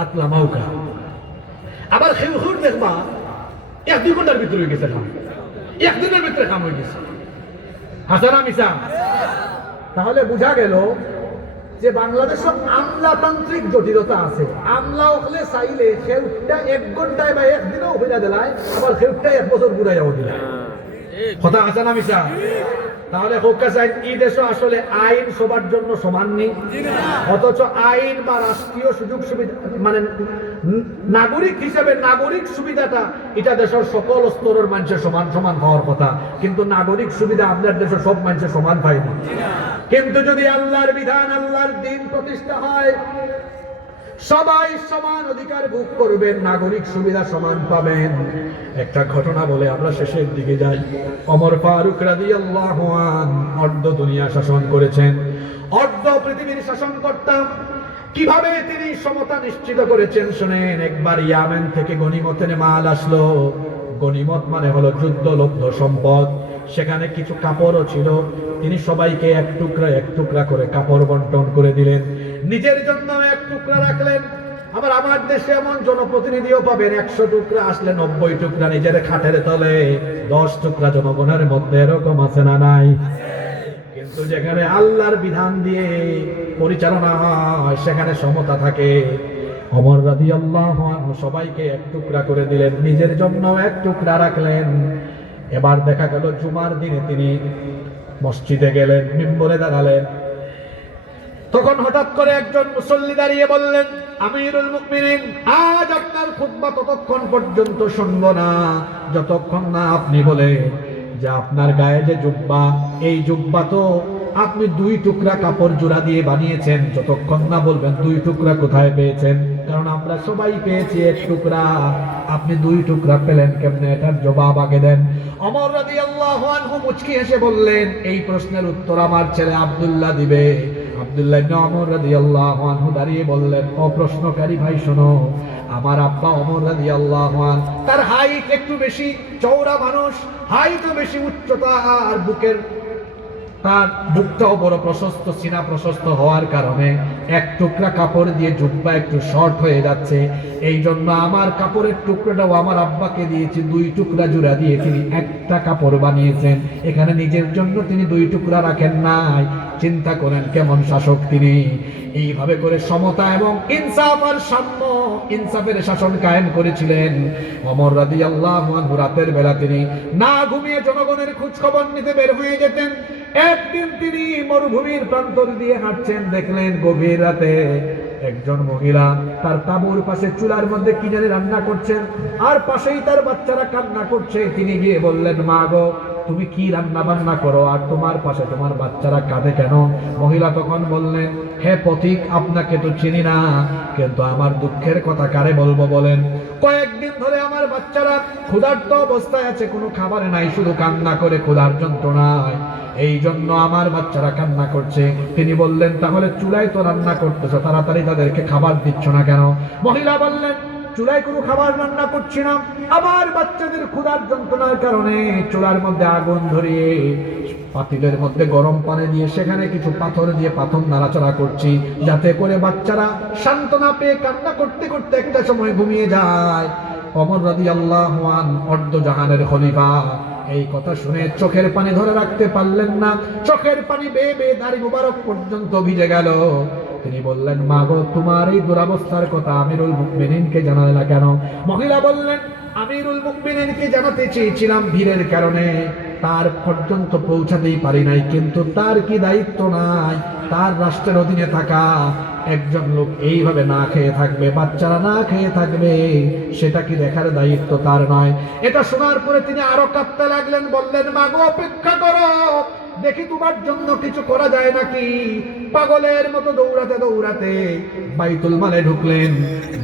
আতলা মাউকা। আবার খেউর দেখবা 1-2 ঘন্টার ভিতরে হয়ে গেছে খাম, 1 দিনের ভিতরে খাম হয়ে গেছে। হাসানা মিশা? তাহলে বোঝা গেল যে বাংলাদেশে আমলাতান্ত্রিক জটিলতা আছে। আমলা হলে চাইলে খেউটা 1 ঘন্টায় বা 1 দিনেও হইয়া দিলায়, আবার খেউটা 1 বছর ঘুরাইয়াও দিলায়। কথা হাসানা মিশা? তাহলে হোকা চাই এই দেশে আসলে আইন সবার জন্য সমান নেই, অথচ আইন বা রাষ্ট্রীয় সুযোগ সুবিধা মানে নাগরিক হিসেবে নাগরিক সুবিধাটা এটা দেশের সকল স্তরের মানুষের সমান সমান হওয়ার কথা, কিন্তু নাগরিক সুবিধা আপনার দেশের সব মানুষের সমান পায়নি। কিন্তু যদি আল্লাহর বিধান, আল্লাহর দ্বীন প্রতিষ্ঠা হয়, সবাই সমান অধিকার ভোগ করবেন, নাগরিক সুবিধা সমান পাবেন। একটা ঘটনা বলে আমরা শেষের দিকে যাই। ওমর ফারুক রাদিয়াল্লাহু আনহু অর্ধ দুনিয়া শাসন করেছেন, অর্ধ পৃথিবীর শাসন করতেন। কিভাবে তিনি সমতা নিশ্চিত করেছেন শুনেন। একবার ইয়ামেন থেকে গনিমতের মাল আসলো। গনিমত মানে হলো যুদ্ধলব্ধ সম্পদ। সেখানে কিছু কাপড়ও ছিল, তিনি সবাইকে এক টুকরা করে কাপড় বন্টন করে দিলেন, নিজের জন্য 1 টুকরা রাখলেন। আবার আমার দেশে এমন জনপ্রতিনিধিও পাবেন 100 টুকরা আসলে 90 টুকরা নিজের খাটের তলে, 10 টুকরা জনগণের মধ্যে, এরকম আছে না নাই? কিন্তু যেখানে আল্লাহর বিধান দিয়ে পরিচালনা হয় সেখানে সমতা থাকে। ওমর রাদিয়াল্লাহু আনহু সবাইকে 1 টুকরা করে দিলেন, নিজের জন্য 1 টুকরা রাখলেন। এবার দেখা গেল জুমার দিনে তিনি মসজিদে গেলেন, মিম্বরে দাঁড়ালেন। তখন হঠাৎ করে একজন মুসল্লি দাঁড়িয়ে বললেন, আমিরুল মুমিনিন, আজ আপনার খুতবা ততক্ষণ পর্যন্ত শুনব না যতক্ষণ না আপনি বলেন যে আপনার গায়ে যে জুব্বা, এই জুব্বা তো আপনি 2 টুকরা কাপড় জোড়া দিয়ে বানিয়েছেন। যতক্ষণ না বলবেন 2 টুকরা কোথায় পেয়েছেন, কারণ আমরা সবাই পেয়েছি 1 টুকরা, আপনি 2 টুকরা পেলেন কেমনে, এটার জবাব আগে দেন। ওমর রাদিয়াল্লাহু আনহু মুচকি হেসে বললেন, এই প্রশ্নের উত্তর আমার ছেলে আব্দুল্লাহ দিবে। আব্দুল্লাহ ইবনে ওমর রাদিয়াল্লাহু আনহু দাঁড়িয়ে বললেন, ও প্রশ্নকারী ভাই শোনো, আমার আব্বা ওমর রাদিয়াল্লাহু আনহু, তার হাইট একটু বেশি, চওড়া মানুষ, হাইটও বেশি, উচ্চতা আর তার বুকটাও বড় প্রশস্ত, সিনা প্রশস্ত হওয়ার কারণে 1 টুকরা কাপড় দিয়ে জুব্বা একটু শর্ট হয়ে যাচ্ছে। এই জন্য আমার কাপড়ের টুকরাটাও আমার আব্বাকে দিয়েছি, 2 টুকরা জোড়া দিয়ে তিনি 1টা কাপড় বানিয়েছেন। এখানে নিজের জন্য তিনি 2 টুকরা রাখেন নাই। চিন্তা করেন কেমন শাসক তিনি। এইভাবে করে সমতা এবং ইনসাফ আর সাম্য, ইনসাফের শাসন কায়েম করেছিলেন। ওমর রাদিয়াল্লাহু আনহু রাতের বেলা তিনি না ঘুমিয়ে জনগণের খোঁজ খবর নিতে বের হয়ে যেতেন। একদিন তিনি মরুভূমির প্রান্তর দিয়ে হাঁটছেন, দেখলেন গভীর রাতে একজন মহিলা তার তাঁবুর পাশে চুলার মধ্যে কি জানি রান্না করছেন, আর পাশেই তার বাচ্চারা কান্না করছে। তিনি গিয়ে বললেন, মা গো, তুমি কি রান্না বান্না করো আর তোমার পাশে তোমার বাচ্চারা কাঁদে কেন? মহিলা তখন বললেন, হে পথিক, আপনাকে তো চিনি না, কিন্তু আমার দুঃখের কথা কারে বলবো বলেন? কয়েকদিন ধরে আমার বাচ্চারা ক্ষুধার্ত অবস্থায় আছে, কোনো খাবার নাই, শুধু কান্না করে ক্ষুধার যন্ত্রণায়, এই জন্য আমার বাচ্চারা কান্না করছে। তিনি বললেন, তাহলে চুলায় তো রান্না করতেছো, তাড়াতাড়ি তাদেরকে খাবার দিচ্ছ না কেন? মহিলা বললেন, চুলায় কোনো খাবার রান্না করছি না, আমার বাচ্চাদের ক্ষুধার যন্ত্রণার কারণে চুলার মধ্যে আগুন ধরিয়ে পাতিলের মধ্যে গরম পানি দিয়ে সেখানে কিছু পাথর দিয়ে পাথর নাড়াচাড়া করছি, যাতে করে বাচ্চারা সান্ত্বনা পেয়ে কান্না করতে করতে একটা সময় ঘুমিয়ে যায়। ওমর রাদিয়াল্লাহু আনহু অর্ধ জাহানের খলিফা, এই কথা শুনে চোখের পানি ধরে রাখতে পারলেন না, চোখের পানি বেয়ে বেয়ে দাড়ি মুবারক পর্যন্ত ভিজে গেল। তিনি বললেন, মা গো, তোমার এই দুরবস্থার কথা আমিরুল মুমিনিনকে জানালে না কেন? মহিলা বললেন, আমিরুল মুমিনিনকে জানাতে চেয়েছিলাম, ভিড়ের কারণে তার পর্যন্ত পৌঁছাতেই পারি নাই, কিন্তু তার কি দায়িত্ব নাই? তার রাষ্ট্রের অধীনে থাকা একজন লোক এইভাবে না খেয়ে থাকবে, বাচ্চারা না খেয়ে থাকবে, সেটা কি দেখার দায়িত্ব তার নয়? এটা শোনার পরে তিনি আরো কাঁদতে লাগলেন, বললেন, মা গো, অপেক্ষা করো, দেখি তোমার জন্য কিছু করা যায় নাকি। পাগলের মতো দৌড়াতে দৌড়াতে বাইতুল মালে ঢুকলেন।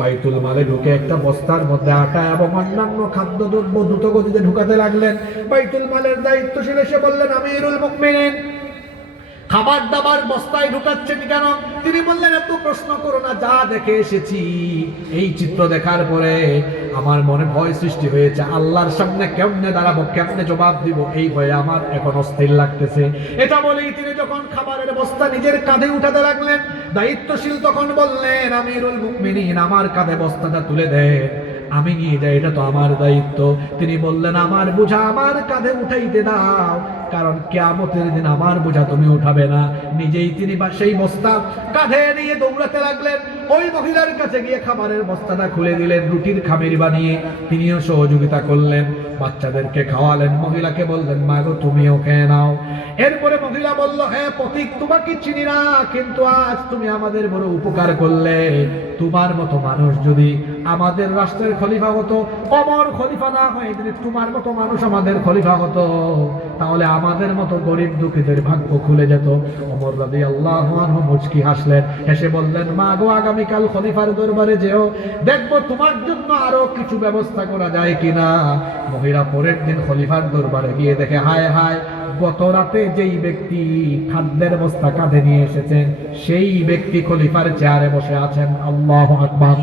বাইতুল মালে ঢুকে একটা বস্তার মধ্যে আটা এবং অন্যান্য খাদ্যদ্রব্য দ্রুত গতিতে ঢুকাতে লাগলেন। বাইতুল মালের দায়িত্বশীল এসে বললেন, আমিরুল মুমিনিন, খাবার দাবার বস্তায় ঢুকাচ্ছেন কেন? তিনি বললেন, এত প্রশ্ন করো না, যা দেখে এসেছি, এই চিত্র দেখার পরে আমার মনে ভয় সৃষ্টি হয়েছে, আল্লাহর সামনে কেমনে দাঁড়াবো, কেমনে জবাব দিব, এই ভয়ে আমার এখন অস্থির লাগতেছে। এটা বলেই তিনি যখন খাবারের বস্তা নিজের কাঁধে উঠাতে লাগলেন, দায়িত্বশীল তখন বললেন, আমিরুল মুমিনিন, আমার কাঁধে বস্তাটা তুলে দেন, আমি নিয়ে যাই, এটা তো আমার দায়িত্ব। তিনি বললেন, আমার বোঝা আমার কাঁধে উঠাইতে দাও, কারণ কিয়ামতের দিন আমার বোঝা তুমি উঠাবে না। নিজেই তিনি সেই বস্তা কাঁধে নিয়ে দৌড়াতে লাগলেন। ওই মহিলার কাছে গিয়ে খাবারের বস্তাটা খুলে দিলেন, রুটির খামির বানিয়ে তিনিও সহযোগিতা করলেন, বাচ্চাদেরকে খাওয়ালেন। মহিলাকে বললেন, মা গো, তুমিও খেয়ে নাও। এরপরে মহিলা বলল, হ্যাঁ পথিক, তোমাকে চিনি না, কিন্তু আজ তুমি আমাদের বড় উপকার করলে। তোমার মতো মানুষ যদি আমাদের রাষ্ট্রের খলিফা হতো, ওমর খলিফা না হয়ে যদি তোমার মতো মানুষ আমাদের খলিফা হতো, তাহলে আমাদের মতো গরিব দুঃখীদের ভাগ্য খুলে যেত। ওমর রাদিয়াল্লাহু আনহু মুচকি হাসলেন, হেসে বললেন, মা গো, আগামীকাল খলিফার দরবারে যেও, দেখবো তোমার জন্য আরো কিছু ব্যবস্থা করা যায় কিনা। মহিলা পরের দিন খলিফার দরবারে গিয়ে দেখে, হায় হায়, গত রাতে যেই ব্যক্তি খাদ্যের বস্তা কাঁধে নিয়ে এসেছেন, সেই ব্যক্তি খলিফার চেয়ারে বসে আছেন। আল্লাহু আকবার।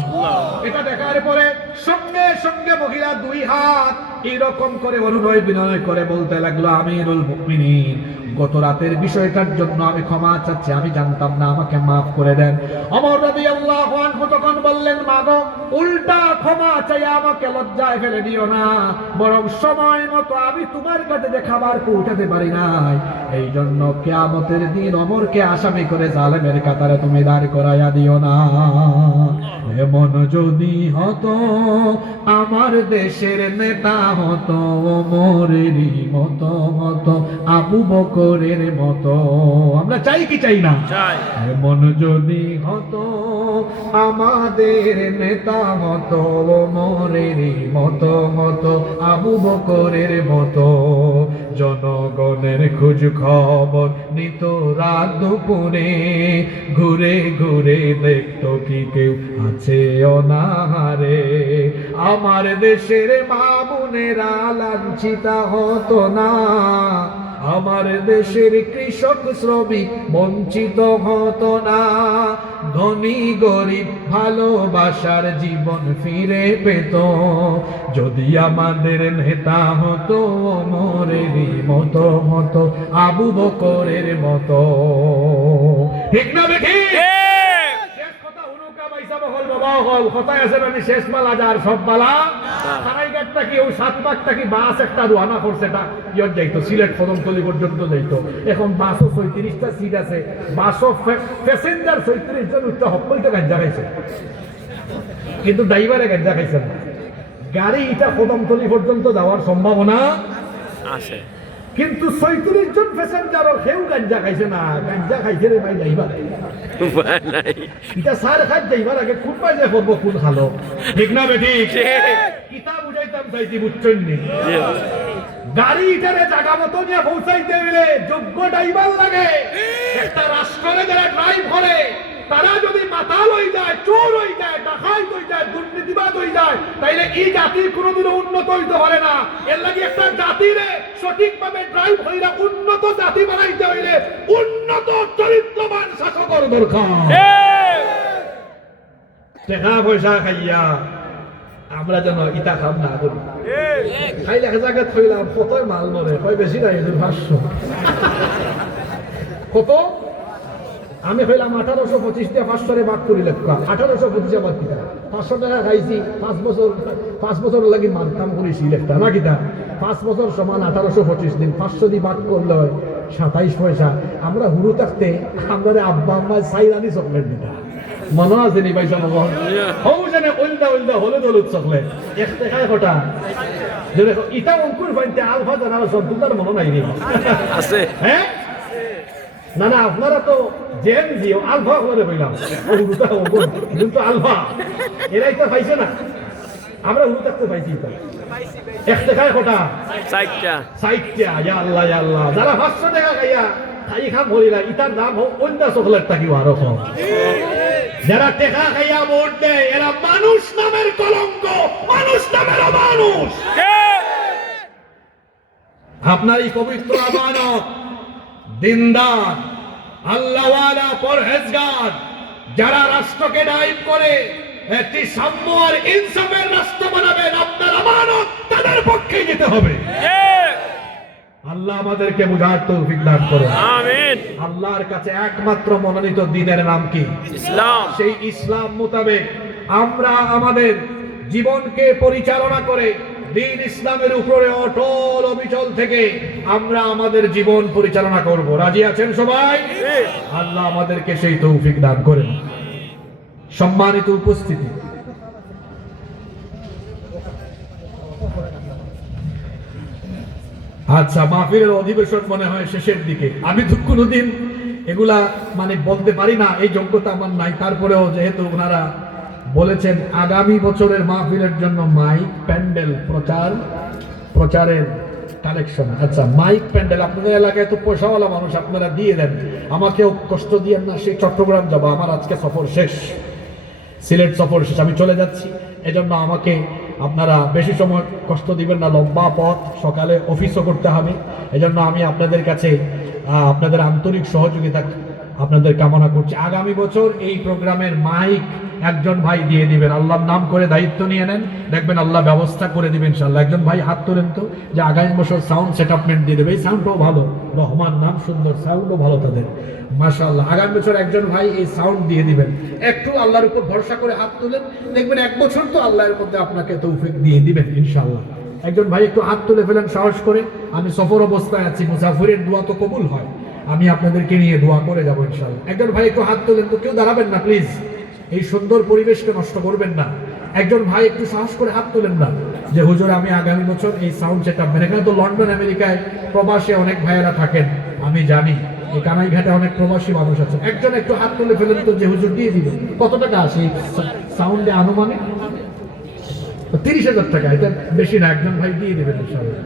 এটা দেখার পরে সঙ্গে সঙ্গে মহিলা দুই হাত এরকম করে অনুনয় বিনয় করে বলতে লাগলো, আমিরুল মুমিনিন, গত রাতের বিষয়টার জন্য আমি ক্ষমা চাচ্ছি, আমি জানতাম না, আমাকে মাফ করে দেন। ওমর রাদিয়াল্লাহু আনহু তখন বললেন, মা গো, উল্টা ক্ষমা চাই আমাকে লজ্জায় ফেলে দিও না, বরং সময় মতো আমি তোমার কাছে যে খাবার পৌঁছাতে পারি নাই, এই জন্য কিয়ামতের দিন ওমরকে আসামি করে জালেমের কাতারে তুমি দাঁড় করাইয়া দিও না। এমন যদি হতো আমার দেশের নেতা হতো ওমরেরই মতো মতো, আবু বকরের মতো। আমরা চাই কি চাই না? চাই। এমন যদি হতো আমাদের নেতা হতো ওমরেরই মতো মতো, আবু বকরের মতো, জনগণের খোঁজ খবর নিত রাত দুপুরে, ঘুরে ঘুরে দেখতো কি কেউ আছে অনাহারে, আমার দেশের মা বোনেরা লাঞ্ছিতা হতো না, আমার দেশের কৃষক শ্রমিক বঞ্চিত হতো না, ধনী গরিব ভালোবাসার জীবন ফিরে পেত, যদি আমাদের নেতা হতো ওমরেরই মতো মতো, আবু বকরের মতো। ঠিক না বেঠি? শেষ কথা হুনুকা বাইসা বহল বাবা হল, কথায় আছে আমি শেষ মালা যার সব বালা। সারাইঘাটটা কি ওই 7 পাকটা কি বাস একটা রওনা করছে, এটা ইয়ত যাইতো সিলেট কদমতলি পর্যন্ত যাইতো। এখন বাসও 34টা সিট আছে, বাসও প্যাসেঞ্জার 34 জন উঠতে হকলতে গাঞ্জা খাইছে, কিন্তু ড্রাইভারে গাঞ্জা খাইছেন না। গাড়ি এটা কদমতলি পর্যন্ত যাওয়ার সম্ভাবনা আছে। কিন্তু 36 জন প্যাসেঞ্জারও কেউ গাঞ্জা খাইছে না, গাঞ্জা খাইছে রে ভাই যাইবার উপায় নাই। এটা সার খাই যাইবার আগে কোন পাই যায় করবো কোন খালো, ঠিক না বেটি? কিতা বুঝাইতাম চাইছি বুঝছেন নি? গাড়ি ইটারে জায়গা মতো নিয়ে পৌঁছাইতে গেলে যোগ্য ড্রাইভার লাগে। একটা রাষ্ট্রে যারা ড্রাইভ করে তারা যদি মাতাল হয়ে যায়, চোর হয়ে যায়, ডাকাত হয়ে যায়, দুর্নীতিবাদ হয়ে যায়, তাইলে এই জাতির কোনোদিনও উন্নত হইতে পারে না। এর লাগে একটা জাতিরে সঠিকভাবে ড্রাইভ হইরা উন্নত জাতি বানাইতে হইলে উন্নত চরিত্রবান শাসকের দরকার। টাকা পয়সা খাইয়া আমরা যেন ইটা খাম না করি। খাইলে এক জায়গায় থইলাম কত মাল মরে, কয় বেশি নাই 500 কত আমি হইলাম 1825 দিয়ে 500 রে ভাগ করি লেখা 1825 আবার কিটা 500 টাকা খাইছি 5 বছর লাগি মারতাম করেছি লেখা না কিটা 5 বছর সমান 1825 দিন 500 দিয়ে ভাগ করলে 27 পয়সা। আমরা হুরু থাকতে আমরা আব্বা আম্মা সাইরানি চকলেট দিতা মনে আছে নি পয়সা বাবা হও জানে উল্টা উল্টা হলুদ হলুদ চকলেট এক টাকায় কটা যে দেখো ইটা অঙ্কুর ফাইতে আলফা জানার সব দুটার মনে নাই রে আছে হ্যাঁ না না আপনারা তো জেন জিও আলফা করে বললাম দুটা অঙ্কুর কিন্তু আলফা এরাই তো পাইছে না, আমরা হুরু থাকতে পাইছি তো এক টাকায় কটা 60টা 60টা ইয়া আল্লাহ ইয়া আল্লাহ। যারা 500 টাকা খাইয়া খাই খাম হরিলা ইটার দাম হোক অন্য চকলেটটা কি আরো কম। যারা টেকা খাইয়া ভোট দেয় এরা মানুষ নামের কলঙ্ক, মানুষ নামের অমানুষ। আপনার এই পবিত্র আমানত দিনদার আল্লাহওয়ালা পরহেজগার যারা রাষ্ট্রকে ড্রাইভ করে একটি সাম্য আর ইনসাফের রাষ্ট্র বানাবেন, আপনার আমানত তাদের পক্ষে যেতে হবে। আল্লাহ আমাদেরকে বুঝার তৌফিক দান করুন, আমিন। আল্লাহর কাছে একমাত্র মনোনীত দ্বীনের নাম কি? ইসলাম। সেই ইসলাম মোতাবেক আমরা আমাদের জীবনকে পরিচালনা করে দ্বীন ইসলামের উপরে অটল অবিচল থেকে আমরা আমাদের জীবন পরিচালনা করব। রাজি আছেন সবাই? আল্লাহ আমাদেরকে সেই তৌফিক দান করেন। সম্মানিত উপস্থিতি, আচ্ছা মাহফিলের অধিবেশন মনে হয় শেষের দিকে। আমি তো কোনোদিন এগুলা মানে বলতে পারি না, এই যোগ্যতা আমার নাই। তারপরেও যেহেতু ওনারা বলেছেন আগামী বছরের মাহফিলের জন্য মাইক প্যান্ডেল প্রচারের কালেকশন। আচ্ছা মাইক প্যান্ডেল আপনাদের এলাকায় তো পয়সাওয়ালা মানুষ, আপনারা দিয়ে দেন, আমাকেও কষ্ট দিয়েন না। সেই চট্টগ্রাম যাবো, আমার আজকে সফর শেষ, সিলেট সফর শেষ, আমি চলে যাচ্ছি। এজন্য আমাকে আপনারা বেশি সময় কষ্ট দিবেন না, লম্বা পথ, সকালে অফিসও করতে হবে। এজন্য আমি আপনাদের কাছে আপনাদের আন্তরিক সহযোগিতা আপনাদের কামনা করছি। আগামী বছর এই প্রোগ্রামের মাইক একজন ভাই দিয়ে দিবেন, আল্লাহর নাম করে দায়িত্ব নিয়ে নেন, দেখবেন আল্লাহ ব্যবস্থা করে দিবেন ইনশাআল্লাহ। একজন ভাই হাত তোলেন তো যে আগামী বছর সাউন্ড সেটআপমেন্ট দিয়ে দেবে। এই সাউন্ডও ভালো, রহমান নাম সুন্দর, সাউন্ডও ভালো তাদের, মাশাআল্লাহ। আগামী বছর একজন ভাই এই সাউন্ড দিয়ে দিবেন। একটু আল্লাহর উপর ভরসা করে হাত তুলেন, দেখবেন এক বছর তো আল্লাহর মধ্যে আপনাকে তৌফিক দিয়ে দিবেন ইনশাআল্লাহ। একজন ভাই একটু হাত তুলে ফেলেন সাহস করে। আমি সফর অবস্থায় আছি, মুসাফিরের দোয়া তো কবুল হয়, আমি আপনাদেরকে নিয়ে দোয়া করে যাবো ইনশাআল্লাহ। একজন ভাই একটু হাত তুলেন তো, কেউ দাঁড়াবেন না প্লিজ, এই সুন্দর পরিবেশকে নষ্ট করবেন না। একজন ভাই একটু সাহস করে হাত তোলেন না যে হুজুর আমি আগামী বছর এই সাউন্ড সেটআপ, এখানে তো লন্ডন আমেরিকায় প্রবাসে অনেক ভাইয়েরা থাকেন, আমি জানি এই কানাইঘাটে অনেক প্রবাসী মানুষ আছে। একজন একটু হাত তুলে ফেলেন তো যে হুজুর দিয়ে দিবেন। কত টাকা আসে সাউন্ডে আনুমানিক? 30,000 টাকা, এটা বেশি না, একজন ভাই দিয়ে দিবেন ইনশাআল্লাহ।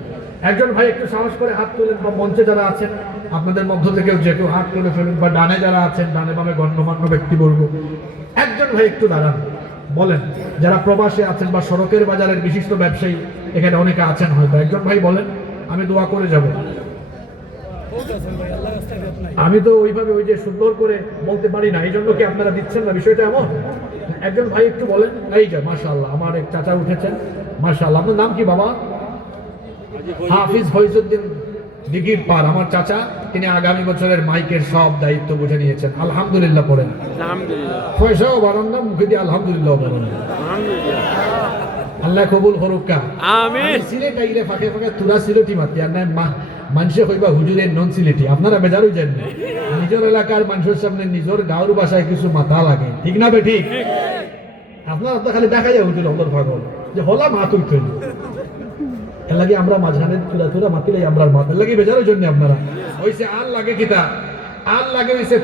একজন ভাই একটু সাহস করে হাত তোলেন, বা মঞ্চে যারা আছেন আপনাদের মধ্য থেকেও যে কেউ হাত তুলে ফেলেন, বা ডানে যারা আছেন, ডানে বামে গণ্যমান্য ব্যক্তিবর্গ, একজন ভাই একটু দাঁড়ান, বলেন যারা প্রবাসে আছেন বা সড়কের বাজারের বিশিষ্ট ব্যবসায়ী এখানে অনেকে আছেন হয়তো, একজন ভাই বলেন, আমি দোয়া করে যাব। আমি তো ওইভাবে ওই যে সুন্দর করে বলতে পারি না, এই জন্য কি আপনারা দিচ্ছেন না? বিষয়টা এমন। একজন ভাই একটু বলেন। এই যে মাশাআল্লাহ আমার এক চাচা উঠেছেন, মাশাআল্লাহ। আপনার নাম কি বাবা? হাফিজ ফয়জুদ্দিন দিঘির পার, আমার চাচা, তিনি আগামী বছরের মাইকের সব দায়িত্ব বুঝে নিয়েছেন। আলহামদুলিল্লাহ পড়েন। আলহামদুলিল্লাহ। পয়সাও বাড়ান না, মুখে দিয়ে আলহামদুলিল্লাহ বলেন। আলহামদুলিল্লাহ। আল্লাহ কবুল করুক। আমিন। সিলেট আইলে ফাঁকে ফাঁকে তুরা সিলেটি মাতি, আর নাই মানুষে কইবা হুজুরের নন সিলেটি। আপনারা বেজারই যান না, নিজের এলাকার মানুষের সামনে নিজের গাঁর ভাষায় কিছু মাথা লাগে, ঠিক না বে ঠিক? আপনারা তো খালি দেখা যায় হুজুর হলর পাগল, যে হলা মা তুই এর লাগি আমরা মাঝখানে তুলা মাতিলে আমরা মাথার লাগি বেজারের জন্য আপনারা হইছে আর লাগে কিতা আর লাগে হইছে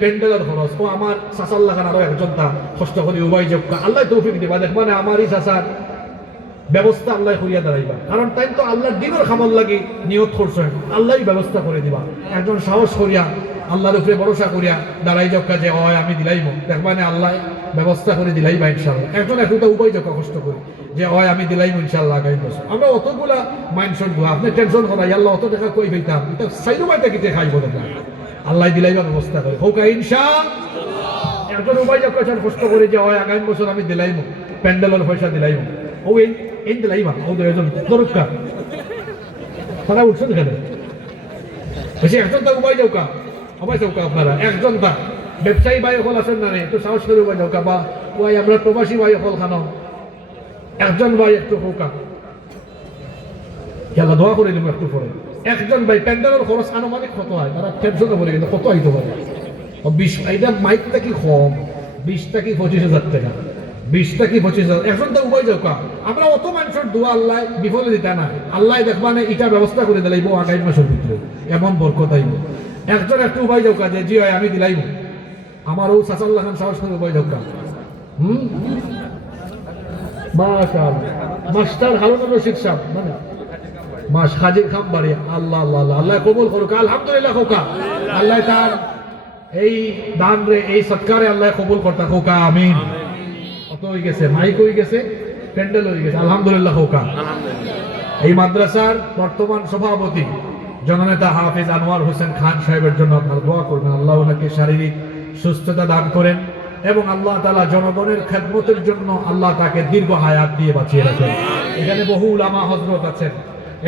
প্যান্ডেলের খরচ ও আমার চাচার লাগান আরো একজন তা কষ্ট করে উবাই যোগ আল্লাহ তৌফিক দিবা দেখবানে আমারই চাচার ব্যবস্থা আল্লাহ করিয়া দাঁড়াইবা কারণ তাই তো আল্লাহর দিনের খামল লাগি নিয়ত করছেন আল্লাহই ব্যবস্থা করে দিবা একজন সাহস করিয়া আল্লাহর উপরে ভরসা করিয়া দাঁড়াই যোগ যে হয় আমি দিলাইব দেখবানে আল্লাহ ব্যবস্থা করে দিলাইবা ইনশাআল্লাহ একজন একটু উপায় যোগ কষ্ট করে যে হয় আমি দিলাইব ইনশাআল্লাহ আগামী বছর আমরা অতগুলা মাইন্ডসেট গুলো আপনি টেনশন করাই আল্লাহ অত টাকা কই পেতাম এটা সাইডো বাইটা কিতে খাইব দেখা আল্লাহ দিলাইবা ব্যবস্থা করে হোক ইনশাআল্লাহ একজন উপায় যোগ কষ্ট করে যে হয় আগামী বছর আমি দিলাইব প্যান্ডেলের পয়সা দিলাইব ও এই দিলাইবা ও একজন দরকার কথা উঠছেন কেন বেশি একজন তা উপায় যাওকা উপায় যাওকা আপনারা একজন তা ব্যবসায়ী ভাই হল আছেন না একটু সাহস করে উপায় যাওকা বা ওই আমরা প্রবাসী ভাই হল খানো একজন ভাই একটু হোকা ইয়াল্লা দোয়া করে দিব একটু পরে একজন ভাই প্যান্ডেলের খরচ আনুমানিক কত হয় তারা টেনশনে পড়ে কিন্তু কত হইতে পারে 20 এটা মাইকটা কি কম 20টা কি 25,000 টাকা 20টা কি 25,000 এখন তো উপায় যাওকা আমরা অত মানুষের দোয়া আল্লাহ বিফলে দিতা না আল্লাহ দেখবানে এটা ব্যবস্থা করে দিলাইব আগামী মাসের ভিতরে এমন বরকত আইব একজন একটু উপায় যাওকা যে জি হয় আমি দিলাইব আমারও চাচাল্লাহ খান সাহস করে উপায় যাওকা মাশাআল্লাহ মাস্টার হারুনুর রশিদ সাহেব মানে মাস হাজির খাম বাড়ি আল্লাহ আল্লাহ আল্লাহ কবুল করুক আলহামদুলিল্লাহ খোকা আল্লাহ তার এই দান রে এই সৎকারে আল্লাহ কবুল করতা খোকা আমিন অত হয়ে গেছে মাইক হয়ে গেছে প্যান্ডেল হয়ে গেছে আলহামদুলিল্লাহ খোকা এই মাদ্রাসার বর্তমান সভাপতি জননেতা হাফেজ আনোয়ার হোসেন খান সাহেবের জন্য আপনারা দোয়া করবেন আল্লাহ ওনাকে শারীরিক সুস্থতা দান করেন এবং আল্লাহ তাআলা জনগণের খেদমতের জন্য আল্লাহ তাকে দীর্ঘ হায়াত দিয়ে বাঁচিয়ে রাখেন এখানে বহু উলামা হযরত আছেন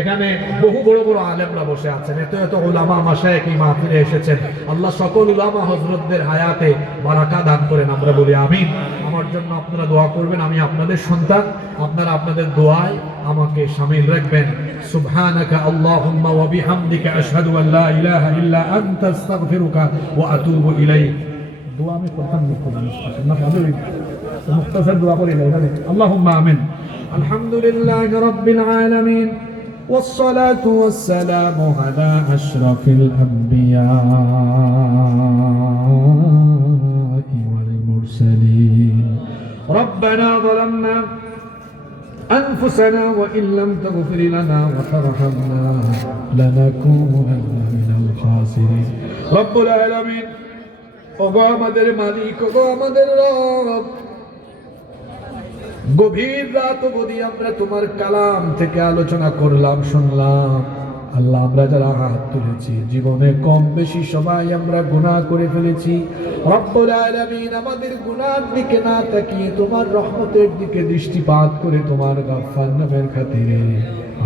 এখানে বহু বড় বড় আলেমরা বসে আছেন এত এত উলামা মাশায়েখ এই মাহফিলে এসেছেন আল্লাহ সকল উলামা হযরতদের হায়াতে বারাকা দান করেন আমরা বলি আমিন আমার জন্য আপনারা দোয়া করবেন আমি আপনাদের সন্তান আপনারা আপনাদের দোয়ায় আমাকে শামিল রাখবেন সুবহানাকা আল্লাহুম্মা ওয়া বিহামদিকা আশহাদু আল লা ইলাহা ইল্লা আনতা আস্তাগফিরুকা ওয়া আতুবু ইলাইক দোয়া আমি করতাম না আমি মুখতাসার দোয়া করি না আল্লাহুম্মা আমিন আলহামদুলিল্লাহি রাব্বিল আলামিন والصلاة والسلام على أشرف الأنبياء والمرسلين ربنا ظلمنا أنفسنا وإن لم تغفر لنا وترحمنا لنكونن من الخاسرين رب العالمين ওগো আমাদের মালিক ওগো আমাদের রব গভীর রাত অবধি আমরা তোমার কালাম থেকে আলোচনা করলাম শুনলাম আল্লাহ আমরা যারা হাত তুলেছি জীবনে কম বেশি সবাই আমরা গুনাহ করে ফেলেছি রব্বুল আলামিন আমাদের গুনার দিকে না তাকিয়ে তোমার রহমতের দিকে দৃষ্টিপাত করে তোমার গফফার নামের খাতিরে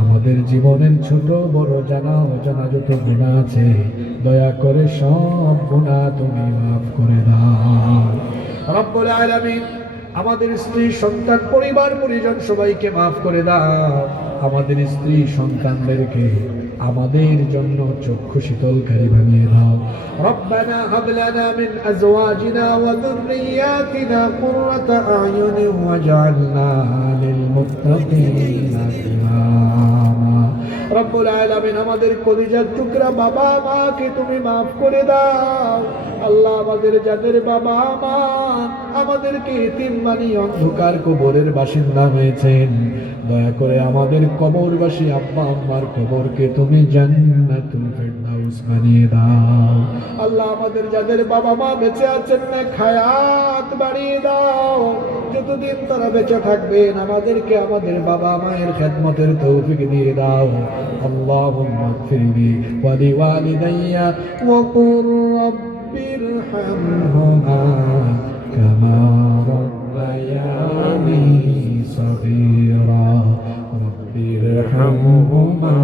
আমাদের জীবনের ছোট বড় জানা অজানা যত গুনাহ আছে দয়া করে সব গুনাহ তুমি মাফ করে দাও রব্বুল আলামিন আমাদের স্ত্রী সন্তান পরিবার পরিজন সবাইকে মাফ করে দাও আমাদের স্ত্রী সন্তানদেরকে আমাদের জন্য চক্ষু শীতলকারী বানিয়ে দাও রব্বানা হাব লানা মিন আজওয়াজিনা ওয়া যুররিয়াতিনা কুররাতা আয়ুনিন ওয়াজআলনা লিল মুত্তাকিনা ইমামা রব্বুল আলামিন আমাদের কলিজার টুকরা বাবা মাকে তুমি মাফ করে দাও আল্লাহ আমাদের যাদের বাবা মা আমাদেরকে এতিম বানিয়ে অন্ধকার কবরের বাসিন্দা হয়েছেন দয়া করে আমাদের কবরবাসী আব্বা আম্মার কবরকে তুমি জান্নাতুল ফেরদাউস বানিয়ে দাও আল্লাহ আমাদের যাদের বাবা মা বেঁচে আছেন না হায়াত বাড়িয়ে দাও যতদিন তারা বেঁচে থাকবেন আমাদেরকে আমাদের বাবা মায়ের খেদমতের তৌফিক দিয়ে দাও আল্লাহুম্মা গফিরলি ওয়া লিওয়ালিদাইয়া ওয়া কুর রাব্বিরহামহুমা কামা রাব্বায়ানি সগীরা রাব্বিরহামহুমা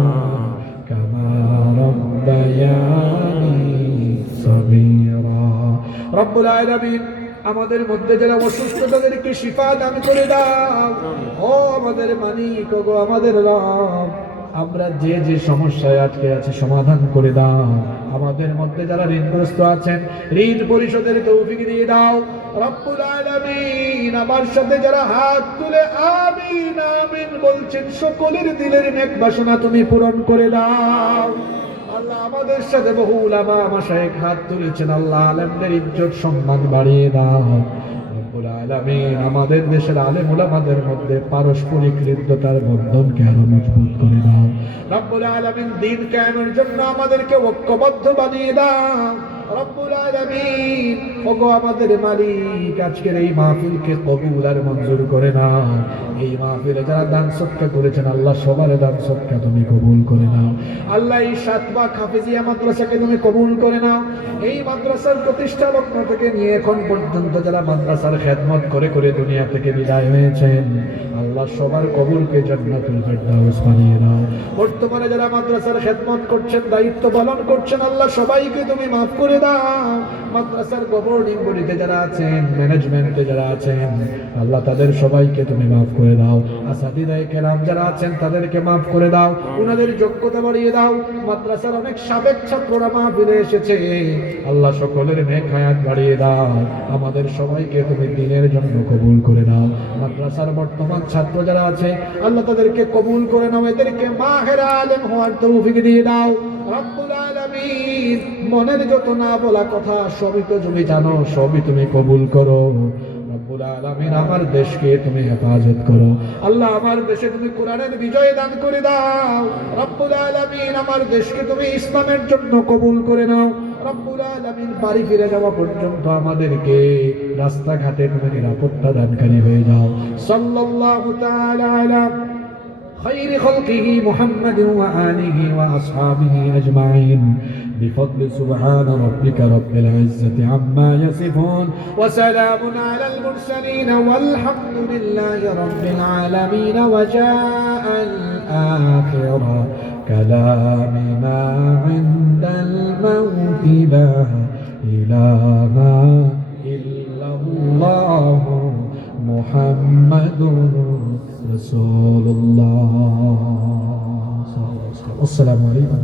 কামা রাব্বায়ানি সগীরা রব্বুল আলামিন আমাদের মধ্যে যারা অসুস্থ তাদেরকে শিফা দান করে দাও ও আমাদের মালিক গো আমাদের রব আমরা যে যে সমস্যায় আটকে আছি সমাধান করে দাও। আমাদের মধ্যে যারা ঋণগ্রস্ত আছেন ঋণ পরিশোধের তৌফিক দিয়ে দাও রব্বুল আলামিন। আমার সাথে যারা হাত তুলে আমিন আমিন বলছেন সকলের দিলের নেক বাসনা তুমি পূরণ করে দাও। আল্লাহ আমাদের সাথে বহু উলামা মাশায়েখ হাত তুলেছেন, আল্লাহ আলেমদের ইজ্জত সম্মান বাড়িয়ে দাও রব্বুল আলামিন। আমাদের দেশের আলেম উলামাদের মধ্যে পারস্পরিক হৃদ্যতার বন্ধনকে আরো মজবুত করে দাও রব্বুল আলামিন। দ্বীন কায়েমের জন্য আমাদেরকে ঐক্যবদ্ধ বানিয়ে দাও রব্বুল আলামিন। ওগো আমাদের মালিক, আজকের এই মাহফিলকে কবুল আর মঞ্জুর করে নাও। এই মাহফিলে যারা দান সদকা করেছেন আল্লাহ সবার দান সদকা তুমি কবুল করে নাও। আল্লাহ এই সাতবাগ হাফেজিয়া মাদ্রাসাকে তুমি কবুল করে নাও। এই মাদ্রাসার প্রতিষ্ঠা লগ্ন থেকে নিয়ে এখন পর্যন্ত যারা মাদ্রাসার খেদমত করে করে দুনিয়া থেকে বিদায় হয়েছেন আল্লাহ সবার কবুলকে জান্নাতুল ফেরদাউস বানিয়ে নাও। বর্তমানে যারা মাদ্রাসার খেদমত করছেন, দায়িত্ব পালন করছেন আল্লাহ সবাইকে তুমি মাফ করে দাও। মাদ্রাসার গভর্নিং বডিতে যারা আছেন, ম্যানেজমেন্টে যারা আছেন আল্লাহ তাদের সবাইকে তুমি মাফ করে দাও। আসাতিদায়ে কেরাম যারা আছেন তাদেরকে মাফ করে দাও, ওনাদের যোগ্যতা বাড়িয়ে দাও। মাদ্রাসার অনেক সাবেক ছাত্ররা মাহফিলে এসেছে আল্লাহ সকলের নেক হায়াত বাড়িয়ে দাও। আমাদের সবাইকে তুমি দ্বীনের জন্য কবুল করে নাও। মাদ্রাসার বর্তমান ছাত্র যারা আছে আল্লাহ তাদেরকে কবুল করে নাও, এদেরকে মাহের আলেম হওয়ার তৌফিক দিয়ে দাও রব্বুল আলামিন। মনের যত না বলা কথা সবই তো তুমি জানো, সবই তুমি কবুল করো রব্বুল আলামিন। আমার দেশকে তুমি হেফাজত করো আল্লাহ, আমার দেশে তুমি কোরআনের বিজয় দান করে দাও রব্বুল আলামিন। আমার দেশকে তুমি ইসলামের জন্য কবুল করে নাও রব্বুল আলামিন। বাড়ি ফিরে যাওয়া পর্যন্ত আমাদেরকে রাস্তাঘাটে তুমি নিরাপত্তা দানকারী হয়ে যাও। সাল্লাল্লাহু তাআলা আলা خير خلقه محمد وآله وأصحابه أجمعين بفضل سبحان ربك رب العزة عما يصفون وسلام على المرسلين والحمد لله رب العالمين. وجاء الآخر كلامنا عند الموت لا إله إلا الله محمد رسول الله. السلام عليكم.